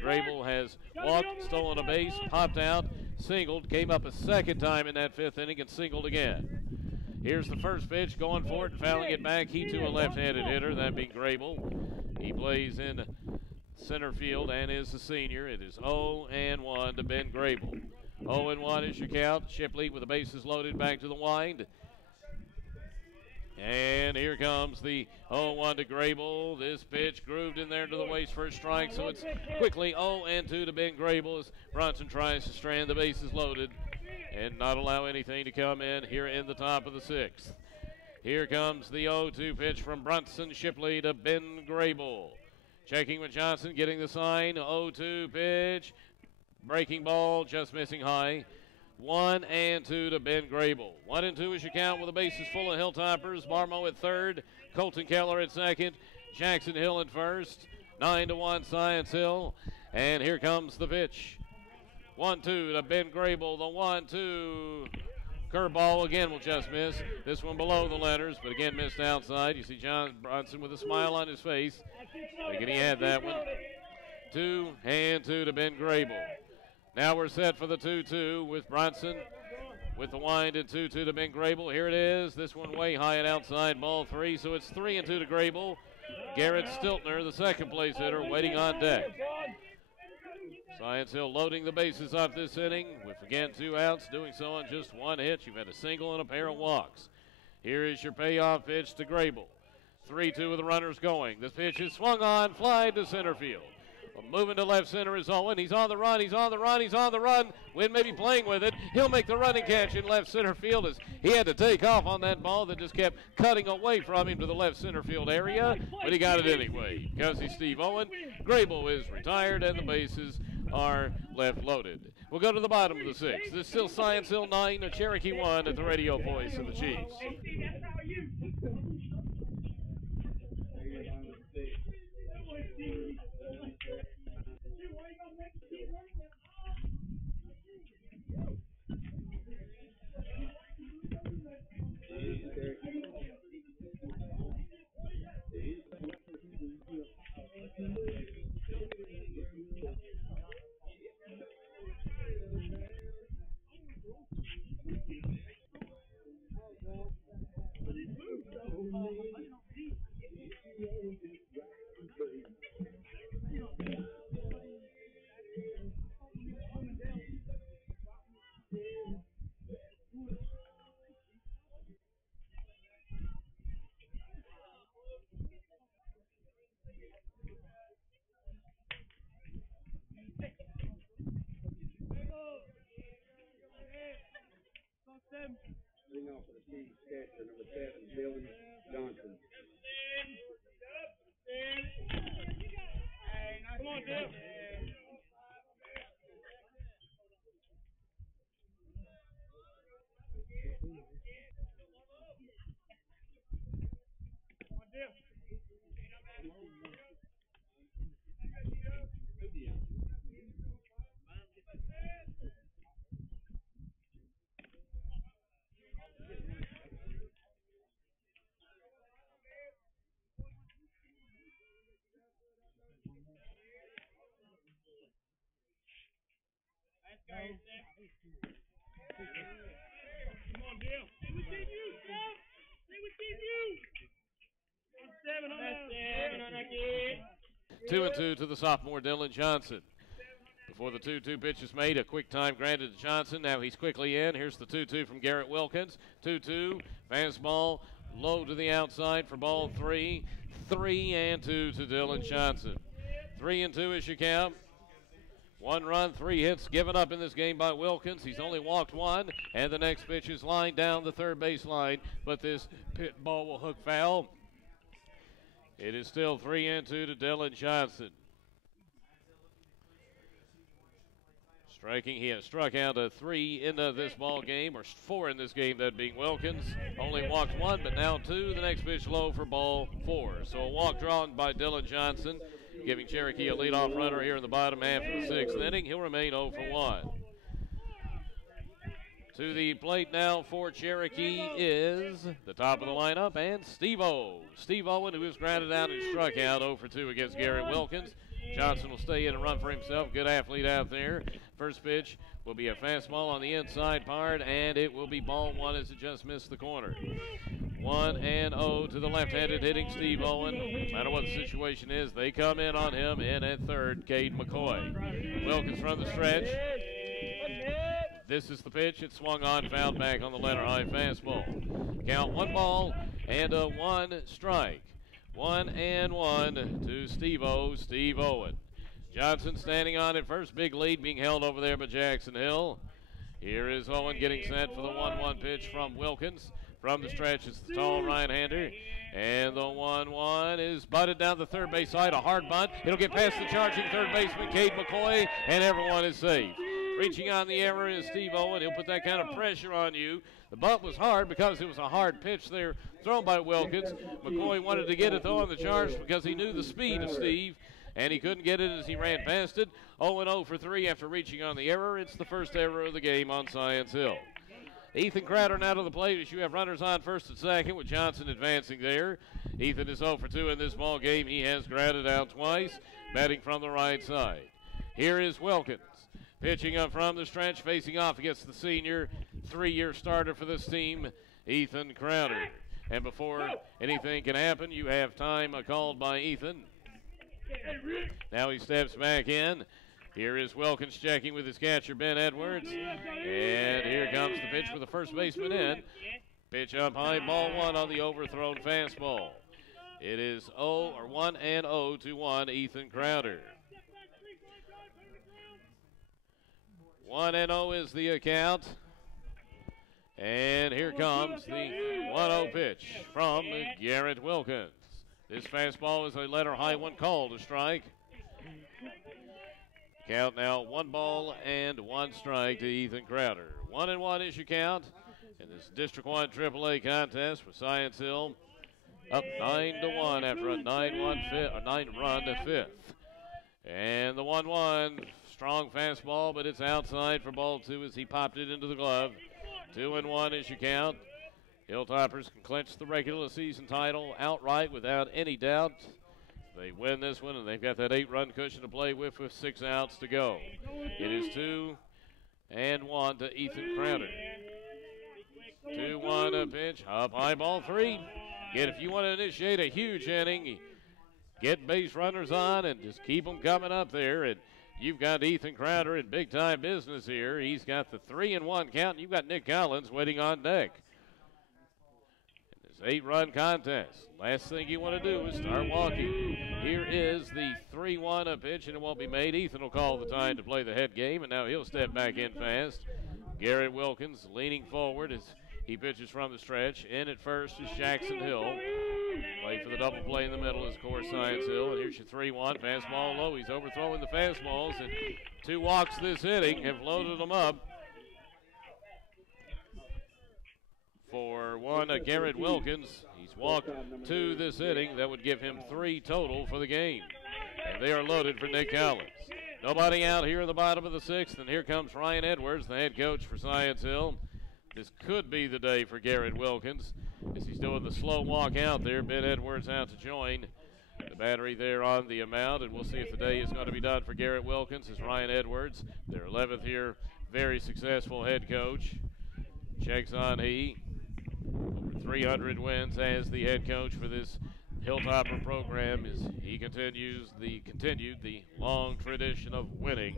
Grable has walked, stolen a base, popped out, singled, came up a second time in that 5th inning and singled again. Here's the first pitch, going for it and fouling it back. He too a left-handed hitter, that being Grable. He plays in center field and is a senior. It is 0-1 to Ben Grable. 0-1 is your count. Shipley with the bases loaded back to the wind. And here comes the 0-1 to Grable. This pitch grooved in there to the waist for a strike, so it's quickly 0-2 to Ben Grable as Bronson tries to strand the bases loaded and not allow anything to come in here in the top of the 6th. Here comes the 0-2 pitch from Bronson Shipley to Ben Grable. Checking with Johnson, getting the sign. 0-2 pitch. Breaking ball, just missing high. 1-2 to Ben Grable. 1-2 is your count with the bases full of Hilltoppers. Barmo at third. Colton Keller at second. Jackson Hill at first. 9-1 Science Hill. And here comes the pitch. 1-2 to Ben Grable. The 1-2 curveball again will just miss. This one below the letters, but again missed outside. You see John Bronson with a smile on his face. Thinking he had that one. 2-2 to Ben Grable. Now we're set for the 2-2 with Bronson with the wind and 2-2 to Ben Grable. Here it is. This one way high and outside, ball 3. So it's 3-2 to Grable. Garrett Stiltner, the second place hitter, waiting on deck. Science Hill loading the bases off this inning with, again, 2 outs, doing so on just 1 hit. You've had a single and a pair of walks. Here is your payoff pitch to Grable. 3-2 with the runners going. This pitch is swung on, fly to center field. Moving to left center is Owen. He's on the run. He's on the run. He's on the run. Wynn may be playing with it. He'll make the running catch in left center field as he had to take off on that ball that just kept cutting away from him to the left center field area. But he got it anyway. Because he's Steve Owen. Grable is retired and the bases are left loaded. We'll go to the bottom of the 6th. This is still Science Hill 9, a Cherokee 1 at the radio voice of the Chiefs. Leading off for the Chiefs, catcher number 7, Dylan Johnson. Come on, Dip. Come on, Dale. Stay within you, Steph. Stay within you. On 7 on that kid. 2-2 to the sophomore Dylan Johnson. Before the 2-2 pitch is made, a quick time granted to Johnson. Now he's quickly in. Here's the 2-2 from Garrett Wilkins. 2-2, fastball low to the outside for ball 3. 3-2 to Dylan Johnson. 3-2 is your count. 1 run, 3 hits given up in this game by Wilkins. He's only walked 1, and the next pitch is lined down the third base line, but this pit ball will hook foul. It is still 3-2 to Dylan Johnson. Striking, he has struck out 3 into this ball game, or 4 in this game, that being Wilkins. Only walked 1, but now 2. The next pitch low for ball 4. So a walk drawn by Dylan Johnson. giving Cherokee a leadoff runner here in the bottom half of the sixth inning. He'll remain 0 for 1. To the plate now for Cherokee is the top of the lineup and Steve-O. Steve Owen, who is grounded out and struck out 0 for 2 against Garrett Wilkins. Johnson will stay in and run for himself. Good athlete out there. First pitch will be a fastball on the inside part, and it will be ball one as it just missed the corner. 1-0 to the left-handed hitting Steve Owen. No matter what the situation is, they come in on him. In at third, Cade McCoy. Wilkins from the stretch. This is the pitch. It swung on, fouled back on the letter high fastball. Count 1 ball and a 1 strike. 1-1 to Steve Owen. Johnson standing on at first. Big lead being held over there by Jackson Hill. Here is Owen getting set for the 1-1 pitch from Wilkins. From the stretch, it's the tall right-hander. And the 1-1 is butted down the third base side. A hard bunt. It'll get past the charging third baseman, Cade McCoy, and everyone is safe. Reaching on the error is Steve Owen. He'll put that kind of pressure on you. The bunt was hard because it was a hard pitch there thrown by Wilkins. McCoy wanted to get it, though, on the charge because he knew the speed of Steve, and he couldn't get it as he ran past it. 0-0 for 3 after reaching on the error. It's the first error of the game on Science Hill. Ethan Crowder now to the plate as you have runners on first and second with Johnson advancing there. Ethan is 0 for 2 in this ball game. He has grounded out twice, batting from the right side. Here is Wilkins. Pitching up from the stretch, facing off against the senior, 3-year starter for this team, Ethan Crowder. And before anything can happen, you have time called by Ethan. Now he steps back in. Here is Wilkins checking with his catcher, Ben Edwards. And here comes the pitch with the first baseman in. Pitch up high, ball one on the overthrown fastball. It is 1-0 to 1, Ethan Crowder. 1-0 is the account. And here comes the 1-0 pitch from Garrett Wilkins. This fastball is a letter high one, called a strike. Count now 1 ball and 1 strike to Ethan Crowder. 1-1 is your count in this District 1 AAA contest for Science Hill. Up 9-1 after a 9-run to fifth. And the 1-1, strong fastball, but it's outside for ball 2 as he popped it into the glove. 2-1 is your count. Hilltoppers can clinch the regular season title outright without any doubt. They win this one, and they've got that 8-run cushion to play with 6 outs to go. It is 2-1 to Ethan Crowder. 2-1 a pitch, up high, ball 3. Again, if you want to initiate a huge inning, get base runners on and just keep them coming up there. And you've got Ethan Crowder in big-time business here. He's got the 3-1 count, and you've got Nick Collins waiting on deck. 8-run contest. Last thing you want to do is start walking. Here is the 3-1 a pitch, and it won't be made. Ethan will call the time to play the head game, and now he'll step back in fast. Garrett Wilkins leaning forward as he pitches from the stretch. In at first is Jackson Hill. Play for the double play in the middle is Core Science Hill. And here's your 3-1. Fastball low. He's overthrowing the fastballs, and 2 walks this inning have loaded them up. For one, Garrett Wilkins, he's walked 2 this inning. That would give him 3 total for the game. And they are loaded for Nick Collins. Nobody out here in the bottom of the 6th, and here comes Ryan Edwards, the head coach for Science Hill. This could be the day for Garrett Wilkins as he's doing the slow walk out there. Ben Edwards out to join the battery there on the mound, and we'll see if the day is going to be done for Garrett Wilkins as Ryan Edwards, their 11th year, very successful head coach, checks on he. Over 300 wins as the head coach for this Hilltopper program as he continued the long tradition of winning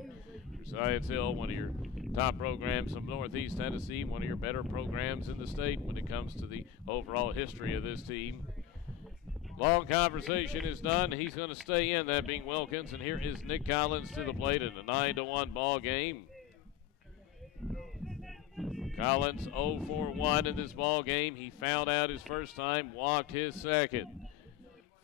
for Science Hill, one of your top programs from Northeast Tennessee, one of your better programs in the state when it comes to the overall history of this team. Long conversation is done. He's going to stay in, that being Wilkins, and here is Nick Collins to the plate in a 9-1 ball game. Collins 0 for 1 in this ball game. He fouled out his first time, walked his second.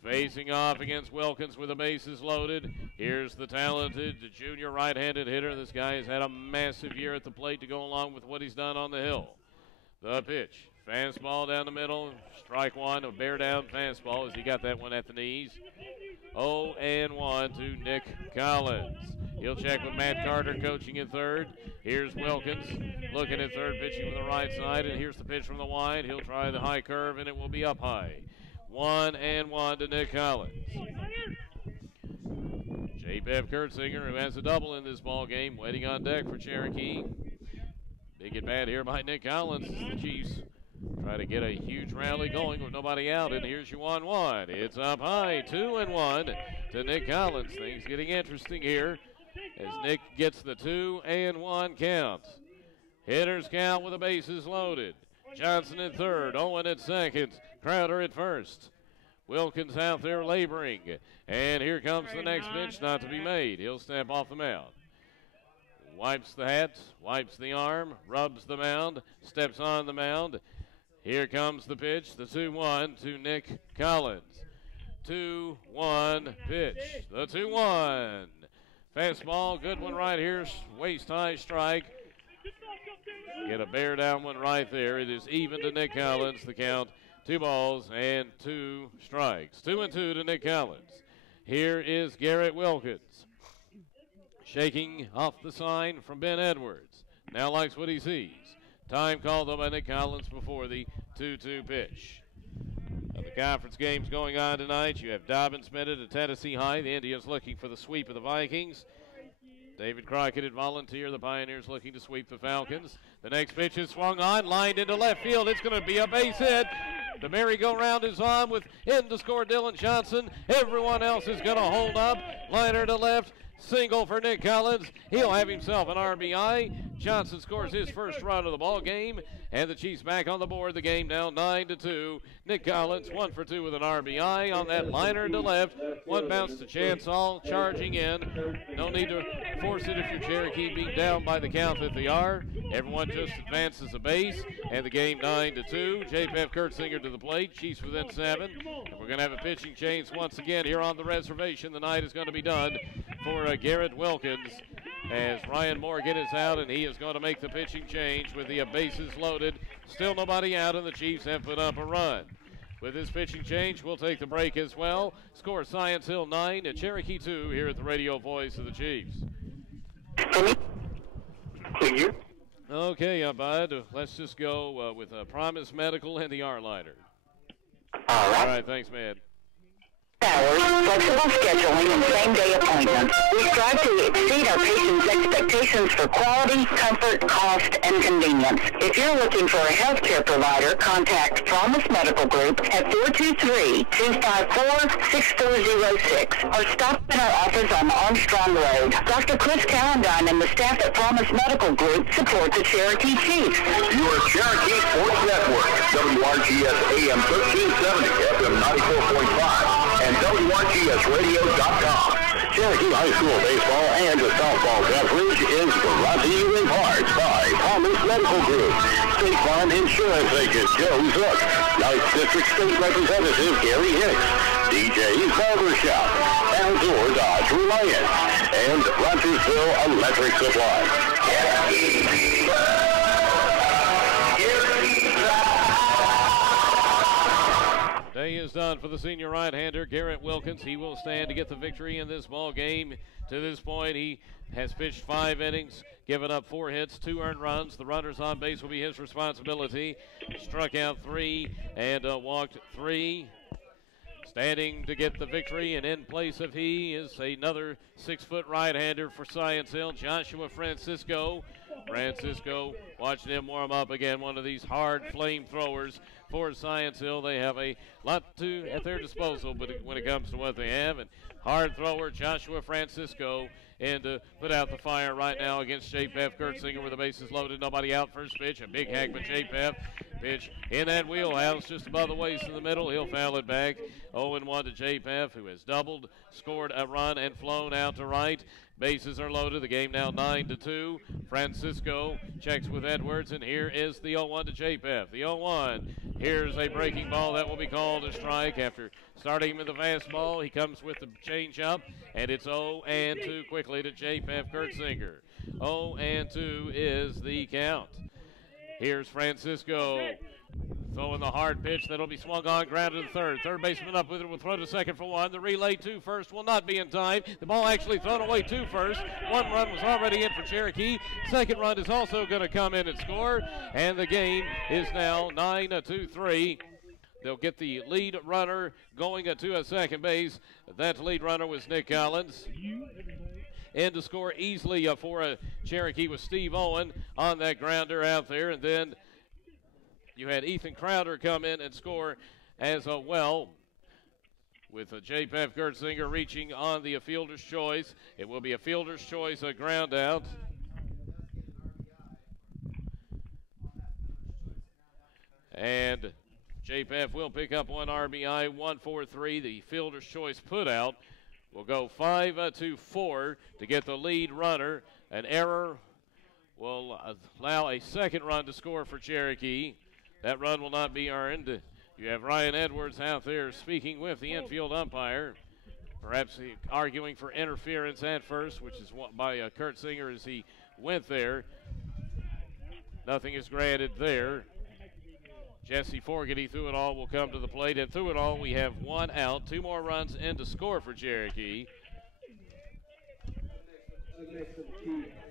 Facing off against Wilkins with the bases loaded. Here's the talented junior right-handed hitter. This guy has had a massive year at the plate to go along with what he's done on the hill. The pitch. Fastball down the middle. Strike 1, a bear down fastball as he got that one at the knees. 0-1 to Nick Collins. He'll check with Matt Carter coaching at third. Here's Wilkins looking at third, pitching from the right side, and here's the pitch from the wide. He'll try the high curve, and it will be up high. 1-1 to Nick Collins. J-Bev Kurtzinger, who has a double in this ball game, waiting on deck for Cherokee. Big at bat here by Nick Collins. The Chiefs try to get a huge rally going with nobody out, and here's your 1-1. It's up high, 2-1 to Nick Collins. Things getting interesting here as Nick gets the 2-1 count. Hitters count with the bases loaded. Johnson at third, Owen at second, Crowder at first. Wilkins out there laboring, and here comes the next pitch not to be made. He'll step off the mound. Wipes the hat, wipes the arm, rubs the mound, steps on the mound. Here comes the pitch, the 2-1 to Nick Collins. 2-1 pitch, the 2-1. Fastball, good one right here, waist-high strike. Get a bear down one right there. It is even to Nick Collins, the count. 2 balls and 2 strikes. 2-2 to Nick Collins. Here is Garrett Wilkins. Shaking off the sign from Ben Edwards. Now likes what he sees. Time called though by Nick Collins before the 2-2 pitch. Now the conference games going on tonight. You have Dobbins Bennett at Tennessee High. The Indians looking for the sweep of the Vikings. David Crockett at Volunteer. The Pioneers looking to sweep the Falcons. The next pitch is swung on, lined into left field. It's going to be a base hit. The merry-go-round is on with in to score Dylan Johnson. Everyone else is going to hold up. Liner to left. Single for Nick Collins. He'll have himself an RBI. Johnson scores his first run of the ball game, and the Chiefs back on the board. The game now 9-2. Nick Collins 1 for 2 with an RBI on that liner to left. One bounce to Chance All charging in. No need to force it if you're Cherokee being down by the count that they are. Everyone just advances a base, and the game 9-2. J-Pep Kurtzinger to the plate. Chiefs within 7. And we're going to have a pitching change once again here on the reservation. The night is going to be done for Garrett Wilkins as Ryan Morgan is out, and he is going to make the pitching change with the bases loaded. Still nobody out, and the Chiefs have put up a run. With this pitching change, we'll take the break as well. Score Science Hill 9 at Cherokee 2 here at the radio voice of the Chiefs. Okay, Bud, let's just go with Promise Medical and the R-Liner. All right, thanks, man. Hours, flexible scheduling, and same-day appointments. We strive to exceed our patients' expectations for quality, comfort, cost, and convenience. If you're looking for a healthcare provider, contact Promise Medical Group at 423-254-6406 or stop in our office on Armstrong Road. Dr. Chris Calendine and the staff at Promise Medical Group support the Cherokee Chiefs. Your Cherokee Sports Network, WRGS AM 1370, FM 94.5. and WRGSradio.com. Cherokee High School baseball and softball coverage is brought to you in part by Promise Medical Group, State Farm Insurance Agent Joe Zook, 9th District State Representative Gary Hicks, DJ's Barbershop, Outdoor Dodge Reliance, and Rogersville Electric Supply. Day is done for the senior right-hander, Garrett Wilkins. He will stand to get the victory in this ball game. To this point, he has pitched 5 innings, given up 4 hits, 2 earned runs. The runners on base will be his responsibility. Struck out 3 and walked 3. Standing to get the victory, and in place of he is another 6-foot right-hander for Science Hill, Joshua Francisco. Francisco watching him warm up again, one of these hard flamethrowers for Science Hill. They have a lot at their disposal, but when it comes to what they have, and hard thrower Joshua Francisco and to put out the fire right now against J-Pep Kurtzinger with the bases loaded, nobody out. First pitch, a big hack by J-Pep. Pitch in that wheelhouse just above the waist in the middle. He'll foul it back. 0-1 to J-Pep, who has doubled, scored a run, and flown out to right. Bases are loaded. The game now 9-2. Francisco checks with Edwards, and here is the 0-1 to J-Pep. The 0-1. Here's a breaking ball that will be called a strike after starting him with the fastball. He comes with the changeup, and it's 0-2 quickly to J-Pep Kurtzinger. 0-2 is the count. Here's Francisco Throwing the hard pitch that'll be swung on, grounded to third. Third baseman up with it, will throw to second for one. The relay to first will not be in time. The ball actually thrown away to first. One run was already in for Cherokee. Second run is also going to come in and score, and the game is now 9-3. They'll get the lead runner going to a second base. That lead runner was Nick Collins. And to score easily for Cherokee was Steve Owen on that grounder out there. And then you had Ethan Crowder come in and score as well, with J.P.F. Gertzinger reaching on the fielder's choice. It will be a fielder's choice, a ground out. And J.P.F. will pick up one RBI, 1-4-3. The fielder's choice put out will go 5-4 to get the lead runner. An error will allow a second run to score for Cherokee. That run will not be earned. You have Ryan Edwards out there speaking with the infield umpire, perhaps arguing for interference at first, which is by Gertzinger as he went there. Nothing is granted there. Jesse Fogarty through it all will come to the plate, and through it all we have one out. Two more runs in to score for Cherokee.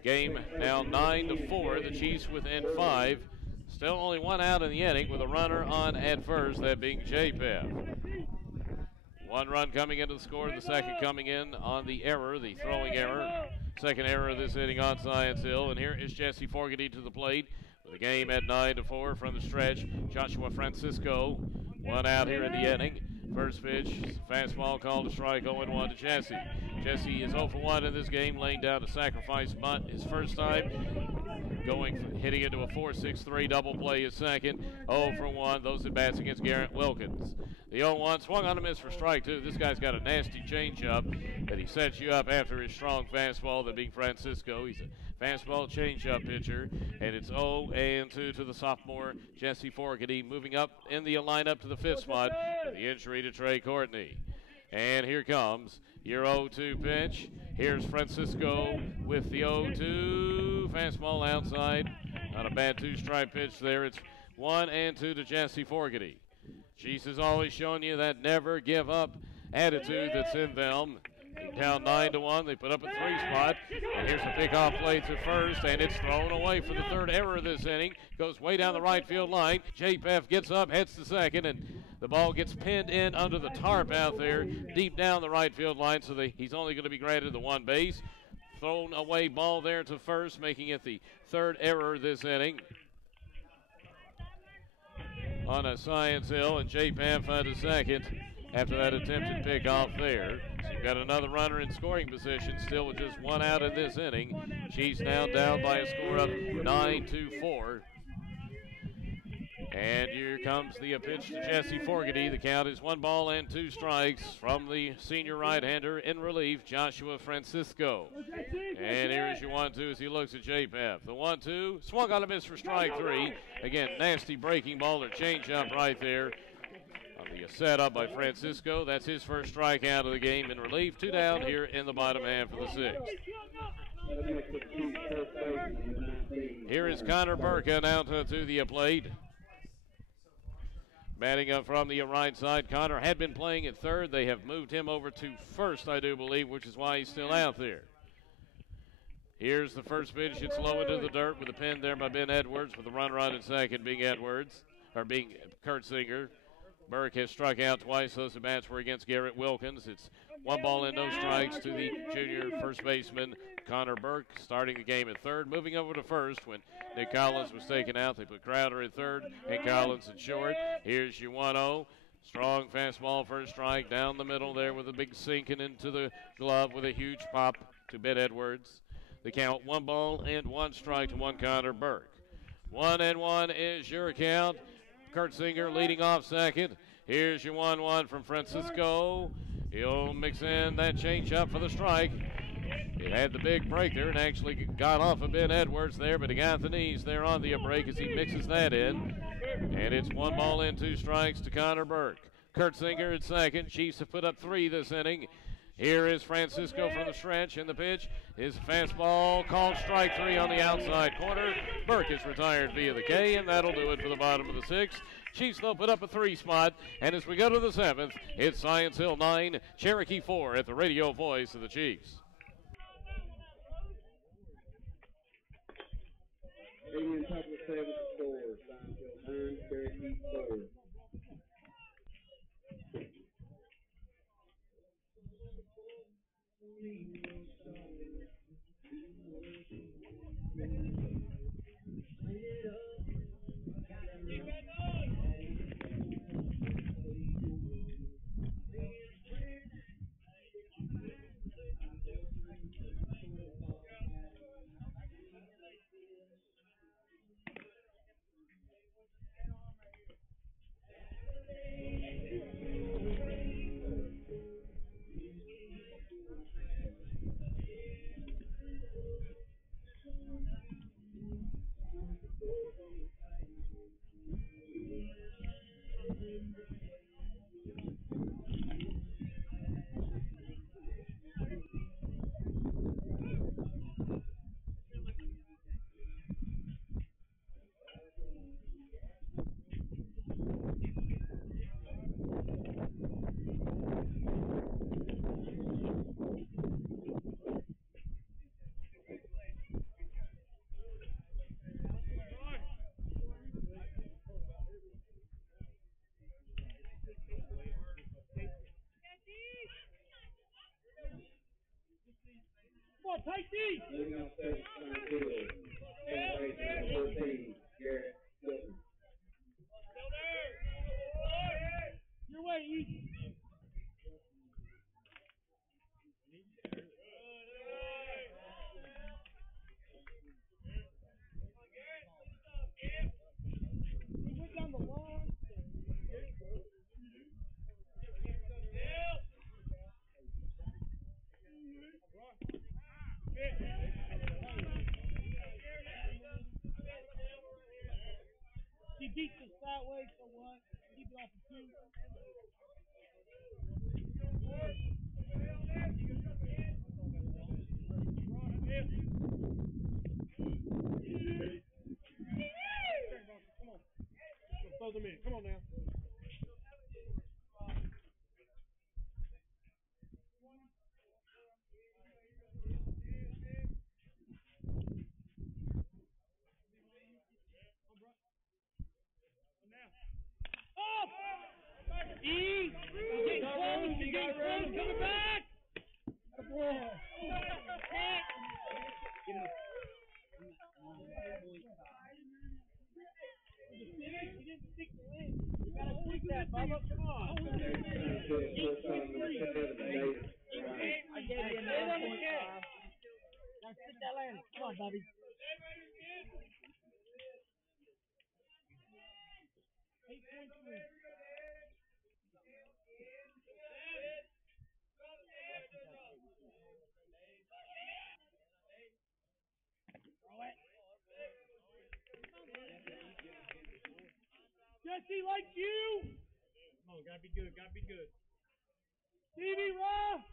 Game now 9-4. The Chiefs within 5. Still only one out in the inning with a runner on at first, that being J.P.F. One run coming into the score, the second coming in on the error, the throwing error. Second error of this inning on Science Hill, and here is Jesse Fogarty to the plate. The game at 9-4 from the stretch. Joshua Francisco, one out here in the inning. First pitch, fastball called a strike, 0-1 to Jesse. Jesse is 0-for-1 in this game, laying down a sacrifice bunt his first time. Hitting into a 4-6-3 double play his second. 0-for-1. Those at bats against Garrett Wilkins. The 0-1 swung on a miss for strike two. This guy's got a nasty changeup that he sets you up after his strong fastball, that being Francisco. He's a fastball changeup pitcher, and it's 0-2 to the sophomore Jesse Fogarty, moving up in the lineup to the fifth spot. The injury to Trey Courtney. And here comes your 0-2 pitch. Here's Francisco with the 0-2. Fastball outside. Not a bad two-strike pitch there. It's 1-2 to Jesse Fogarty. Chiefs has always shown you that never give up attitude that's in them. Down 9-1. They put up a 3 spot. And here's a pickoff play to first, and it's thrown away for the third error of this inning. Goes way down the right field line. J.P.F. gets up, heads to second, and the ball gets pinned in under the tarp out there, deep down the right field line, so he's only going to be granted the one base. Thrown away ball there to first, making it the third error this inning on a Science Hill, and J.P.F. to second after that attempted pickoff there. So you've got another runner in scoring position, still with just one out in this inning. Chiefs now down by a score of 9-4. And here comes the pitch to Jesse Fogarty. The count is 1-2 strikes from the senior right-hander in relief, Joshua Francisco. And here is your 1-2 as he looks at J.P.F. The 1-2, swung on a miss for strike 3. Again, nasty breaking ball or changeup right there on the setup by Francisco. That's his first strikeout of the game in relief. 2 down here in the bottom half of the 6th. Here is Connor Burke now to the plate. Batting up from the right side. Connor had been playing at third. They have moved him over to first, I do believe, which is why he's still out there. Here's the first pitch. It's low into the dirt with a pin there by Ben Edwards, with the runner on at second being being Gertzinger. Burke has struck out twice. Those at bats were against Garrett Wilkins. It's 1 ball and no strikes to the junior first baseman, Connor Burke, starting the game at third. Moving over to first when Nick Collins was taken out. They put Crowder at third and Collins at short. Here's your 1-0. Strong fastball first strike down the middle there with a big sinking into the glove with a huge pop to Ben Edwards. The count 1-1 strike to one Connor Burke. 1-1 is your count. Gertzinger leading off second. Here's your 1-1 from Francisco. He'll mix in that changeup for the strike. It had the big break there and actually got off of Ben Edwards there, but he got the knees there on the break as he mixes that in. And it's 1-2 strikes to Connor Burke. Gertzinger at second. Chiefs have put up 3 this inning. Here is Francisco from the stretch, and the pitch is fastball called strike 3 on the outside corner. Burke is retired via the K, and that'll do it for the bottom of the 6th. Chiefs, they'll put up a 3 spot. And as we go to the 7th, it's Science Hill 9, Cherokee 4 at the radio voice of the Chiefs. Indian top of the 7th score. Science Hill 9, Cherokee 4. Take these! Moving off 7th, Science Hill. 14, Garrett Hilton. Still there! Your way, easy. He went down the line. He beats us that way, so what? Keep it off the 2. Come on. Throw them in. Come on now. He's getting close, he's getting close, coming back! Good boy. He didn't stick the leg. You gotta tweak that, Bubba. Come on. I gave you another point. Now stick that landing. Come on, Bobby. Jesse likes you. Come on, gotta be good, gotta be good. Stevie, raw.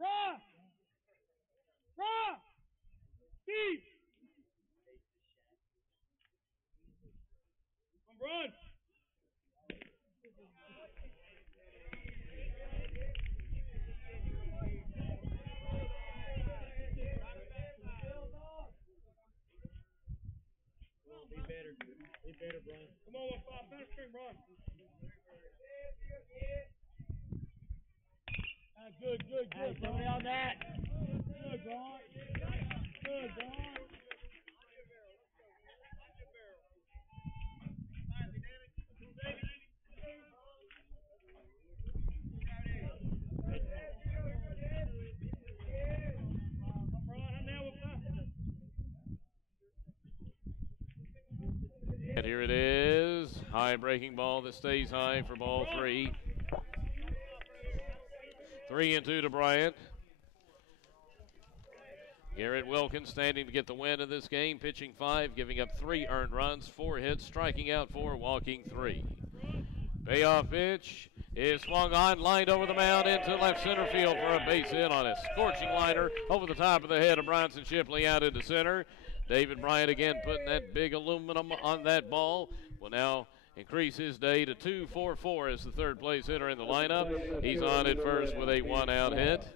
Raw. Raw. Steve. Come run. Be better, Brian. Come on, 1-5, finish string, run. Good. Somebody on that. Good, Brian. Good, Brian. And here it is. High breaking ball that stays high for ball 3. 3-2 to Bryant. Garrett Wilkins standing to get the win of this game, pitching 5, giving up 3 earned runs, 4 hits, striking out 4, walking 3. Payoff pitch, is swung on, lined over the mound into left center field for a base hit on a scorching liner over the top of the head of Bronson Shipley out into center. David Bryant again putting that big aluminum on that ball. Will now increase his day to 2-4-4 as the third place hitter in the lineup. He's on at first with a 1-out hit.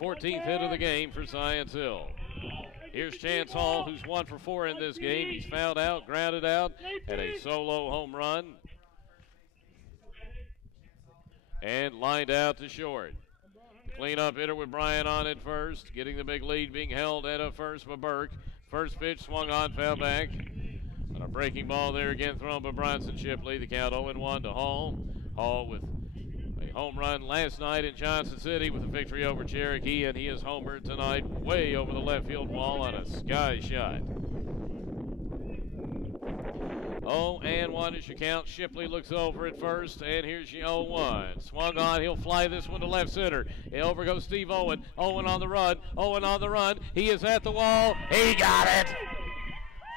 14th hit of the game for Science Hill. Here's Chance Hall, who's 1 for 4 in this game. He's fouled out, grounded out, and a solo home run. And lined out to short. Cleanup hitter with Bryant on at first. Getting the big lead, being held at a first by Burke. First pitch swung on, foul back. And a breaking ball there again thrown by Bronson Shipley. The count 0-1 to Hall. Hall with a home run last night in Johnson City with a victory over Cherokee, and he is homered tonight way over the left field wall on a sky shot. 0-1 is your count. Shipley looks over at first, and here's your 0-1. Swung on, he'll fly this one to left center. Over goes Steve Owen. Owen on the run. Owen on the run. He is at the wall. He got it.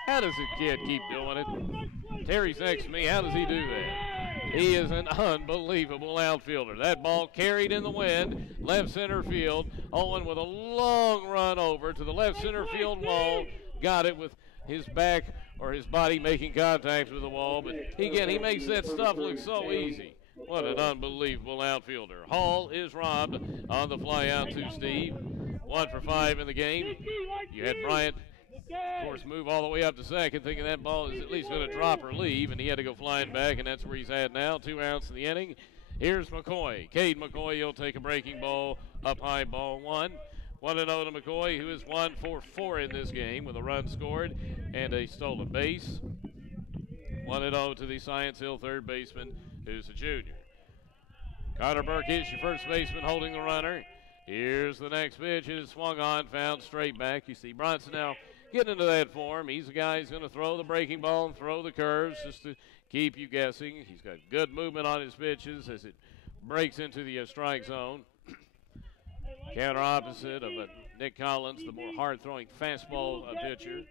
How does a kid keep doing it? Terry's next to me. How does he do that? He is an unbelievable outfielder. That ball carried in the wind, left center field. Owen with a long run over to the left center field wall. Got it with his back or his body making contact with the wall. But again, he makes that stuff look so easy. What an unbelievable outfielder. Hall is robbed on the fly out to Steve. 1 for 5 in the game. You had Bryant, of course, move all the way up to second, thinking that ball is at least going to drop or leave, and he had to go flying back, and that's where he's at now. 2 outs in the inning. Here's McCoy. Cade McCoy, he'll take a breaking ball, up high, ball 1. 1-0 to McCoy, who is 1 for 4 in this game with a run scored and a stolen base. 1-0 to the Science Hill third baseman, who's a junior. Carter Burke is your first baseman holding the runner. Here's the next pitch. It is swung on, found straight back. You see Bronson now getting into that form. He's a guy who's going to throw the breaking ball and throw the curves just to keep you guessing. He's got good movement on his pitches as it breaks into the strike zone. Counter opposite of Nick Collins, the more hard-throwing fastball pitcher.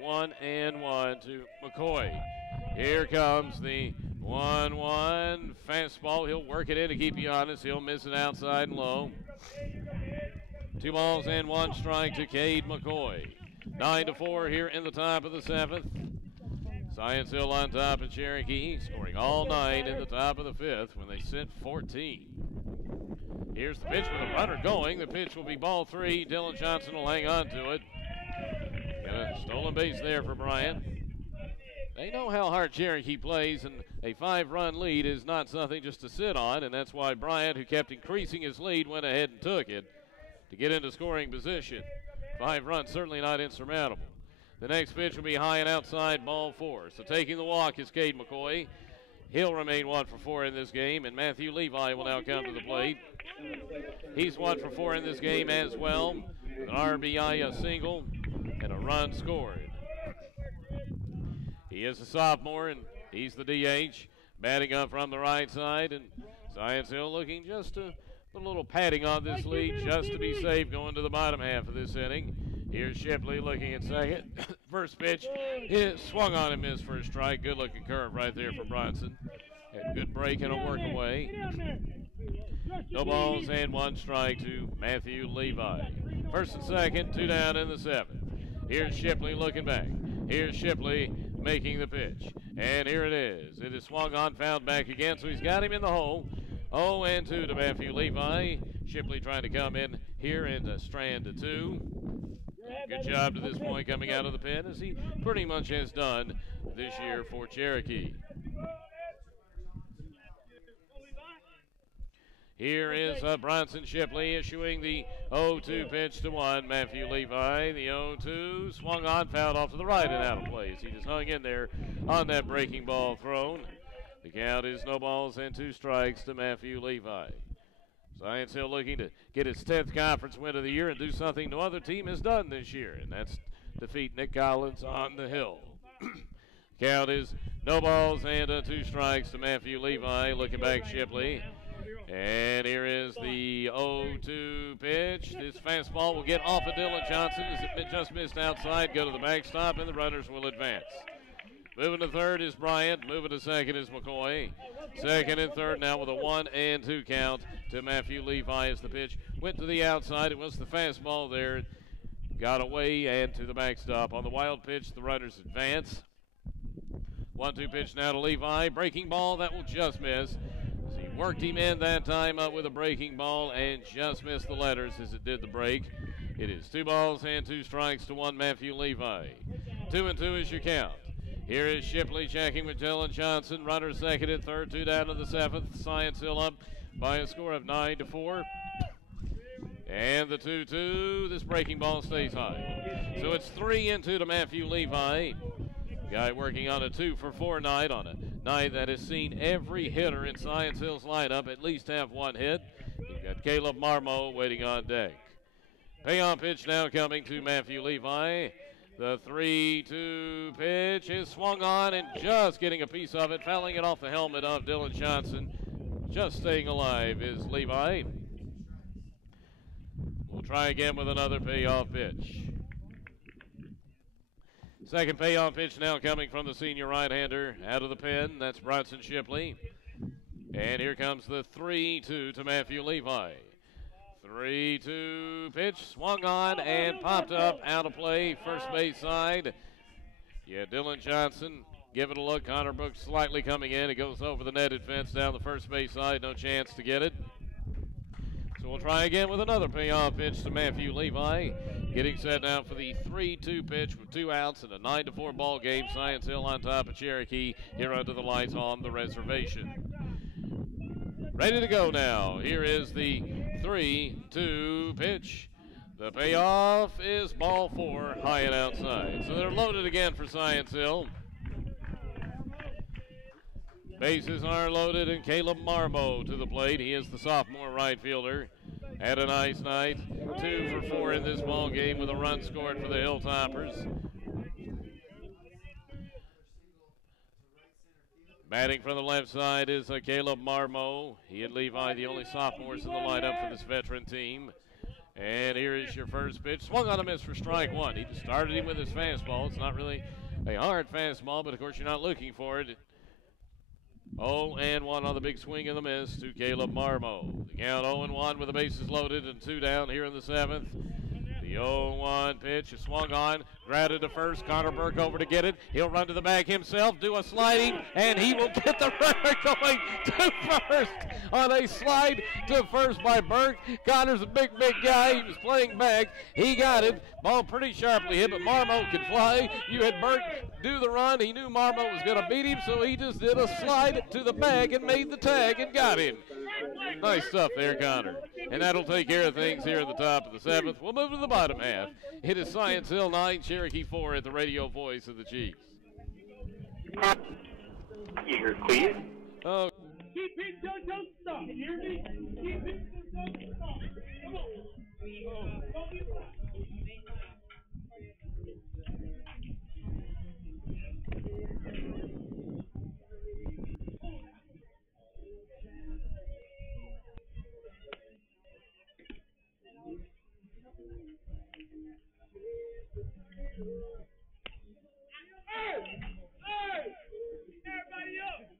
1-1 to McCoy. Here comes the 1-1 fastball. He'll work it in to keep you honest. He'll miss it outside and low. 2 balls and 1 strike to Cade McCoy. 9-4 here in the top of the 7th. Science Hill on top of Cherokee, scoring all 9 in the top of the 5th when they sit 14. Here's the pitch with a runner going. The pitch will be ball 3. Dylan Johnson will hang on to it. Got a stolen base there for Bryant. They know how hard Cherokee plays, and a 5-run lead is not something just to sit on, and that's why Bryant, who kept increasing his lead, went ahead and took it to get into scoring position. 5 runs, certainly not insurmountable. The next pitch will be high and outside, ball 4. So taking the walk is Cade McCoy. He'll remain 1 for 4 in this game, and Matthew Levi will now come to the plate. He's 1 for 4 in this game as well, with an RBI, a single, and a run scored. He is a sophomore, and he's the DH, batting up from the right side, and Science Hill looking just to put a little padding on this lead just to be safe going to the bottom half of this inning. Here's Shipley looking at second. First pitch is swung on and missed for a strike. Good-looking curve right there for Bronson. Had a good break and a work away. No balls and 1 strike to Matthew Levi. First and second, 2 down in the 7th. Here's Shipley looking back. Here's Shipley making the pitch. And here it is. It is swung on, fouled back again, so he's got him in the hole. 0-2 to Matthew Levi. Shipley trying to come in here and strand to 2. Good job to this point coming out of the pen, as he pretty much has done this year for Cherokee. Here is Bronson Shipley issuing the 0-2 pitch to 1. Matthew Levi, the 0-2, swung on, fouled off to the right and out of place. He just hung in there on that breaking ball thrown. The count is no balls and 2 strikes to Matthew Levi. Science Hill looking to get his 10th conference win of the year and do something no other team has done this year, and that's defeat Nick Collins on the hill. Count is no balls and 2 strikes to Matthew Levi. Looking back, Shipley. And here is the 0-2 pitch. This fastball will get off of Dylan Johnson as it just missed outside, go to the backstop, and the runners will advance. Moving to third is Bryant. Moving to second is McCoy. Second and third now with a 1-2 count to Matthew Levi as the pitch went to the outside. It was the fastball there. Got away and to the backstop. On the wild pitch, the runners advance. 1-2 pitch now to Levi. Breaking ball, that will just miss. So he worked him in that time up with a breaking ball and just missed the letters as it did the break. It is 2 balls and 2 strikes to 1 Matthew Levi. 2-2 is your count. Here is Shipley checking with Dylan Johnson. Runner second and third, 2 down to the 7th. Science Hill up by a score of 9-4. And the 2-2, this breaking ball stays high. So it's 3-2 to Matthew Levi. Guy working on a 2-for-4 night, on a night that has seen every hitter in Science Hill's lineup at least have one hit. You've got Caleb Marmo waiting on deck. Payoff pitch now coming to Matthew Levi. The 3-2 pitch is swung on and just getting a piece of it, fouling it off the helmet of Dylan Johnson. Just staying alive is Levi. We'll try again with another payoff pitch. Second payoff pitch now coming from the senior right-hander out of the pen. That's Bronson Shipley. And here comes the 3-2 to Matthew Levi. 3-2 pitch, swung on and popped up, out of play, first base side. Yeah, Dylan Johnson, give it a look. Connor Brooks slightly coming in. It goes over the netted fence down the first base side. No chance to get it. So we'll try again with another payoff pitch to Matthew Levi. Getting set now for the 3-2 pitch with 2 outs and a 9-4 ball game. Science Hill on top of Cherokee here under the lights on the reservation. Ready to go now. Here is the 3-2 pitch. The payoff is ball 4, high and outside. So they're loaded again for Science Hill. Bases are loaded, and Caleb Marmo to the plate. He is the sophomore right fielder. Had a nice night. 2-for-4 in this ball game with a run scored for the Hilltoppers. Batting from the left side is Caleb Marmo. He and Levi, the only sophomores in the lineup for this veteran team. And here is your first pitch. Swung on a miss for strike 1. He just started him with his fastball. It's not really a hard fastball, but of course you're not looking for it. 0-1 on the big swing and the miss to Caleb Marmo. The count 0-1 with the bases loaded and 2 down here in the 7th. The 0-1 pitch is swung on, grounded to first. Connor Burke over to get it. He'll run to the bag himself, do a sliding, and he will get the runner going to first on a slide to first by Burke. Connor's a big guy. He was playing back. He got it. Ball pretty sharply hit, but Marmo can fly. You had Burke do the run. He knew Marmo was going to beat him, so he just did a slide to the bag and made the tag and got him. Nice stuff there, Connor. And that'll take care of things here at the top of the 7th. We'll move to the bottom half. It is Science Hill 9, Cherokee 4 at the radio voice of the Chiefs. You're clear. Oh. Keep it, don't stop. You hear me? Keep it, don't stop. Come on. Don't be loud. Everybody up!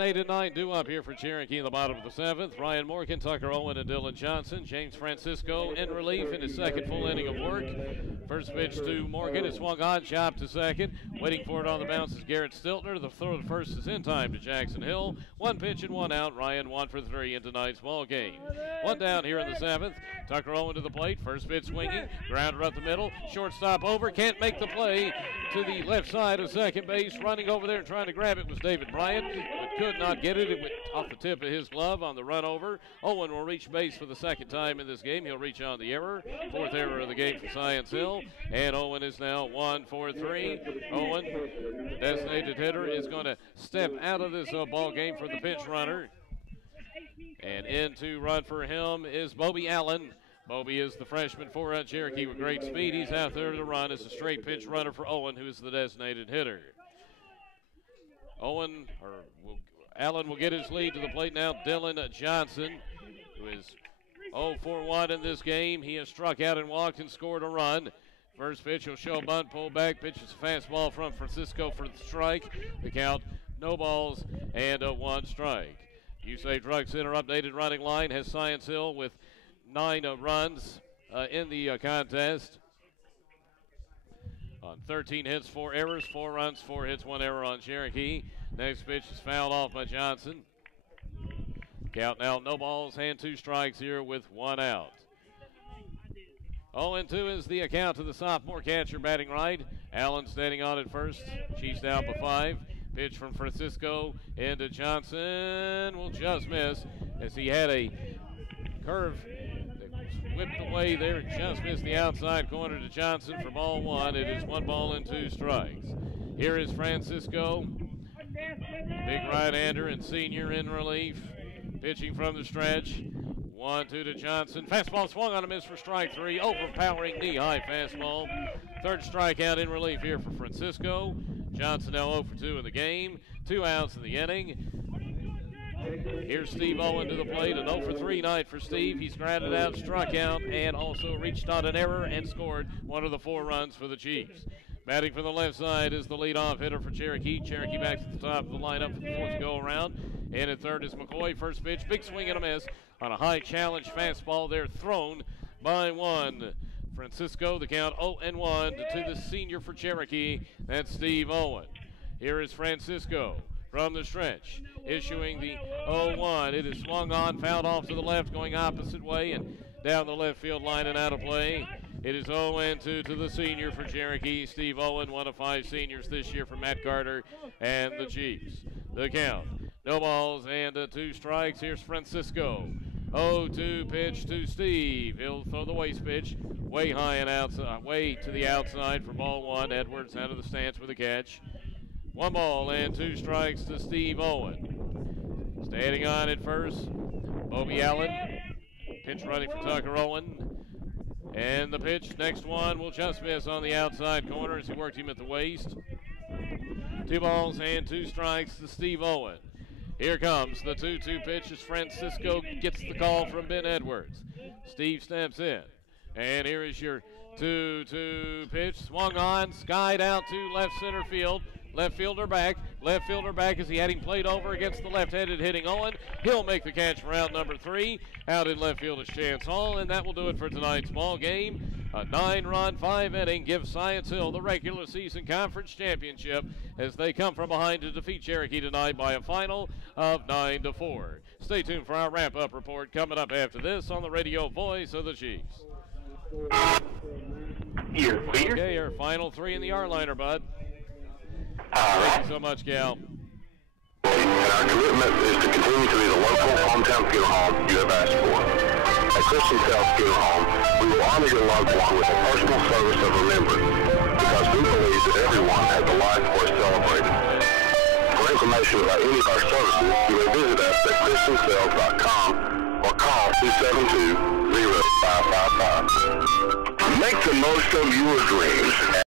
8 and 9 due up here for Cherokee in the bottom of the 7th. Ryan Morgan, Tucker Owen, and Dylan Johnson. James Francisco in relief in his second full inning of work. First pitch to Morgan is swung on, chopped to second. Waiting for it on the bounce is Garrett Stiltner. The throw to first is in time to Jackson Hill. 1 pitch and 1 out. Ryan 1 for 3 in tonight's ball game. 1 down here in the 7th. Tucker Owen to the plate. First pitch swinging. Grounder up the middle. Shortstop over. Can't make the play to the left side of second base. Running over there and trying to grab it was David Bryant, but could not get it. It went off the tip of his glove on the run over. Owen will reach base for the second time in this game. He'll reach on the error. 4th error of the game for Science Hill. And Owen is now 1 for 3. Owen, the designated hitter, is going to step out of this ball game for the pinch runner. And in to run for him is Bobby Allen. Bobby is the freshman for Cherokee with great speed. He's out there to run as a straight pitch runner for Owen, who is the designated hitter. Allen will get his lead to the plate now. Dylan Johnson, who is 0 for 1 in this game. He has struck out and walked and scored a run. First pitch will show a bunt, pull back. Pitches a fastball from Francisco for the strike. The count, no balls and a 1 strike. USA Drug Center updated running line has Science Hill with 9 runs in the contest. On 13 hits, 4 errors, 4 runs, 4 hits, 1 error on Cherokee. Next pitch is fouled off by Johnson. Count now, no balls and 2 strikes here with 1 out. 0-2 is the account to the sophomore catcher batting right. Allen standing on at first. Chiefs down by 5. Pitch from Francisco into Johnson will just miss as he had a curve that was whipped away there. Just missed the outside corner to Johnson for ball 1. It is 1 ball and 2 strikes. Here is Francisco, big right-hander and senior in relief. Pitching from the stretch. 1-2 to Johnson. Fastball swung on a miss for strike 3. Overpowering knee-high fastball. 3rd strikeout in relief here for Francisco. Johnson now 0 for 2 in the game. 2 outs in the inning. Here's Steve Owen to the plate. An 0 for 3 night for Steve. He's grounded out, struck out, and also reached on an error and scored 1 of the 4 runs for the Chiefs. Batting from the left side is the leadoff hitter for Cherokee. Cherokee back at the top of the lineup for the 4th go-around. And at 3rd is McCoy. First pitch, big swing and a miss on a high challenge fastball there, thrown by 1. Francisco, the count 0-1 to the senior for Cherokee. That's Steve Owen. Here is Francisco from the stretch, issuing the 0-1. It is swung on, fouled off to the left, going opposite way and down the left field line and out of play. It is 0-2 to the senior for Cherokee. Steve Owen, 1 of 5 seniors this year for Matt Carter and the Chiefs. The count, no balls and 2 strikes. Here's Francisco. 0-2 pitch to Steve. He'll throw the waste pitch way high and outside, way to the outside for ball 1. Edwards out of the stance with a catch. 1 ball and 2 strikes to Steve Owen. Standing on at first, Bobby Allen. Pitch running for Tucker Owen. And the pitch, next one, will just miss on the outside corner as he worked him at the waist. 2 balls and 2 strikes to Steve Owen. Here comes the 2-2 pitch as Francisco gets the call from Ben Edwards. Steve steps in. And here is your 2-2 pitch. Swung on, skied out to left center field. Left fielder back as he had him played over against the left-handed hitting Owen. He'll make the catch for out number 3. Out in left field is Chance Hall, and that will do it for tonight's ball game. A 9-run, 5-inning gives Science Hill the regular season conference championship as they come from behind to defeat Cherokee tonight by a final of 9-4. Stay tuned for our wrap-up report coming up after this on the radio voice of the Chiefs. Okay, our final 3 in the R-liner, bud. Thank you so much, Cal. And our commitment is to continue to be the local hometown funeral home you have asked for. At Christian South Funeral Home, we will honor your loved one with a personal service of remembrance because we believe that everyone has a life worth celebrating. For information about any of our services, you may visit us at christiansales.com or call 272-0555. Make the most of your dreams.